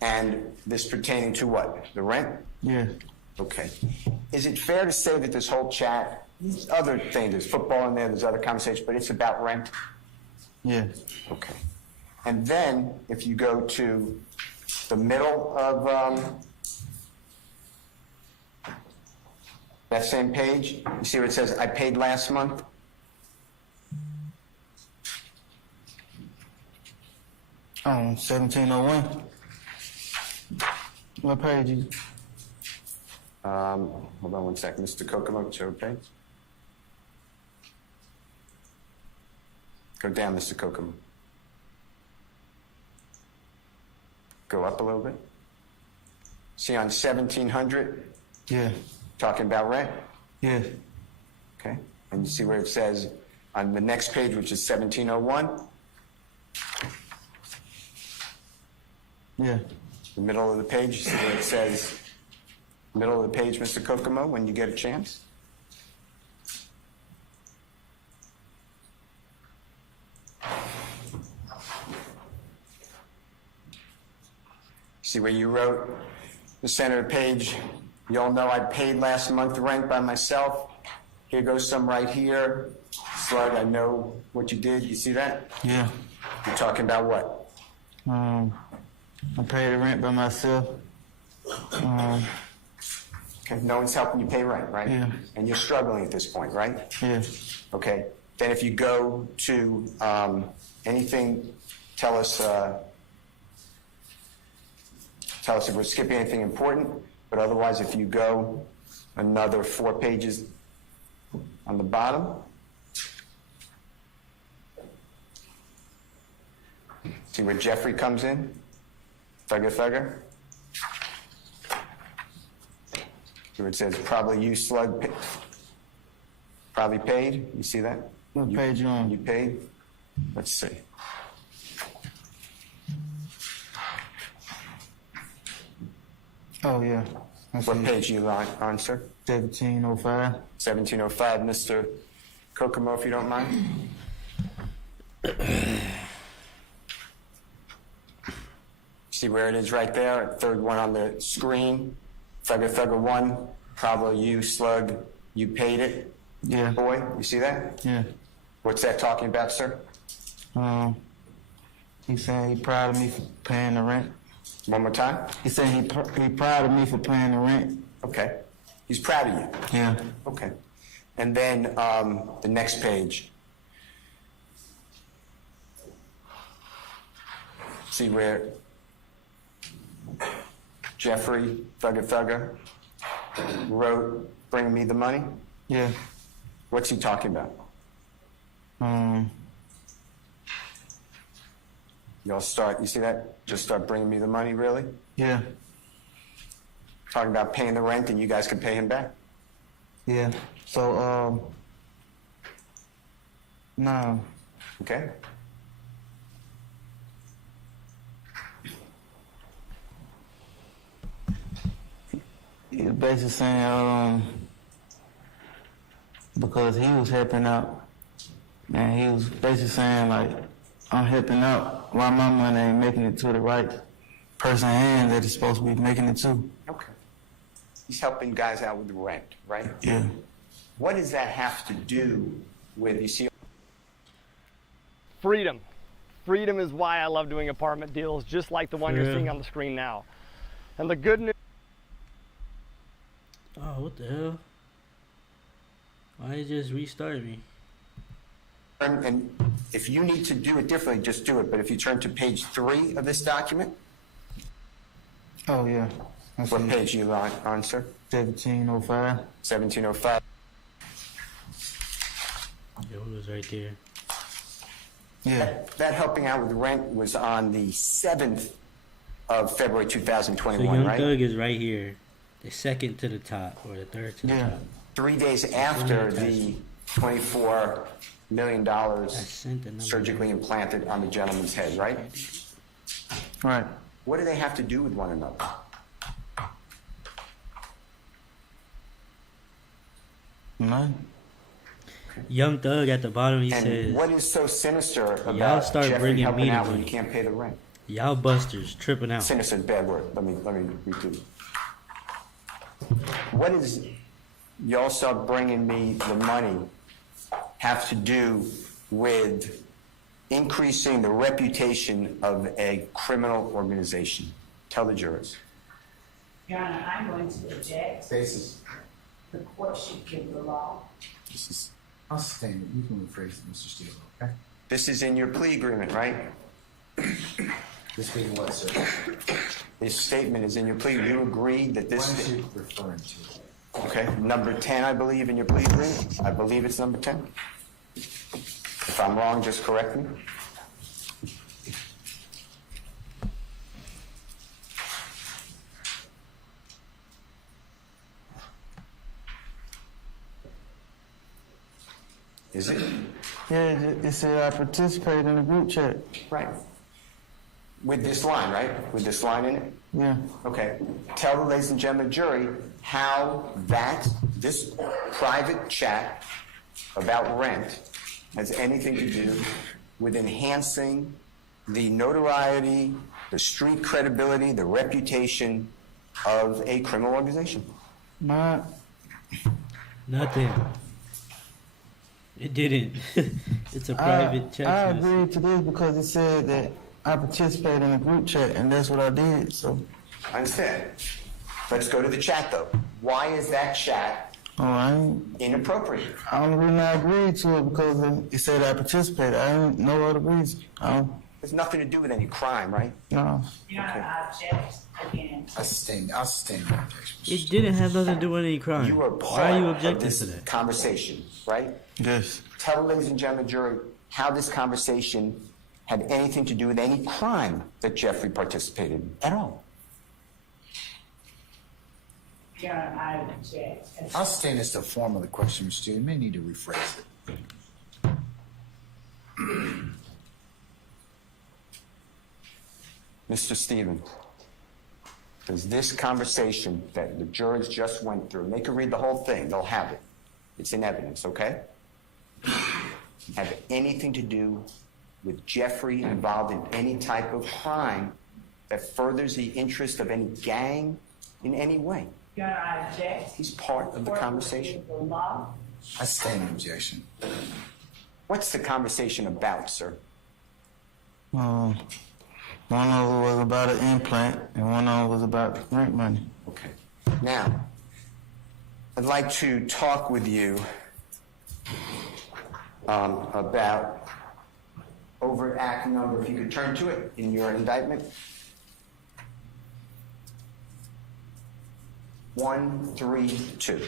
And this pertaining to what? The rent? Yeah. Okay. Is it fair to say that this whole chat, there's other things, there's football in there, there's other conversations, but it's about rent? Yeah. Okay. And then if you go to the middle of that same page, you see where it says, I paid last month? Oh, 1701. What page is it? Hold on one second. Mr. Kokomo, show page. Go down, Mr. Kokomo. Go up a little bit. See on 1700, Yeah. talking about rent? Yeah. Okay. And you see where it says on the next page, which is 1701, Yeah. the middle of the page, you see where it says, middle of the page, Mr. Kokomo, when you get a chance? See where you wrote the center of the page, you all know I paid last month rent by myself. Here goes some right here. Slug, I know what you did. You see that? Yeah. You're talking about what? I paid the rent by myself. Okay, no one's helping you pay rent, right? Yeah. And you're struggling at this point, right? Yeah. Okay. Then if you go to anything, tell us if we're skipping anything important, but otherwise if you go another 4 pages on the bottom, See where Jeffrey comes in? Thugger. See where it says probably you slug, probably paid? You see that? What page you on? You paid? Let's see. Oh, yeah. What page are you on, sir? 1705. 1705, Mr. Kokomo, if you don't mind. See where it is right there? Third one on the screen. Thugger 1, probably you, slug, you paid it. Yeah. Boy, you see that? Yeah. What's that talking about, sir? He's saying he proud of me for paying the rent. One more time? He's saying he proud of me for paying the rent. Okay. He's proud of you. Yeah. Okay. And then the next page. See where Jeffrey Thugger wrote, "Bring me the money." Yeah. What's he talking about? Y'all start, you see that? Just start bringing me the money, really? Yeah. Talking about paying the rent and you guys can pay him back? Yeah. So, no. Okay. He's basically saying, because he was helping out, and he was basically saying, like, I'm helping out while my money ain't making it to the right person's hand that it's supposed to be making it to. Okay. He's helping guys out with the rent, right? Yeah. What does that have to do with, you see? Freedom. Freedom is why I love doing apartment deals, just like the one you're seeing on the screen now. And the good news. Oh, what the hell? Why it just restarted me? And if you need to do it differently, just do it. But if you turn to page 3 of this document. Oh, yeah. What page are you on, sir? 1705. 1705. It was right there. Yeah. That helping out with rent was on the 7th of February So 2021, Young right? Thug is right here. The second to the top, or the third to the top. 3 days after the $24 million sent the number. surgically implanted on the gentleman's head, right? Right. What do they have to do with one another? None. Young Thug at the bottom, he And says, what is so sinister y'all about start Jeffrey bringing helping me the out when money. you can't pay the rent? y'all busters tripping out. Sinister is a bad word. Let me redo it. What is y'all start bringing me the money have to do with increasing the reputation of a criminal organization? Tell the jurors. Your Honor, I'm going to object. Basis. The court should give the law. I'll sustain it. You can rephrase it, Mr. Steele, okay? This is in your plea agreement, right? This being what, sir? This statement is in your plea. You agree that What this is you referring to? okay, number 10, I believe, in your plea agreement. I believe it's number 10. If I'm wrong, just correct me. Is it? Yeah, it said I participated in the group chat. Right. With this line, right? With this line in it? Yeah. Okay. Tell the ladies and gentlemen jury how this private chat about rent has anything to do with enhancing the notoriety, the street credibility, the reputation of a criminal organization. Nothing. It didn't. It's a private chat. I agreed to this because it said that I participated in a group chat, and that's what I did. So. I understand. Let's go to the chat, though. Why is that chat inappropriate? I only reason I agreed to it because it said I participated. I ain't no other reason. It's nothing to do with any crime, right? No. Your Honor, I object again. I'll sustain the objection. It didn't have nothing to do with any crime. You are Why part are you of objecting this to that? conversation, right? Yes. Tell the ladies and gentlemen jury how this conversation had anything to do with any crime that Jeffrey participated in at all? Your Honor, I object. I'll stand as the form of the question, Mr. Stewart. You may need to rephrase it. Mr. Stevens, does this conversation that the jurors just went through, and they can read the whole thing, they'll have it. It's in evidence, okay? Have anything to do with Jeffrey involved in any type of crime that furthers the interest of any gang in any way? Your Honor, I object. He's part of the conversation. The law. I stand in objection. What's the conversation about, sir? One of them was about an implant, and one of them was about rent money. Okay. Now, I'd like to talk with you about overt act number, if you could turn to it in your indictment. 132.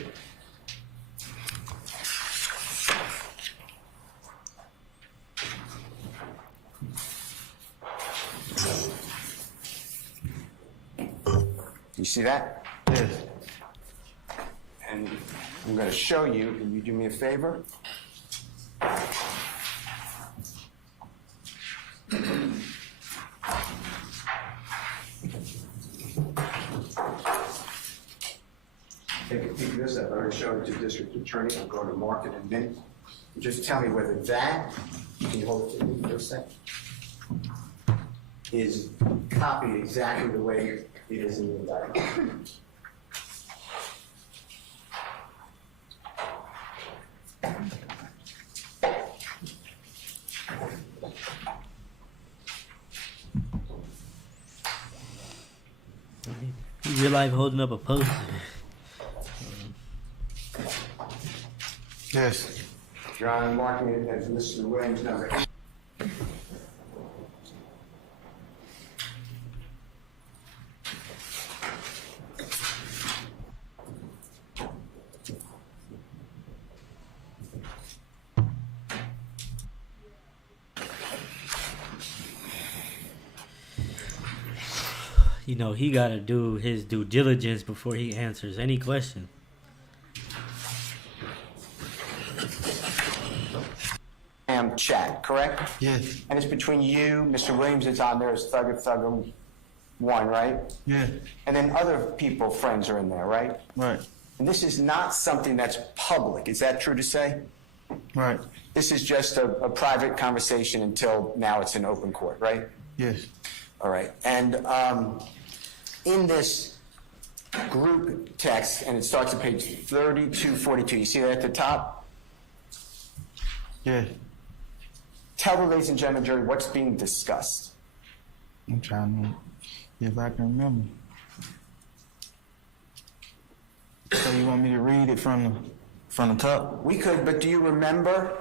You see that? Yes. And I'm going to show you. Can you do me a favor? Take a peek at this. I've already shown it to the district attorney. I'm going to mark it in a minute. Just tell me whether that, can you hold it to me for a second, is copied exactly the way it is in the indictment. Real life holding up a poster. Yes. Your Honor, I'm marking it as Mr. Williams number 8. You know, he got to do his due diligence before he answers any question. Chat, correct? Yes. And it's between you, Mr. Williams is on there as Thugger 1, right? Yeah. And then other people, friends are in there, right? Right. And this is not something that's public. Is that true to say? Right. This is just a private conversation until now it's in open court, right? Yes. All right. And in this group text, and it starts at page 3242, you see that at the top? Yeah. Tell the ladies and gentlemen, jury, what's being discussed. I'm trying to see if I can remember. So you want me to read it from the top? We could, but do you remember?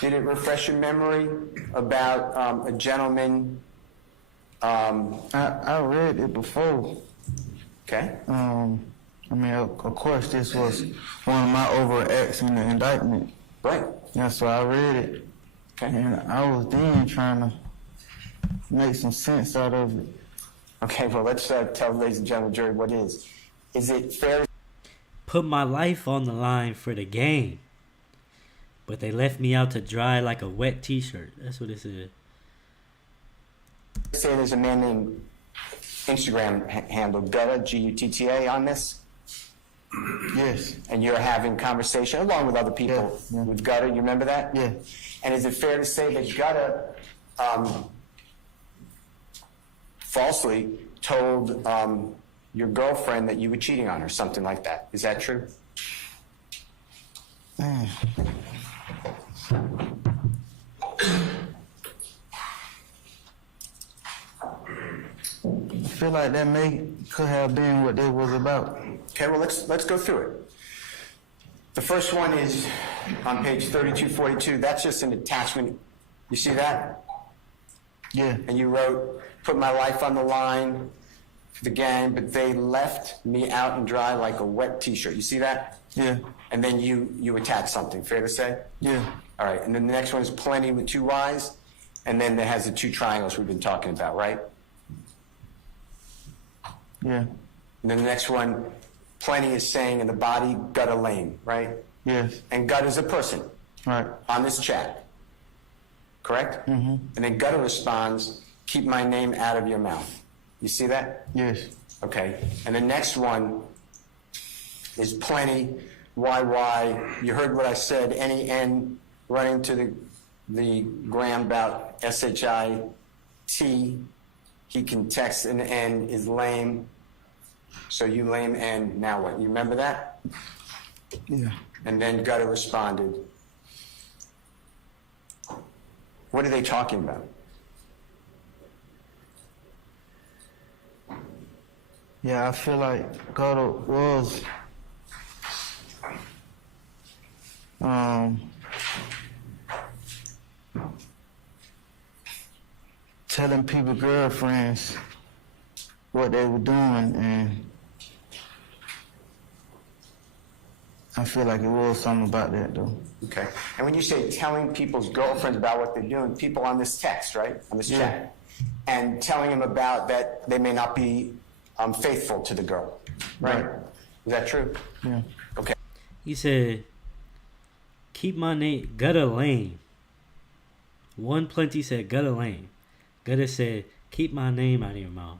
Did it refresh your memory about a gentleman? I read it before. Okay. I mean, of course, this was one of my overacts in the indictment. Right. Yeah, so I read it. Okay. And I was then trying to make some sense out of it. Okay, well, let's tell the ladies and gentlemen, jury, what is. Is it fair to Put my life on the line for the game. But they left me out to dry like a wet t-shirt. That's what it said. say there's a man named Instagram handle, Gutta, G-U-T-T-A, on this? Yes. And you're having conversation along with other people with Gutta. You remember that? Yeah. And is it fair to say that Gutta falsely told your girlfriend that you were cheating on her, something like that? Is that true? Man. I feel like that could have been what it was about. Okay, well, let's go through it. The first one is on page 3242. That's just an attachment. You see that? Yeah. And you wrote, put my life on the line for the gang, but they left me out and dry like a wet t-shirt. You see that? Yeah. And then you attach something. Fair to say? Yeah. All right. And then the next one is plenty with 2 Y's. and then it has the two triangles we've been talking about, right? Yeah. And then the next one, plenty is saying in the body, gutter lame, right? Yes. And gut is a person Right. on this chat, correct? Mm-hmm. And then gutter responds, keep my name out of your mouth. You see that? Yes. Okay. And the next one is plenty, YY. You heard what I said, any N running to the gram about SHIT. He can text an N is lame. So you lame N, now what? You remember that? Yeah. And then gutter responded. What are they talking about? Yeah, I feel like Gutter was telling people, girlfriends, what they were doing, and I feel like it was something about that, though. Okay. And when you say telling people's girlfriends about what they're doing, people on this text, right? On this chat. And telling them about that they may not be faithful to the girl, right? Is that true? Yeah. Okay. He said, keep my name, gutter lame. One Plenty said, gutter lame. Gutter said, keep my name out of your mouth.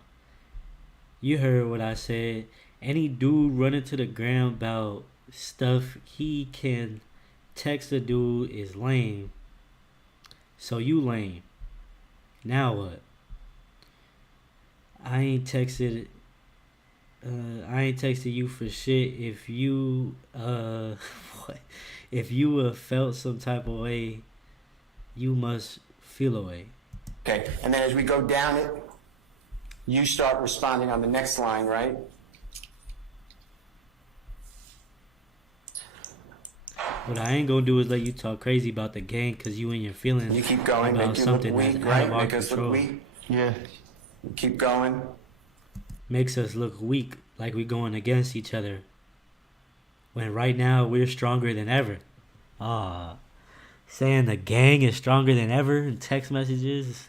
You heard what I said. Any dude running to the ground about stuff he can text a dude is lame. So you lame. Now what? I ain't texted you for shit. If you if you felt some type of way, you must feel away. Okay. And then as we go down it, you start responding on the next line, right? What I ain't gonna do is let you talk crazy about the gang because you and your feelings. You keep going, about make you look something weak, that's out right? of our Make us control. look weak. Yeah. Keep going. Makes us look weak, like we going against each other. When right now we're stronger than ever. Saying the gang is stronger than ever in text messages.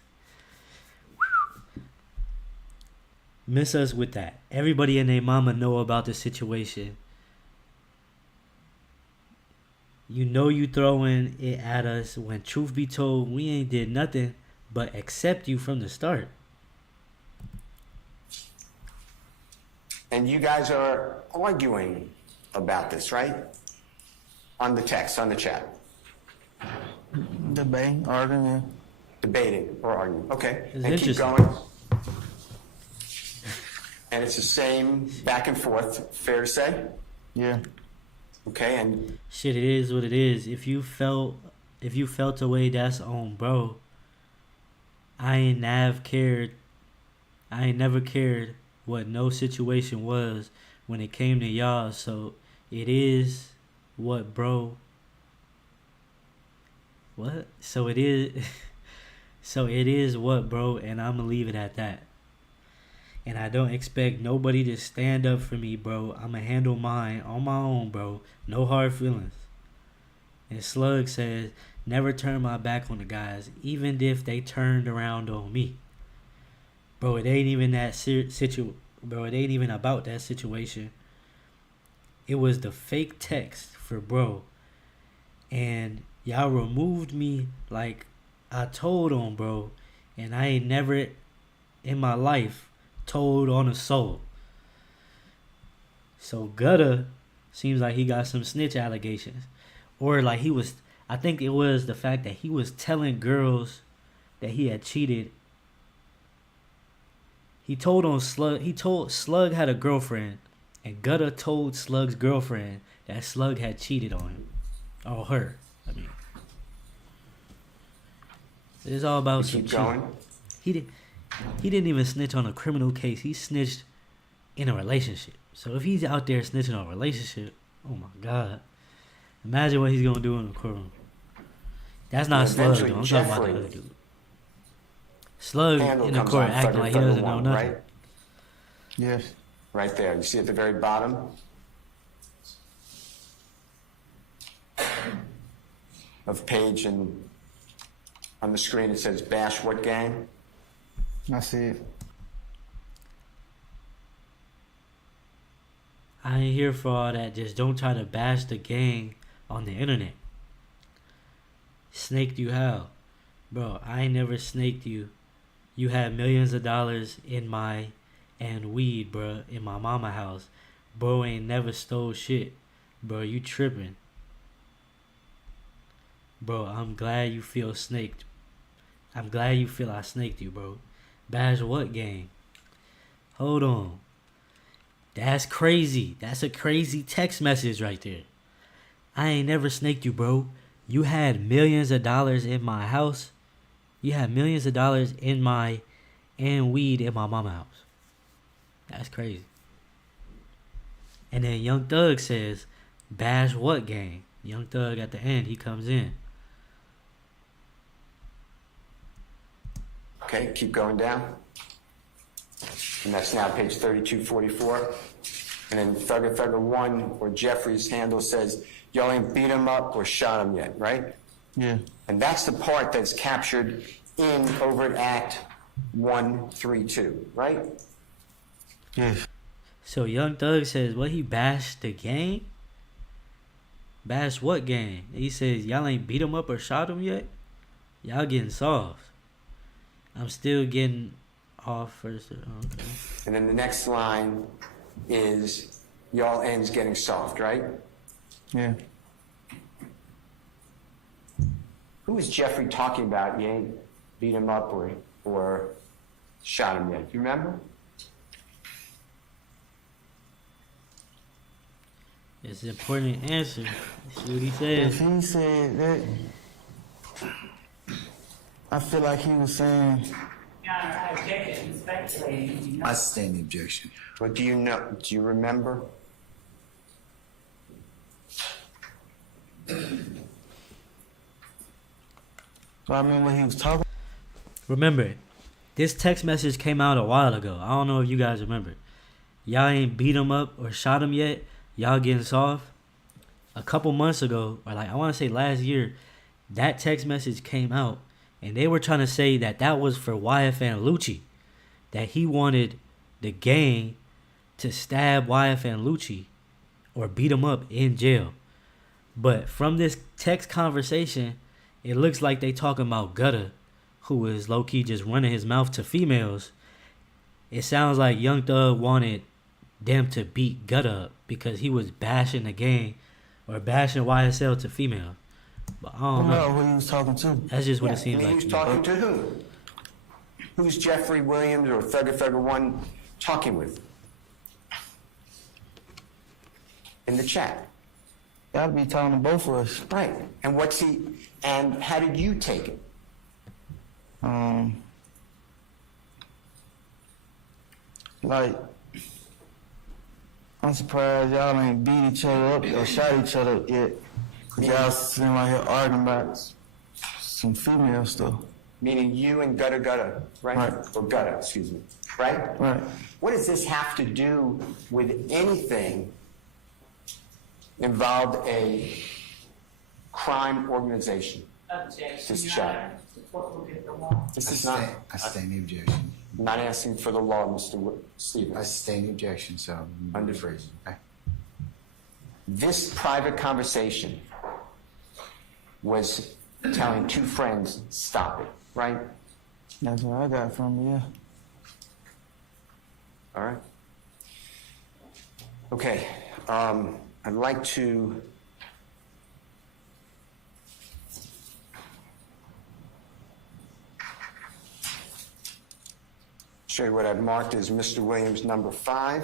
Miss us with that. Everybody and their mama know about the situation. You know you throwing it at us when truth be told, we ain't did nothing but accept you from the start. And you guys are arguing about this, right? On the text, on the chat. Debate, arguing. Debating or arguing. Okay. It's And keep interesting. going. And it's the same back and forth, fair to say? Yeah. Okay, and Shit, it is what it is. If you felt a way, that's on, bro. I ain't never cared what no situation was when it came to y'all. So it is what, bro. What? So it is. So it is what, bro. And I'ma leave it at that. And I don't expect nobody to stand up for me, bro. I'ma handle mine on my own, bro. No hard feelings. And Slug says, never turn my back on the guys, even if they turned around on me. Bro, it ain't even that Bro, it ain't even about that situation. It was the fake text for bro. And y'all removed me like I told on, bro. And I ain't never in my life told on a soul. So Gutter seems like he got some snitch allegations. Or like I think it was the fact that he was telling girls that he had cheated. He told Slug had a girlfriend, and Gutter told Slug's girlfriend that Slug had cheated on him. Or her, I mean. It's all about some keep cheating. going. He didn't even snitch on a criminal case. He snitched in a relationship. So if he's out there snitching on a relationship, oh my God. Imagine what he's going to do in the courtroom. That's not And Slug, eventually though. I'm talking about the Jeffrey other dude. Slug handle in the comes court on acting Thugger like he Thugger doesn't know 1, nothing. right? Yes. Right there. You see at the very bottom? Of page and On the screen it says bash what gang? I see it. I ain't here for all that. Just don't try to bash the gang on the internet. Snaked you how? Bro, I ain't never snaked you. You had millions of dollars in my and weed, bro, in my mama house. Bro ain't never stole shit. Bro, you tripping. Bro, I'm glad you feel snaked. I'm glad you feel I snaked you, bro. Bash what gang? Hold on. That's crazy. That's a crazy text message right there. I ain't never snaked you, bro. You had millions of dollars in my house. You had millions of dollars in my and weed in my mama house. That's crazy. And then Young Thug says, bash what gang? Young Thug at the end, he comes in. Okay, keep going down. And that's now page 3244. And then Thugger 1 or Jeffrey's handle says, y'all ain't beat him up or shot him yet, right? Yeah. And that's the part that's captured in Overt Act 132, right? Yes. So Young Thug says, what, he bashed the gang? Bash what gang? He says, y'all ain't beat him up or shot him yet? Y'all getting soft. I'm still getting off first. Okay. And then the next line is, y'all ends getting soft, right? Yeah. Who is Jeffrey talking about? You ain't beat him up or shot him yet. Do you remember? It's an important answer. See what he says. If he said that, I feel like he was saying. Your Honor, I object to speculating. I sustain the objection. What do you know? Do you remember? I mean, when he was talking. Remember, this text message came out a while ago. I don't know if you guys remember. Y'all ain't beat him up or shot him yet. Y'all getting soft. A couple months ago, or like I want to say last year, that text message came out, and they were trying to say that that was for YFN Lucci, that he wanted the gang to stab YFN Lucci or beat him up in jail. But from this text conversation, it looks like they talking about Gutta, who is low-key just running his mouth to females. It sounds like Young Thug wanted them to beat Gutta up because he was bashing the gang or bashing YSL to females. But I don't know. Who he was talking to. That's just what it seems and like. he was talking to who? Who's Jeffrey Williams or Thugger 1 talking with? In the chat. Y'all be talking to both of us. Right. And what's he, and how did you take it? Like, I'm surprised y'all ain't beat each other up or shot each other yet. Cause y'all seem like you're arguing about some female stuff. Meaning you and Gutta, right? Right. Or Gutta, excuse me. Right? Right. What does this have to do with anything involved a crime organization? Objection, This Your chat. Honor. The court will get the law. This I is not, sustain the objection. not asking for the law, Mr. I Stevens. sustain the objection, so Under- underphrase. Okay. This private conversation was telling two friends, stop it, right? That's what I got from you, yeah. All right. Okay. I'd like to show you what I've marked as Mr. Williams number 5.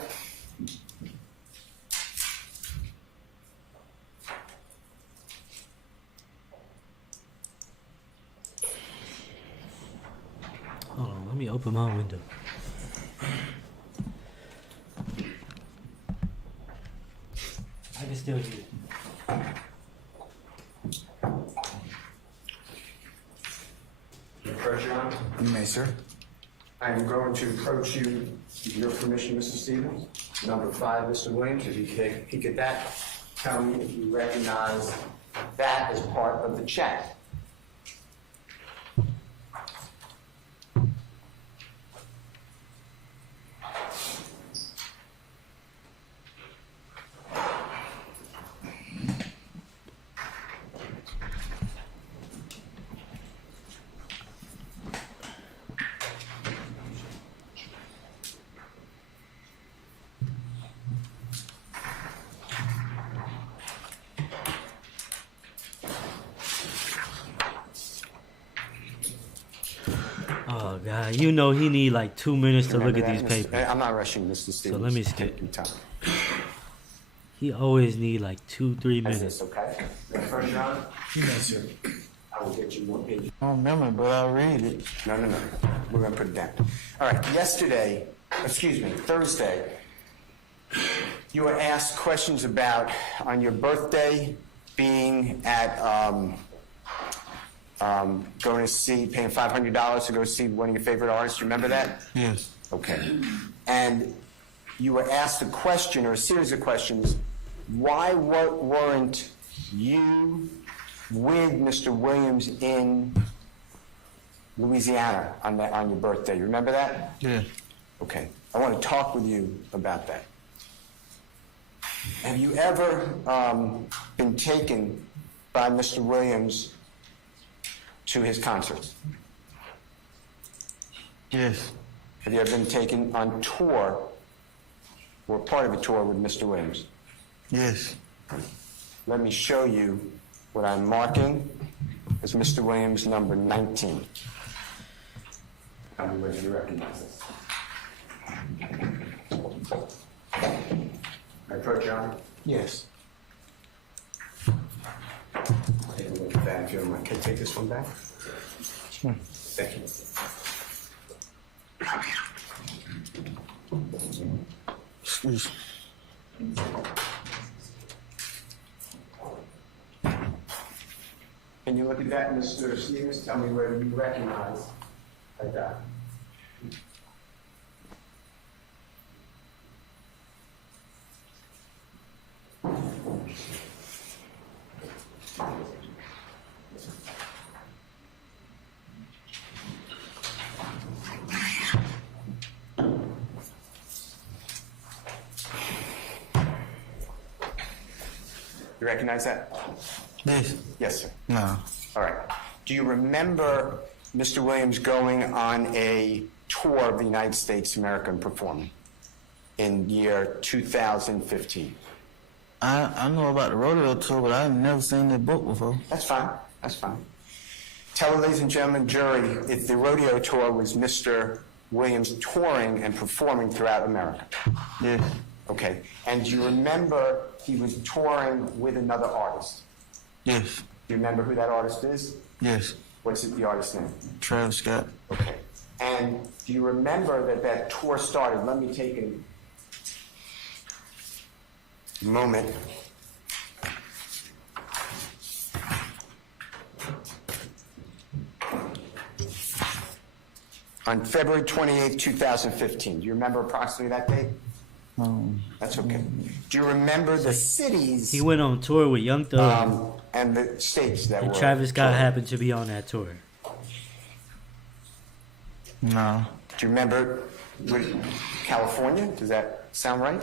Hold on, let me open my window. I can still hear it. Approach, Your Honor. You may, sir. I am going to approach you, with your permission, Mr. Stevens. Number 5, Mr. Williams, if you could take a peek at that, tell me if you recognize that as part of the chat. God, you know he need like 2 minutes to look Remember at that, these Mr. papers. I'm not rushing, Mr. Stevens. let me Take skip. your time. He always need like 2-3 That's minutes. this, okay? Ready for it, John? Yes, sir. I will get you one page. I don't remember, but I'll read it. No. We're going to put it down. All right. Thursday, you were asked questions about on your birthday being at going to see, paying $500 to go see one of your favorite artists. You remember that? Yes. Okay. And you were asked a question or a series of questions. Why weren't you with Mr. Williams in Louisiana on your birthday? You remember that? Yeah. Okay. I want to talk with you about that. Have you ever been taken by Mr. Williams to his concerts? Yes. Have you ever been taken on tour or part of a tour with Mr. Williams? Yes. Let me show you what I'm marking as Mr. Williams number 19. Tell me whether you recognize this. Approach, John. Yes. Take a look at that if you don't mind. Can you take this one back? Sure. Thank you. Excuse. Can you look at that, Mr. Stevens? Tell me whether you recognize that. You recognize that? Yes. Yes, sir. No. All right. Do you remember Mr. Williams going on a tour of the United States, America, and performing in year 2015? I know about the rodeo tour, but I've never seen that book before. That's fine. That's fine. Tell the ladies and gentlemen, jury, if the rodeo tour was Mr. Williams touring and performing throughout America. Yes. Okay. And do you remember he was touring with another artist? Yes. Do you remember who that artist is? Yes. What's the artist's name? Travis Scott. Okay. And do you remember that tour started? Let me take a moment. On February 28th, 2015. Do you remember approximately that date? That's okay. Do you remember the cities? He went on tour with Young Thug, and the states that and were. Travis Scott touring. happened to be on that tour. No. Do you remember California? Does that sound right?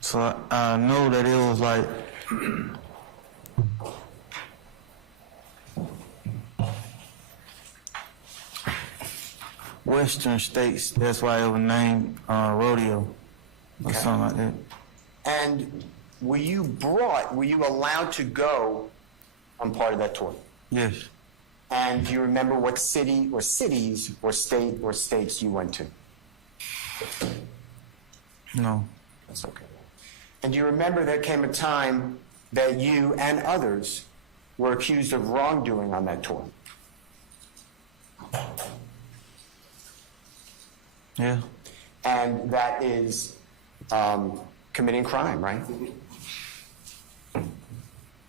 So I know that it was like Western states. That's why it was named rodeo or something like that. And were you allowed to go on part of that tour? Yes. And do you remember what city or cities or state or states you went to? No. That's okay. And do you remember there came a time that you and others were accused of wrongdoing on that tour? Yeah. And that is committing crime, right?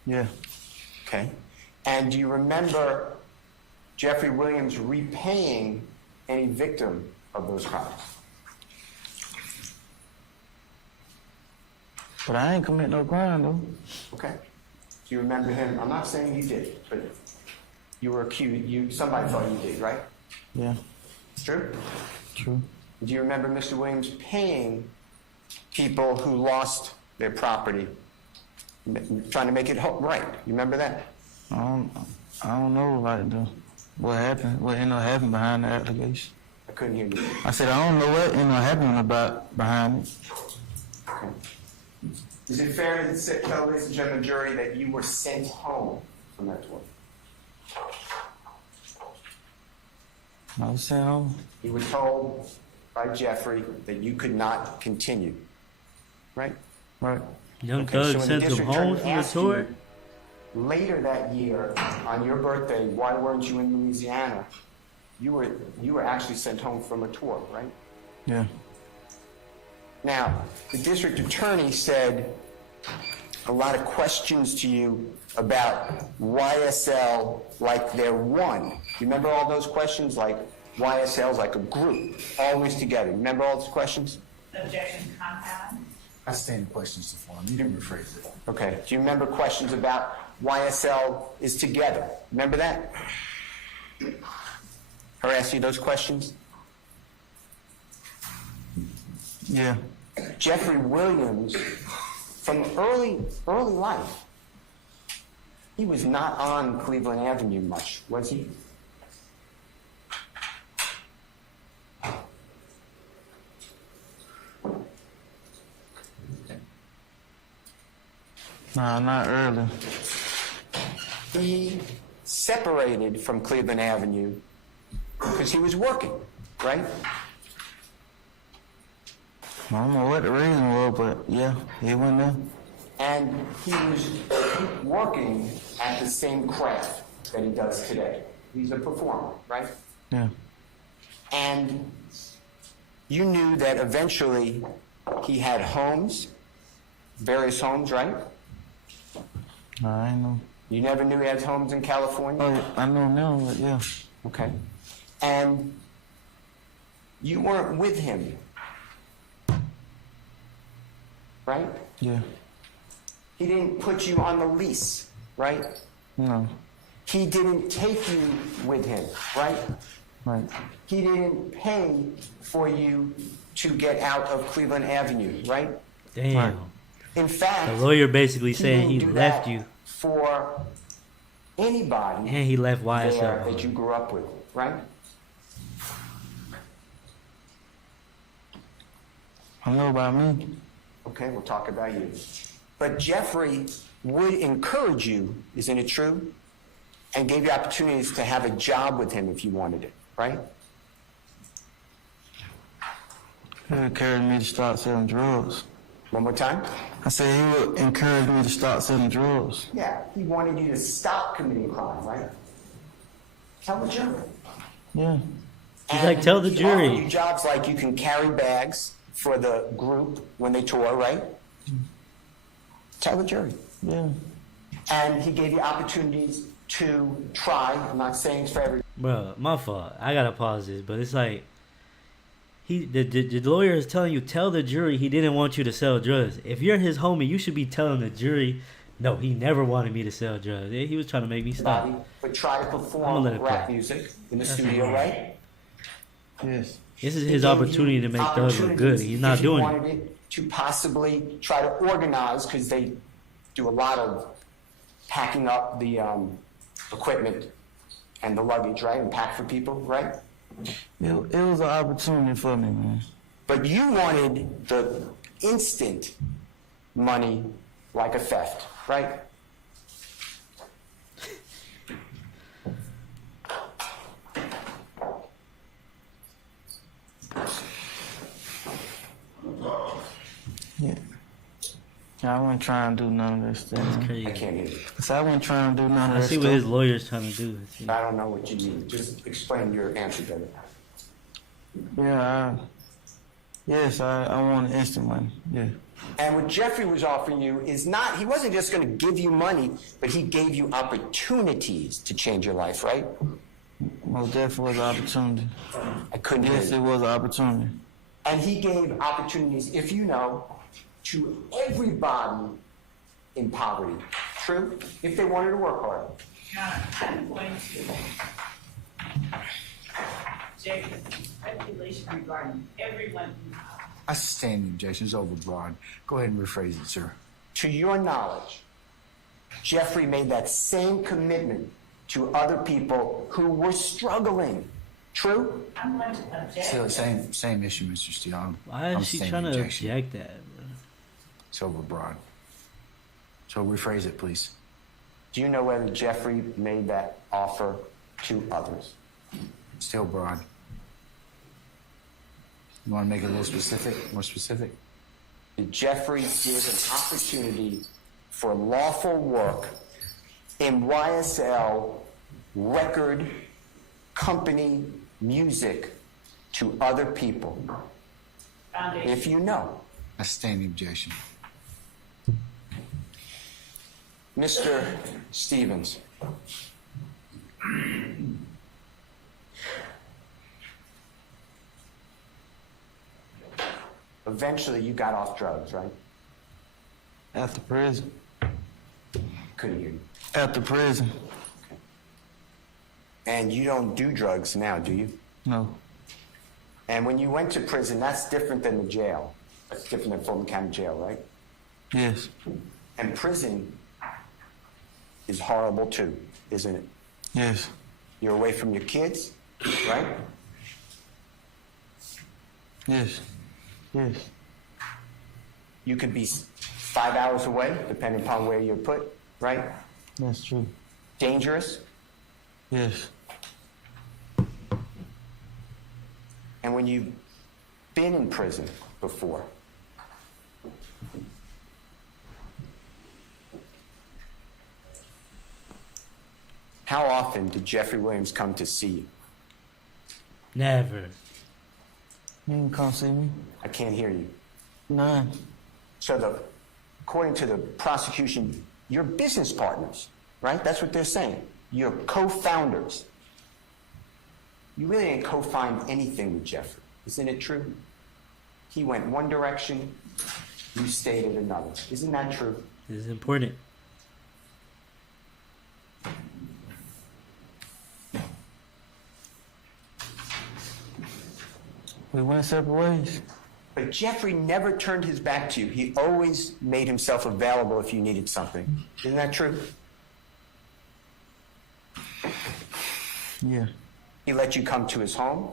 Yeah. Okay. And do you remember Jeffrey Williams repaying any victim of those crimes? But I ain't commit no crime though. Okay. Do you remember him? I'm not saying you did, but you were accused. Somebody thought you did, right? Yeah. True? True. Do you remember Mr. Williams paying people who lost their property, trying to make it right? You remember that? I don't know like what happened, what ended up happening behind the allegation. I couldn't hear you. I said I don't know what ended up happening behind it. Okay. Is it fair to tell, ladies and gentlemen, jury, that you were sent home from that tour? I was sent home. You were told by Jeffrey that you could not continue, right? Right. Young Okay, Thug so when the sent him district home attorney from the asked tour. you later that year, on your birthday, why weren't you in Louisiana? You were actually sent home from a tour, right? Yeah. Now, the district attorney said a lot of questions to you about YSL like they're one. You remember all those questions? Like YSL's like a group, always together. Remember all those questions? Objection compound. I stand the questions to form. You can rephrase it. Okay. Do you remember questions about YSL is together? Remember that? Her asked you those questions? Yeah. Jeffrey Williams, from early life, he was not on Cleveland Avenue much, was he? Nah, not early. He separated from Cleveland Avenue because he was working, right? I don't know what the reason was, but yeah, he went there. And he was working at the same craft that he does today. He's a performer, right? Yeah. And you knew that eventually he had homes, various homes, right? I know. You never knew he had homes in California? Oh, I know now, but yeah. Okay. And you weren't with him, right? Yeah. He didn't put you on the lease, right? No. He didn't take you with him, right? Right. He didn't pay for you to get out of Cleveland Avenue, right? Damn. Right. In fact, The lawyer basically saying he didn't do left that you for anybody and he left there YSL. that you grew up with, right? I know about me. Okay, we'll talk about you. But Jeffrey would encourage you, isn't it true? And gave you opportunities to have a job with him if you wanted it, right? He would encourage me to start selling drugs. One more time? I said he would encourage me to start selling drugs. Yeah, he wanted you to stop committing crime, right? Tell the jury. Yeah. He's like, tell the he jury. offered you jobs like you can carry bags for the group when they tour, right? Tell the jury. Yeah. And he gave you opportunities to try. I'm not saying it's for every. Bro, my fault. I gotta pause this, but it's like the lawyer is telling you, tell the jury he didn't want you to sell drugs. If you're his homie, you should be telling the jury, no, he never wanted me to sell drugs. He was trying to make me stop. But try to I'ma perform let it rap play. music in the That's studio, fine. right? Yes. This is He his gave opportunity you to make Thug look good. He's not if you doing wanted it. it to possibly try to organize, because they do a lot of packing up the equipment and the luggage, right? And pack for people, right? It was an opportunity for me, man. But you wanted the instant money like a theft, right? Yeah. I wasn't trying to do none of this stuff. It's I crazy. can't hear you. So I wasn't trying to do none of I this see what stuff. his lawyer's trying to do. I don't know what you need. Just explain your answer better. Yeah, yes, I want instant money. Yeah. And what Jeffrey was offering you is not, he wasn't just going to give you money, but he gave you opportunities to change your life, right? Most definitely was an opportunity. I couldn't hear Yes, you. it was an opportunity. And he gave opportunities, if you know, to everybody in poverty. True? If they wanted to work hard. Now, I'm going to check speculation regarding everyone. I sustain the objection. It's overbroad. Go ahead and rephrase it, sir. To your knowledge, Jeffrey made that same commitment to other people who were struggling. True? I'm going to object. Still, same issue, Mr. Steele. Why is she trying to object that, bro? It's overbroad. So rephrase it, please. Do you know whether Jeffrey made that offer to others? Still broad. You want to make it a little specific, more specific? Did Jeffrey give an opportunity for lawful work in YSL record company music to other people? Foundation. If you know. I stand the objection. Mr. Stevens. Eventually you got off drugs, right? After prison. Couldn't hear you. After prison. And you don't do drugs now, do you? No. And when you went to prison, that's different than the jail. That's different than Fulton County Jail, right? Yes. And prison is horrible too, isn't it? Yes. You're away from your kids, right? Yes. Yes. You could be 5 hours away, depending upon where you're put, right? That's true. Dangerous. Yes. And when you've been in prison before, how often did Jeffrey Williams come to see you? Never. You can come see me. I can't hear you. None. So according to the prosecution, you're business partners, right? That's what they're saying. You're co-founders. You really didn't co-found anything with Jeffrey. Isn't it true? He went one direction, you stayed in another. Isn't that true? This is important. We went separate ways. But Jeffrey never turned his back to you. He always made himself available if you needed something. Isn't that true? Yeah. He let you come to his home,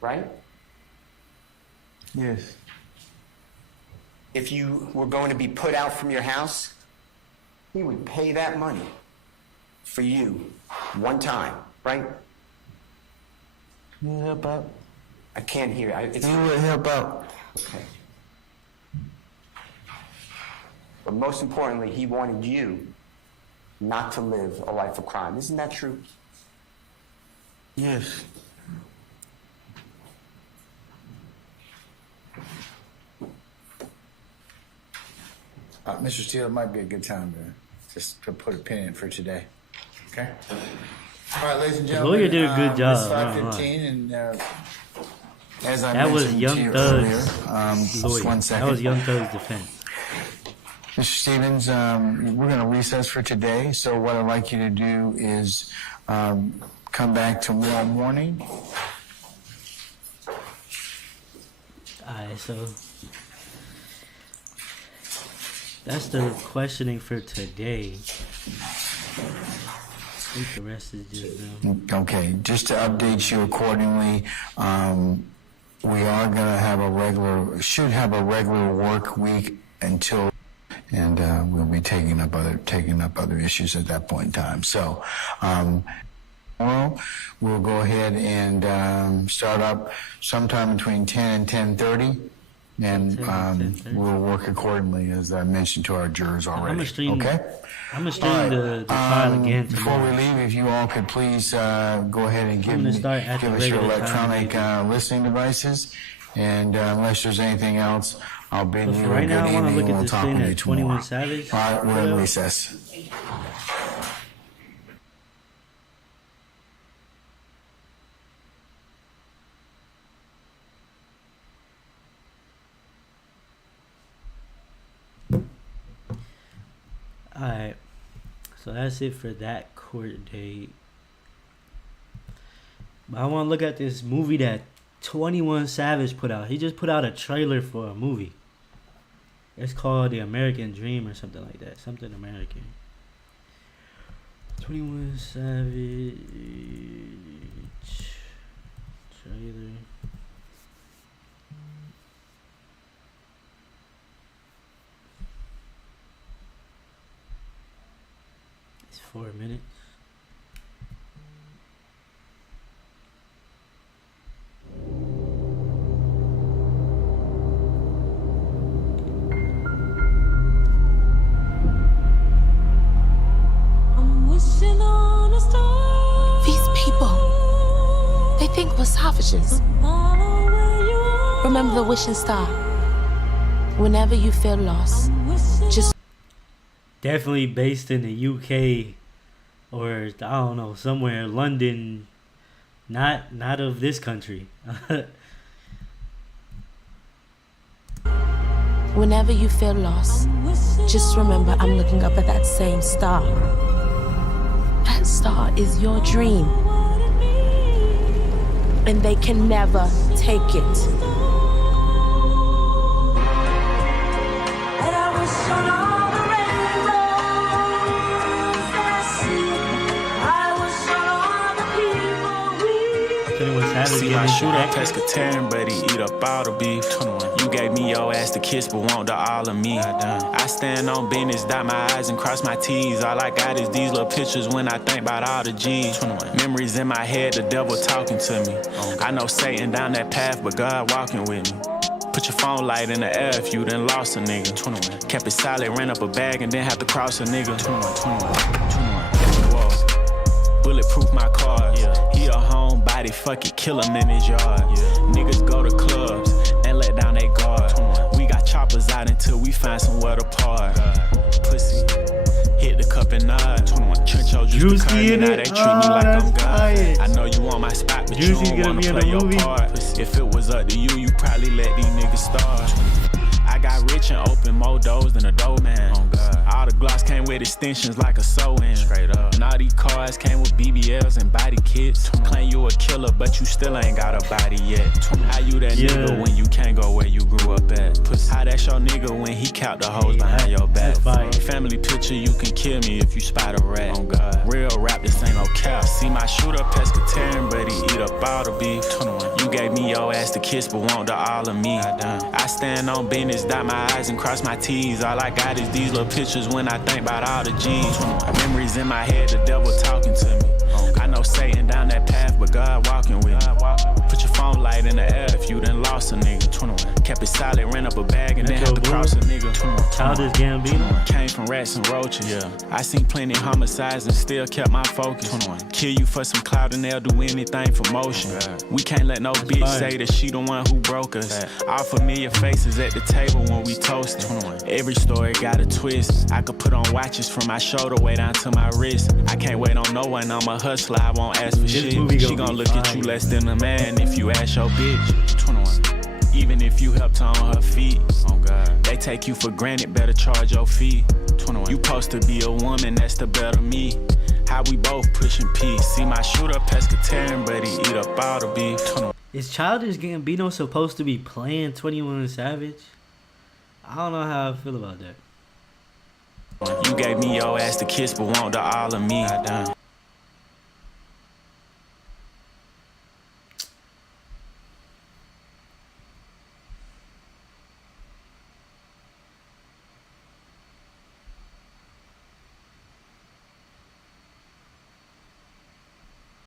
right? Yes. If you were going to be put out from your house, he would pay that money for you one time, right? You help out. I can't hear. You would help out. Okay. But most importantly, he wanted you not to live a life of crime. Isn't that true? Yes. Mr. Steele, it might be a good time to just to put a pin in for today. Okay? All right, ladies and gentlemen. lawyer did a good job. It's 5:15, and as I That was mentioned Young to you Thug's earlier, just lawyer. one second. That was Young Thug's defense. Mr. Stevens, we're going to recess for today. So what I'd like you to do is come back tomorrow morning. Alright, so that's the questioning for today. I think the rest is just them. Okay, just to update you accordingly, we are going to have should have a regular work week until, and we'll be taking up other issues at that point in time. So, tomorrow we'll go ahead and start up sometime between 10 and 10:30, and 10:30. we'll work accordingly, as I mentioned to our jurors already. I'm gonna stream the trial again Before tomorrow. we leave, if you all could please go ahead and give gonna start at the us your regular electronic time. listening devices. And unless there's anything else, I'll bid But you for a right good now, I want to evening. look at We'll this talk thing with you at 21 tomorrow. Savage. All right, we're in recess. Alright, so that's it for that court date. But I want to look at this movie that 21 Savage put out. He just put out a trailer for a movie. It's called The American Dream or something like that. Something American. 21 Savage trailer. 4 minutes. These people, they think we're savages. Remember the wishing star. Whenever you feel lost, just Definitely based in the UK or I don't know, somewhere London, not of this country. whenever you feel lost, just remember I'm looking up at that same star. That star is your dream. And they can never take it. See my shooter pescatarian, but he eat up all the beef. 21. You gave me your ass to kiss, but want the all of me. I stand on business, dot my I's and cross my T's. All I got is these little pictures when I think about all the G's. 21. Memories in my head, the devil talking to me. I know Satan down that path, but God walking with me. Put your phone light in the air if you done lost a nigga. 21. Kept it solid, ran up a bag and then have to cross a nigga. 21. Bulletproof my cars. He a homebody, fuck it, kill him in his yard. Niggas go to clubs and let down they guard. We got choppers out until we find somewhere to park. Pussy, hit the cup and nod. Trench just to curve me, now they treat me like I'm God. I know you want my spot, but you don't wanna play your part. If it was up to you, you probably let these niggas starve. I got rich and opened more doors than a doorman. Oh God. All the Glocks came with extensions like a sew-in. Straight up. And all these cars came with BBLs and body kits. Claim you a killer, but you still ain't got a body yet. How you that nigga when you can't go where you grew up at? How that's your nigga when he count the hoes behind your back? Family picture, you can kill me if you spot a rat. Oh God. Real rap, this ain't no cap. See my shooter pescatarian, but he eat up all the beef. 21. You gave me your ass to kiss, but want the all of me. I stand on business, dot my I's and cross my T's. All I got is these little pictures when I think about all the G's. Memories in my head, the devil talking to me. I know Satan down that path, but God walking with me. Put your phone light in the air if you done lost a nigga. 21. Kept it solid, ran up a bag and then had to cross a nigga. 21. Childish Gambino. Came from rats and roaches. I seen plenty homicides and still kept my focus. 21. Kill you for some clout and they'll do anything for motion. We can't let no bitch say that she the one who broke us. All familiar faces at the table when we toasting. Every story got a twist. I could put on watches from my shoulder way down to my wrist. I can't wait on no one, I'm a hustler, I won't ask for shit. She gon' look at you less than a man if you ask your bitch. 21. Even if you helped her on her feet. Oh God. They take you for granted, better charge your fee. 21. You supposed to be a woman, that's the better me. How we both pushing peace. See my shooter pescatarian, but he eat up all the beef. 21. Is Childish Gambino supposed to be playing 21 Savage? I don't know how I feel about that. You gave me your ass to kiss, but want the all of me.